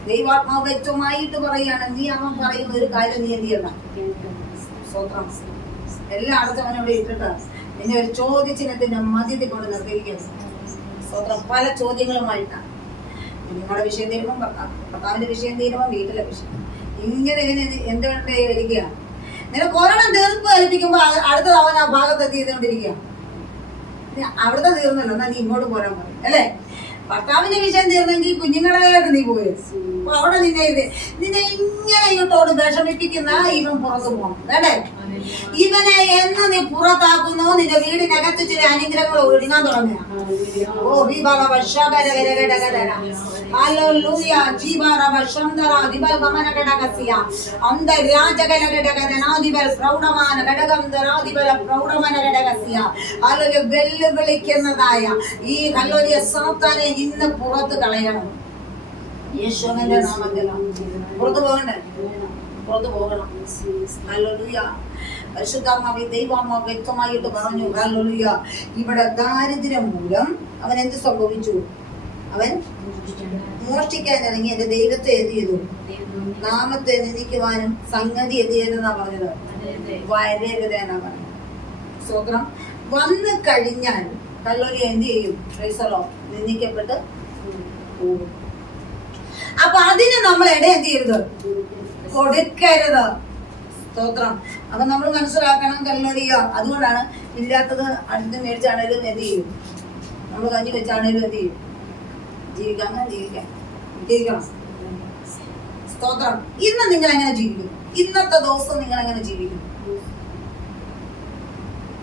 ദൈവാത്മാവ് വ്യക്തമായിട്ട് പറയാണ്, നീ അവൻ പറയുന്ന ഒരു കാര്യം നീ എന്ത് ചെയ്യണം? സ്തോത്രം. എല്ലാം അടുത്തവനോട് ഇട്ടിട്ട് പിന്നെ ഒരു ചോദ്യചിഹ്നത്തിന്റെ മധ്യത്തിൽ കൊണ്ട് നിർത്തിയിരിക്കുന്നു. സ്തോത്രം. പല ചോദ്യങ്ങളുമായിട്ടാണ്. നിങ്ങളുടെ വിഷയം തീരുമ്പോൾ ഭർത്താവിന്റെ വിഷയം തീരുമ്പോൾ വീട്ടിലെ വിഷയം, ഇങ്ങനെ ഇങ്ങനെ എന്തുകൊണ്ട് ഇരിക്കുക? നിനക്ക് ഒരെണ്ണം തീർപ്പ് കൽപ്പിക്കുമ്പോ അടുത്തത് അവൻ ആ ഭാഗത്ത് ചെയ്തുകൊണ്ടിരിക്കുക. അവിടുത്തെ തീർന്നല്ലോ, എന്നാ നീ ഇങ്ങോട്ട് പോരാൻ പറയും അല്ലേ? ഭർത്താവിന്റെ വിഷയം തീർന്നെങ്കിൽ കുഞ്ഞുങ്ങളായിട്ട് നീ പോയി. അപ്പൊ അവിടെ നിന്നെ ഇങ്ങനെ ഇങ്ങോട്ടോട് വിഷമിപ്പിക്കുന്ന ഇവൻ പുറത്തു പോകണം. വേണ്ടേ? ഇവനെ എന്ന് നീ പുറത്താക്കുന്നു, നിന്റെ വീടിനകത്ത് ചില അനുഗ്രഹങ്ങൾ ഒഴുകാൻ തുടങ്ങുക. വെല്ലുവിളിക്കുന്നതായ ഈ ഹല്ലേലൂയ സാത്താനെ ഇന്ന് പുറത്ത് കളയണം. യേശുവിന്റെ നാമത്തിലാണ്. പുറത്തു പോകണ്ടേ? പുറത്തു പോകണം. ഹല്ലേലൂയ. പരിശുദ്ധാത്മാവ് ദൈവാത്മാവ് വ്യക്തമായിട്ട് പറഞ്ഞു, ഹല്ലേലൂയ, ഇവിടെ ദാരിദ്ര്യം മൂലം അവൻ എന്ത് സംഭവിച്ചു? അവൻ മോഷ്ടിക്കാൻ ഇറങ്ങി എന്റെ ദൈവത്തെ എന്ത് ചെയ്തു? നാമത്തെ നിന്ദിക്കുവാനും സംഗതി എന്ത് ചെയ്തെന്നാ പറഞ്ഞത്? വരരുത് എന്നാ പറഞ്ഞത്. സ്തോത്രം. വന്നു കഴിഞ്ഞാൽ ഹല്ലേലൂയ എന്ത് ചെയ്യും? പ്രൈസലോ. നിന്ദിക്കപ്പെട്ട് പോകും. അപ്പൊ അതിന് നമ്മൾ ഇട എന്ത് ചെയ്യരുത്? കൊടുക്കരുത്. സ്തോത്രം. അപ്പൊ നമ്മൾ മനസ്സിലാക്കണം ഹല്ലേലൂയ. അതുകൊണ്ടാണ് ഇല്ലാത്തത് അടുത്ത് മേടിച്ചാണേലും എന്ത് ചെയ്യും? നമ്മൾ കഞ്ഞി വെച്ചാണേലും എന്ത് ചെയ്യും? ജീവിക്കണം. സ്തോത്രം. ഇന്ന് നിങ്ങൾ എങ്ങനെ ജീവിക്കും? ഇന്നത്തെ ദിവസം നിങ്ങൾ എങ്ങനെ ജീവിക്കും?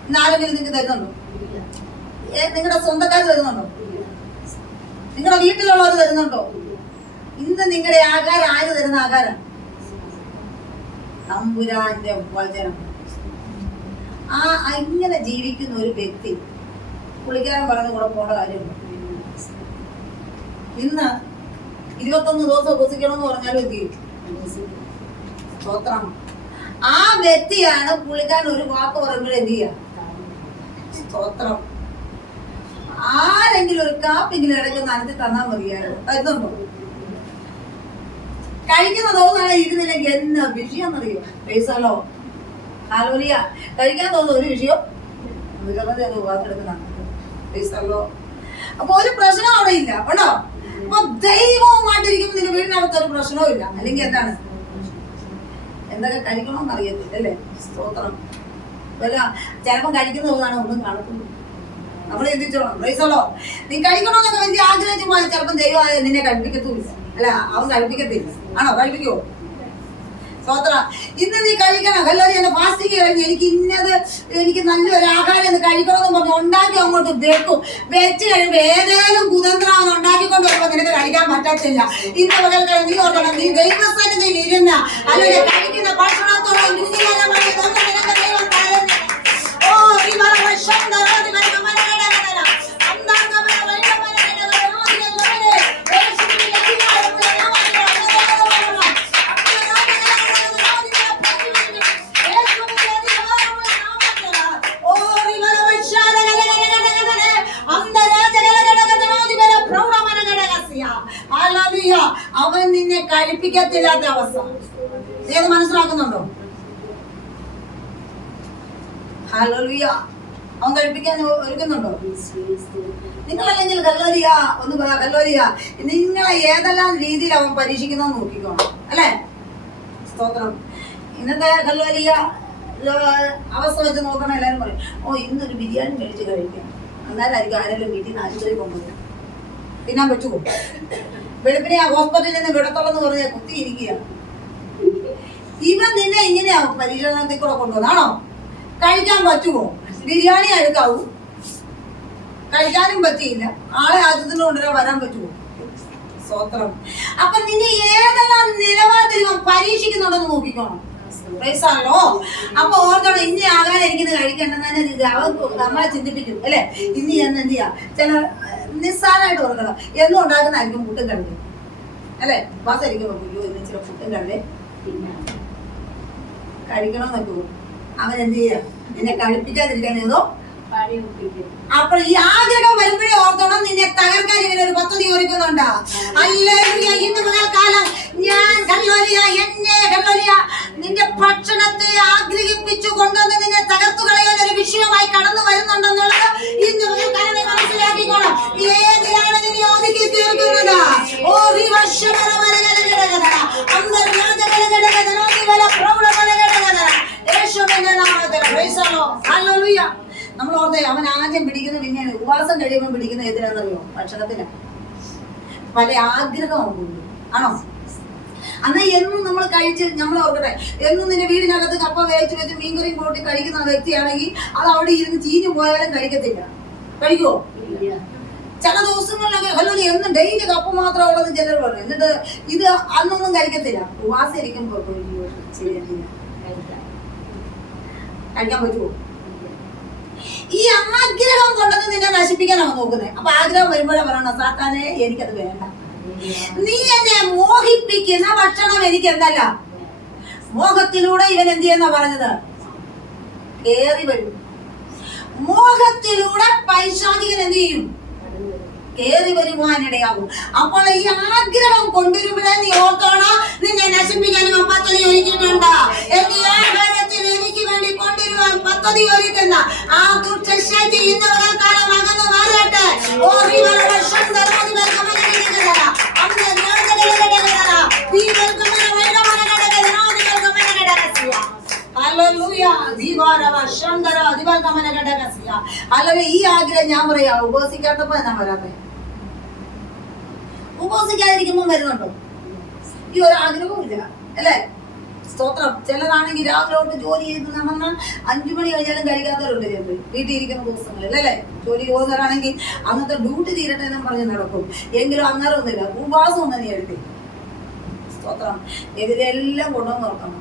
ഇന്ന് ആരെങ്കിലും നിങ്ങൾക്ക് തരുന്നുണ്ടോ? നിങ്ങളുടെ സ്വന്തക്കാർ തരുന്നുണ്ടോ? നിങ്ങളുടെ വീട്ടിലുള്ളവർ തരുന്നുണ്ടോ? ഇന്ന് നിങ്ങളുടെ ആഹാരം ആര് തരുന്ന ആഹാരം? തമ്പുരാന്റെ വചനം. ഇങ്ങനെ ജീവിക്കുന്ന ഒരു വ്യക്തി പുള്ളിക്കാരൻ പറഞ്ഞ് കൂടെ പോകേണ്ട കാര്യമുണ്ട്. ഇന്ന് 21 ദിവസം ഉപസിക്കണമെന്ന് പറഞ്ഞാലും എന്ത് ചെയ്യും? സ്തോത്രം. ആ വ്യക്തിയാണ് പുള്ളിക്കാരൻ ഒരു വാക്ക് പറയുമ്പോൾ എന്ത് ചെയ്യാ? സ്തോത്രം. ആരെങ്കിലും ഒരു കാപ്പെങ്കിലും ഇടയ്ക്ക് നനത്തി തന്നാൽ മതിയായിരുന്നു. തരുന്നുണ്ടോ? കഴിക്കുന്ന തോന്നാണ് ഇരുന്നില്ലെങ്കിൽ എന്നാ വിഷയം എന്നറിയോ? പൈസല്ലോ ആലോലിയ കഴിക്കാൻ തോന്നുന്ന ഒരു വിഷയം പൈസല്ലോ. അപ്പൊ ഒരു പ്രശ്നം അവിടെ ഇല്ല ഉണ്ടോ? അപ്പൊ ദൈവവുമായിട്ടിരിക്കുമ്പോ നിന്റെ വീടിനകത്ത് ഒരു പ്രശ്നവും ഇല്ല. അല്ലെങ്കിൽ എന്താണ്? എന്തൊക്കെ കഴിക്കണമെന്ന് അറിയത്തില്ല അല്ലേ? സ്തോത്രം. ചിലപ്പം കഴിക്കുന്ന തോന്നാണ് ഒന്നും കാണത്തുള്ളൂ. നമ്മൾ ചിന്തിച്ചോളാം. പ്രൈസല്ലോ. നീ കഴിക്കണമെന്നൊക്കെ വലിയ ആഗ്രഹിച്ചു പോയാൽ ചിലപ്പം ദൈവം നിന്നെ കഴിപ്പിക്കത്തുമില്ല. അല്ല, അവൻ കഴിപ്പിക്കത്തില്ല. ആണോ? കഴിപ്പിക്കുവോ? സ്തോത്ര. ഇന്ന് നീ കഴിക്കണം. എല്ലാവരും എന്നെ ഫാസ്റ്റിംഗ് കഴിഞ്ഞ് എനിക്ക് നല്ലൊരു ആഹാരം ഇന്ന് കഴിക്കണമെന്ന് പറഞ്ഞു ഉണ്ടാക്കി അങ്ങോട്ട് വെക്കും. വെച്ച് കഴിയുമ്പോൾ ഏതേലും കുതന്ത്രം അവൻ ഉണ്ടാക്കിക്കൊണ്ട് വരുമ്പോൾ നിനക്ക് കഴിക്കാൻ പറ്റത്തില്ല. ഇന്ന് പകൽ നീ ഓർക്കണം, നീ ദൈവസന്നിധിയിൽ ഇരുന്ന അല്ലെങ്കിൽ കഴിക്കുന്ന ഭക്ഷണത്തോളം രുചികരമായി നിനക്ക് ദൈവം തരുന്നു. ഓ അവൻ നിന്നെ കഴിപ്പിക്കത്തില്ലാത്ത അവസ്ഥ ഏത് മനസ്സിലാക്കുന്നുണ്ടോ? ഹല്ലേലൂയ. അവൻ കഴിപ്പിക്കാൻ ഒരുക്കുന്നുണ്ടോ? നിങ്ങളല്ലെങ്കിൽ കല്ലോലിയ നിങ്ങളെ ഏതെല്ലാം രീതിയിൽ അവൻ പരീക്ഷിക്കുന്നതെന്ന് നോക്കിക്കോണം അല്ലേ? സ്തോത്രം. ഇന്നത്തെ കല്ലോലിയ അവസ്ഥ വെച്ച് നോക്കണം. എല്ലാവരും പറയും, ഓ ഇന്നൊരു ബിരിയാണി മേടിച്ച് കഴിക്കാം. എന്നാലായിരിക്കും ആരെങ്കിലും വീട്ടിൽ നിന്ന് ആശുപത്രി കൊണ്ടുവരും. തിന്നാൻ പറ്റുമോ? വെളുപ്പിനെ ആ ഹോസ്പിറ്റലിൽ നിന്ന് വിടത്തോളെന്ന് പറഞ്ഞാൽ കുത്തിയിരിക്കുകയാണ്. ഇവൻ നിന്നെ ഇങ്ങനെയാ പരീക്ഷണത്തിൽ കൂടെ കൊണ്ടുവന്നാണോ? കഴിക്കാൻ പറ്റുമോ? ബിരിയാണി അഴുക്കാവും, കഴിക്കാനും പറ്റിയില്ല. ആളെ ആദ്യത്തിന് കൊണ്ടുവരാൻ വരാൻ പറ്റുമോ? സ്വത്രം. അപ്പൊ നിന്നെ ഏതെല്ലാം നിലവാരത്തിൽ പരീക്ഷിക്കുന്നുണ്ടെന്ന് നോക്കിക്കോണം. പ്രൈസാണല്ലോ. അപ്പൊ ഓർക്കണം, ഇനി ആകാൻ എനിക്കിത് കഴിക്കേണ്ടത് അവൻ നമ്മളെ ചിന്തിപ്പിക്കും അല്ലെ? ഇനി എന്ന് എന്ത് ചെയ്യാ? ചില നിസ്സാരമായിട്ട് ഓർക്കണം, എന്നും ഉണ്ടാക്കുന്നതായിരിക്കും പുട്ടും കടല് അല്ലെ? വാസായിരിക്കും നോക്കിക്കോ, ഇന്ന് ചില പുട്ടും കടല് കഴിക്കണമെന്നൊക്കെ അവൻ എന്ത് ചെയ്യാ? നിന്നെ കഴിപ്പിക്കാതിരിക്കാൻ ഏതോ. അപ്പോൾ ഈ ആഗ്രഹം വരുമ്പോഴേ ഓർത്തോണം, നിന്നെ തകർക്കാൻ ഇങ്ങനെ ഒരു പദ്ധതി ഒരുക്കുന്നുണ്ട്. ഹല്ലേലൂയ. ഇന്ന് പകൽക്കാലം ഞാൻ നിന്റെ ഭക്ഷണത്തെ ആഗ്രഹിപ്പിച്ചു കൊണ്ടുവന്ന് നിന്നെ തകർത്തു കളയാൻ ഒരു വിഷയമായി കടന്നു വരുന്നുണ്ടെന്നുള്ളത് ഇന്ന് പകൽക്കാലം നീ മനസ്സിലാക്കിക്കോണം. ഏതിലാണ് നിന്നെ ഒതുക്കി തീർക്കുന്നത്? നമ്മൾ ഓർത്തേ അവൻ ആദ്യം പിടിക്കുന്ന പിന്നെ ഉപവാസം കഴിയുമ്പോൾ പിടിക്കുന്ന ഏതിനാണെന്നറിയോ? ഭക്ഷണത്തിനാണ്. പല ആഗ്രഹം ആണോ? അന്ന് എന്നും നമ്മൾ കഴിച്ച് നമ്മൾ ഓർക്കട്ടെ, എന്നും നിന്റെ വീടിനകത്ത് കപ്പ വേവിച്ച് വെച്ച് മീൻകറിയും കൂട്ടി കഴിക്കുന്ന വ്യക്തിയാണെങ്കിൽ അത് അവിടെ ഇരുന്ന് ചീഞ്ഞു പോയാലും കഴിക്കത്തില്ല. കഴിക്കുവോ? ചില ദിവസങ്ങളിലൊക്കെ എന്നും ഡെയിലി കപ്പ മാത്രം ഉള്ളത് ചിലർ പറയും. എന്നിട്ട് ഇത് അന്നൊന്നും കഴിക്കത്തില്ല. ഉപവാസം ഇരിക്കുമ്പോൾ കഴിക്കാൻ പറ്റുമോ? ഈ ആഗ്രഹം കൊണ്ടത് നിന്നെ നശിപ്പിക്കാനാണ് നോക്കുന്നത്. അപ്പൊ ആഗ്രഹം വരുമ്പോഴേ പറയണം, സാത്താനെ എനിക്കത് വേണ്ട. നീ എന്നെ മോഹിപ്പിക്കുന്ന ഭക്ഷണം എനിക്ക് എന്തല്ല. മോഹത്തിലൂടെ ഇവൻ എന്ത് ചെയ്യുന്ന പറഞ്ഞത്? കേറി വരും. മോഹത്തിലൂടെ പൈശാചികൻ എന്ത് ചെയ്യും? കേറി വരുവാനിടയാകും. അപ്പോൾ ഈ ആഗ്രഹം കൊണ്ടുവരുമ്പോഴേ നീ ഓർത്തോണം, നിന്നെ നശിപ്പിക്കാനും പദ്ധതി ഒരുക്കിയിട്ടുണ്ട്. എന്റെ ആഹാരത്തിൽ എനിക്ക് വേണ്ടി കൊണ്ടുവരുവാൻ പദ്ധതി ഒരുക്കുന്ന ആ ദുഷ്ടശക്തി ഇന്ന് പകൽക്കാലം അകന്നു മാറട്ടെ. ഈ ആഗ്രഹം ഞാൻ പറയാ, ഉപവസിക്കാത്തപ്പോ എന്നാ വരാത്തെ? ഉപവസിക്കാതിരിക്കുമ്പോ വരുന്നുണ്ടോ? ഈ ഒരു ആഗ്രഹവും ഇല്ല അല്ലേ? സ്തോത്രം. ചിലരാണെങ്കിൽ രാവിലോട്ട് ജോലി ചെയ്ത് നടന്ന് 5 മണി കഴിഞ്ഞാലും കഴിക്കാത്തവരുണ്ട് ചിലർ വീട്ടിൽ ഇരിക്കുന്ന ദിവസങ്ങളിൽ അല്ലേ. ജോലി പോകുന്നവരാണെങ്കിൽ അന്നത്തെ ഡ്യൂട്ടി തീരട്ടെ എന്നും പറഞ്ഞ് നടക്കും. എങ്കിലും അന്നേരം ഒന്നുമില്ല, ഉപവാസം ഒന്നും നീ എടുത്തി. സ്തോത്രം. ഇതിലെല്ലാം കൊണ്ടുവന്ന് നോക്കണം.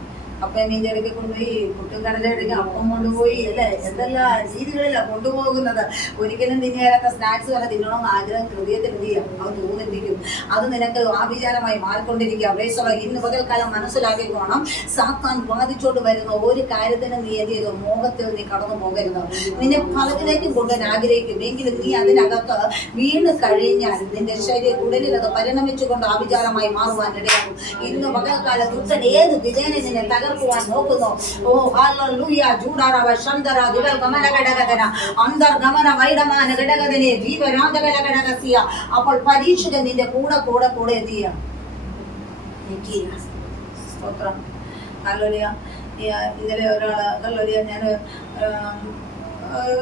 അപ്പം മീൻ്റെ ഇടയ്ക്ക് കൊണ്ടുപോയി, പുട്ടും കടല ഇടയ്ക്ക് അപ്പം കൊണ്ടുപോയി അല്ലേ. എന്തെല്ലാം രീതികളിലാണ് കൊണ്ടുപോകുന്നത്. ഒരിക്കലും തിന്നിയാലൊക്കെ സ്നാക്സ് വരെ തിന്നണമെന്ന് ആഗ്രഹം ഹൃദയത്തിൽ എന്ത് ചെയ്യാം, അത് തോന്നിപ്പിക്കും. അത് നിനക്ക് ആഭിചാരമായി മാറിക്കൊണ്ടിരിക്കുക. പ്രൈസ് ഇന്ന് പകൽക്കാലം മനസ്സിലാക്കിക്കോണം, സാത്താൻ ബാധിച്ചോണ്ട് വരുന്ന ഒരു കാര്യത്തിന് നീ എന്ത് ചെയ്തു, മോഹത്തിൽ നീ കടന്നു പോകരുത്. നിന്നെ പലതിലേക്കും കൊണ്ടുവരാൻ ആഗ്രഹിക്കും. എങ്കിലും നീ അതിനകത്ത് വീണ് കഴിഞ്ഞാൽ നിന്റെ ശരീരം ഉടലിൽ അത് പരിണമിച്ചുകൊണ്ട് ആഭിചാരമായി മാറുവാൻ ഇടയാകും. ഇന്ന് പകൽക്കാലം ദുഷ്ടൻ ഏത് വിധേന നിന്നെ തകർക്കുവാൻ നോക്കുന്നു. ഓ ഹല്ലേലൂയ. ജൂഡാറവ ശന്തര ദിവൽ ഗമന ഘടകദന അന്തർ ഗമന വൈഡമാന ഘടകദനെ ജീവരാജകല ഘടകസിയ. അപ്പോൾ പരീക്ഷകൻ നിന്റെ കൂടെ കൂടെ കൂടെ എന്ത് ചെയ്യാം. സ്തോത്രം. ഹല്ലേലൂയ. ഇന്നലെ ഒരാള് ഹല്ലേലൂയ, ഞാൻ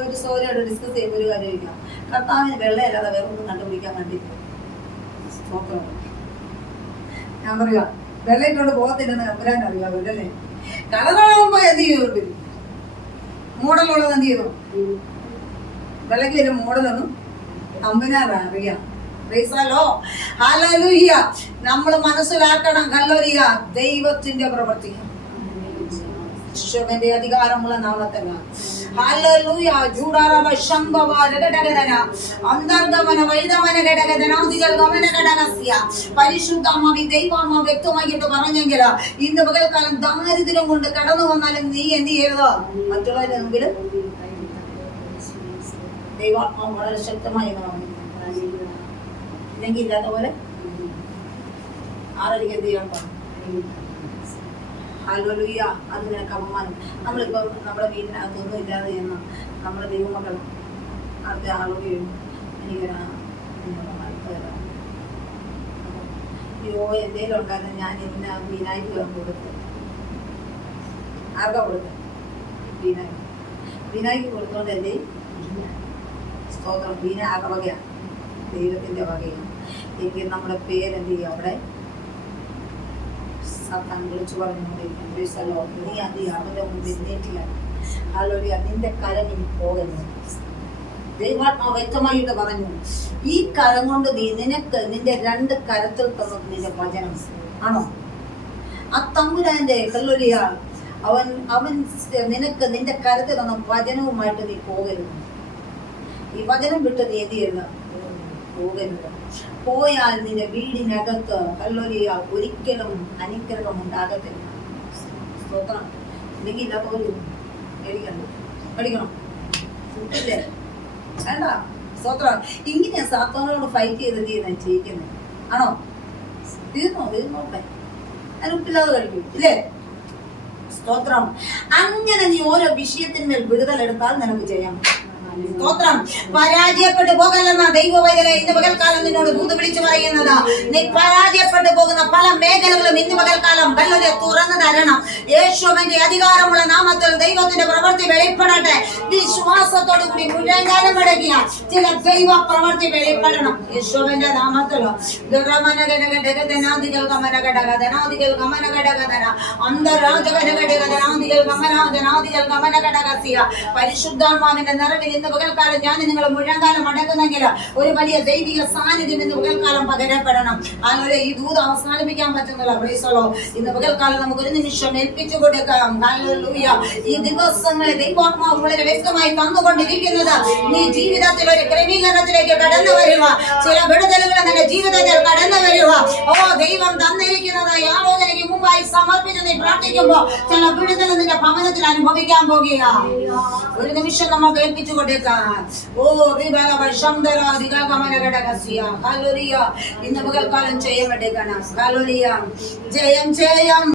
ഒരു സൗകര്യമായിട്ട് ഡിസ്കസ് ചെയ്യുമ്പോൾ ഒരു കാര്യം ഇരിക്കാം. കർത്താവിന് വെള്ളയല്ലാതെ വേറെ ഒന്നും കണ്ടുപിടിക്കാൻ വേണ്ടിയിട്ട്. സ്തോത്രം. ഞാൻ പറയുക വെള്ളയിട്ടോണ്ട് പോകത്തില്ലെന്ന് കമ്പരാൻ അറിയാമോ അല്ലേ. കളറാകുമ്പോ എന്ത് ചെയ്തോണ്ട് മോഡലുള്ളത് എന്ത് ചെയ്തു, വെള്ളയ്ക്ക് വരും മോഡലൊന്നും കമ്പനാറിയാം. നമ്മൾ മനസ്സിലാക്കണം, ഹല്ലേലൂയ, ദൈവത്തിന്റെ പ്രവൃത്തി ന്റെ അധികാരമുള്ള നാമത്തല്ല. ഹല്ലേലൂയ. ജൂഡാറവ ശംഭവ രഗടഗദന അന്തർഗമന വൈദമന ഘടകദനാദികൾ ഗമന ഘടകസ്യ. പരിശുദ്ധാത്മാവി ദൈവാത്മാവ് വ്യക്തമായിട്ട് പറഞ്ഞെങ്കിൽ ഇന്ന് പകൽക്കാലം ദാരിദ്ര്യം കൊണ്ട് കടന്നു വന്നാലും നീ എന്ത് ചെയ്യരുത്, മറ്റുള്ളവരുടെ മുമ്പിൽ ദൈവാത്മാവ് വളരെ ശക്തമായി ഇല്ലെങ്കിൽ ഇല്ലാത്ത പോലെ ആരെനിക്ക് എന്ത് ചെയ്യാൻ പറഞ്ഞു. ഹല്ലേലൂയ. അത് നിനക്ക് അപമാനം. നമ്മളിപ്പോൾ നമ്മുടെ വീടിനകത്തൊന്നും ഇല്ലാതെ ചെയ്യുന്ന നമ്മുടെ ദൈവമക്കൾ അടുത്ത ആളുകയും അയ്യോ എന്തേലും ഉണ്ടായിരുന്നു, ഞാൻ ഇന്ന വിനായിക്ക് കൊടുത്ത്. ആർക്കാ കൊടുത്ത്? വിനായിക്ക് കൊടുത്തോണ്ട് എന്തേ. സ്തോത്രം. വീന ആരുടെ വകയാണ്? ദൈവത്തിന്റെ വകയാണ്. എങ്കിൽ നമ്മുടെ പേരെന്ത് ചെയ്യും, അവിടെ സാത്താൻ വിളിച്ചു പറഞ്ഞുകൊണ്ടിരിക്കും. നീ അത് അവന്റെ മുമ്പിൽ നീട്ടില്ല. ഹല്ലേലൂയ. നിന്റെ കരം ഇനി പോകരുത്. ദൈവാത്മാവ് വ്യക്തമായിട്ട് പറഞ്ഞു, ഈ കരം കൊണ്ട് നീ നിനക്ക് നിന്റെ 2 കരത്തിൽ തന്നത് നിന്റെ വചനം ആണോ. ആ തമ്പുരാന്റെ ഹല്ലേലൂയ അവൻ നിനക്ക് നിന്റെ കരത്തിൽ തന്ന വചനവുമായിട്ട് നീ പോകരുത്. ഈ വചനം വിട്ട് നീ എന്ത് ചെയ്യരുത്, പോകരുത്. പോയാൽ നിന്റെ വീടിനകത്ത് ഹല്ലേലൂയ ഒരിക്കലും അനുഗ്രഹം ഉണ്ടാകത്തില്ല. സ്തോത്രം. ഇല്ലെങ്കിൽ ഇല്ലാത്ത ഒരു പഠിക്കണം ഇല്ലേ, വേണ്ട. സ്തോത്രം. ഇങ്ങനെയാ സാത്താനോട് ഫൈറ്റ് ചെയ്ത് ജയിക്കുന്നത് ആണോ. തീർന്നോട്ടെ, ഞാൻ ഉപ്പില്ലാതെ കഴിക്കും ഇല്ലേ. സ്തോത്രം. അങ്ങനെ നീ ഓരോ വിഷയത്തിന്മേൽ വിടുതലെടുത്താൽ നിനക്ക് ചെയ്യാം. സ്തോത്രം. പരാജയപ്പെട്ടു പോകലെന്ന ദൈവവൈദ്യരെ ഇന്ന് പകൽക്കാലം നിന്നോട് ദൂത് വിളിച്ചു പറയുന്നത്. നീ പരാജയപ്പെട്ടു പോകുന്ന പല മേഖലകളും ഇന്ന് പകൽക്കാലം വല്ലതെ തുറന്നു തരണം. യേശുവിന്റെ അധികാരമുള്ള നാമത്തിൽ ദൈവത്തിന്റെ പ്രവൃത്തി വെളിപ്പെടട്ടെ. വിശ്വാസത്തോടു കൂടി മുഴങ്കാലം മടങ്ങിയ ചില ദൈവ പ്രവൃത്തി വെളിപ്പെടണം യേശുവിന്റെ നാമത്തിൽ. പരിശുദ്ധാത്മാവിന്റെ നിറവിൽ ഇന്ന് പകൽക്കാലം ഞാൻ നിങ്ങൾ മുഴങ്കാലം അടക്കുന്നെങ്കിൽ ഒരു വലിയ ദൈവിക സാന്നിധ്യം ഇന്ന് പകൽക്കാലം പകരപ്പെടണം. അതുപോലെ ഈ ദൂത് അവസാനിപ്പിക്കാൻ പറ്റുന്നില്ല. പ്രൈസലോ. ഇന്ന് പകൽക്കാലം നമുക്ക് ഒരു നിമിഷം ഏൽപ്പിച്ചു കൊടുക്കാം. ഹല്ലേലൂയ. ഈ ദിവസങ്ങളെ ദൈവാത്മാവ് വളരെ വ്യക്തമായി തന്നുകൊണ്ടിരിക്കുന്നത് നീ ജീവിതത്തിൽ ഒരു ക്രമീകരണത്തിലേക്ക് കടന്നു വരിക. ചില വിടുതലുകൾ നിന്റെ ജീവിതത്തിൽ കടന്നു വരിക. ഓ ദൈവം തന്നിരിക്കുന്നതായി ആലോചനയ്ക്ക് മുമ്പായി സമർപ്പിച്ച് നീ പ്രാർത്ഥിക്കുമ്പോൾ ചില വിടുതൽ നിന്റെ ഭവനത്തിൽ അനുഭവിക്കാൻ പോകുക. ഒരു നിമിഷം നമുക്ക് ഏൽപ്പിച്ചു കൊടുക്കാം. ഓ ഇന്ന് പകൽക്കാലം ചെയ്യാൻ വേണ്ടിക്കണം. ജയം ജയം.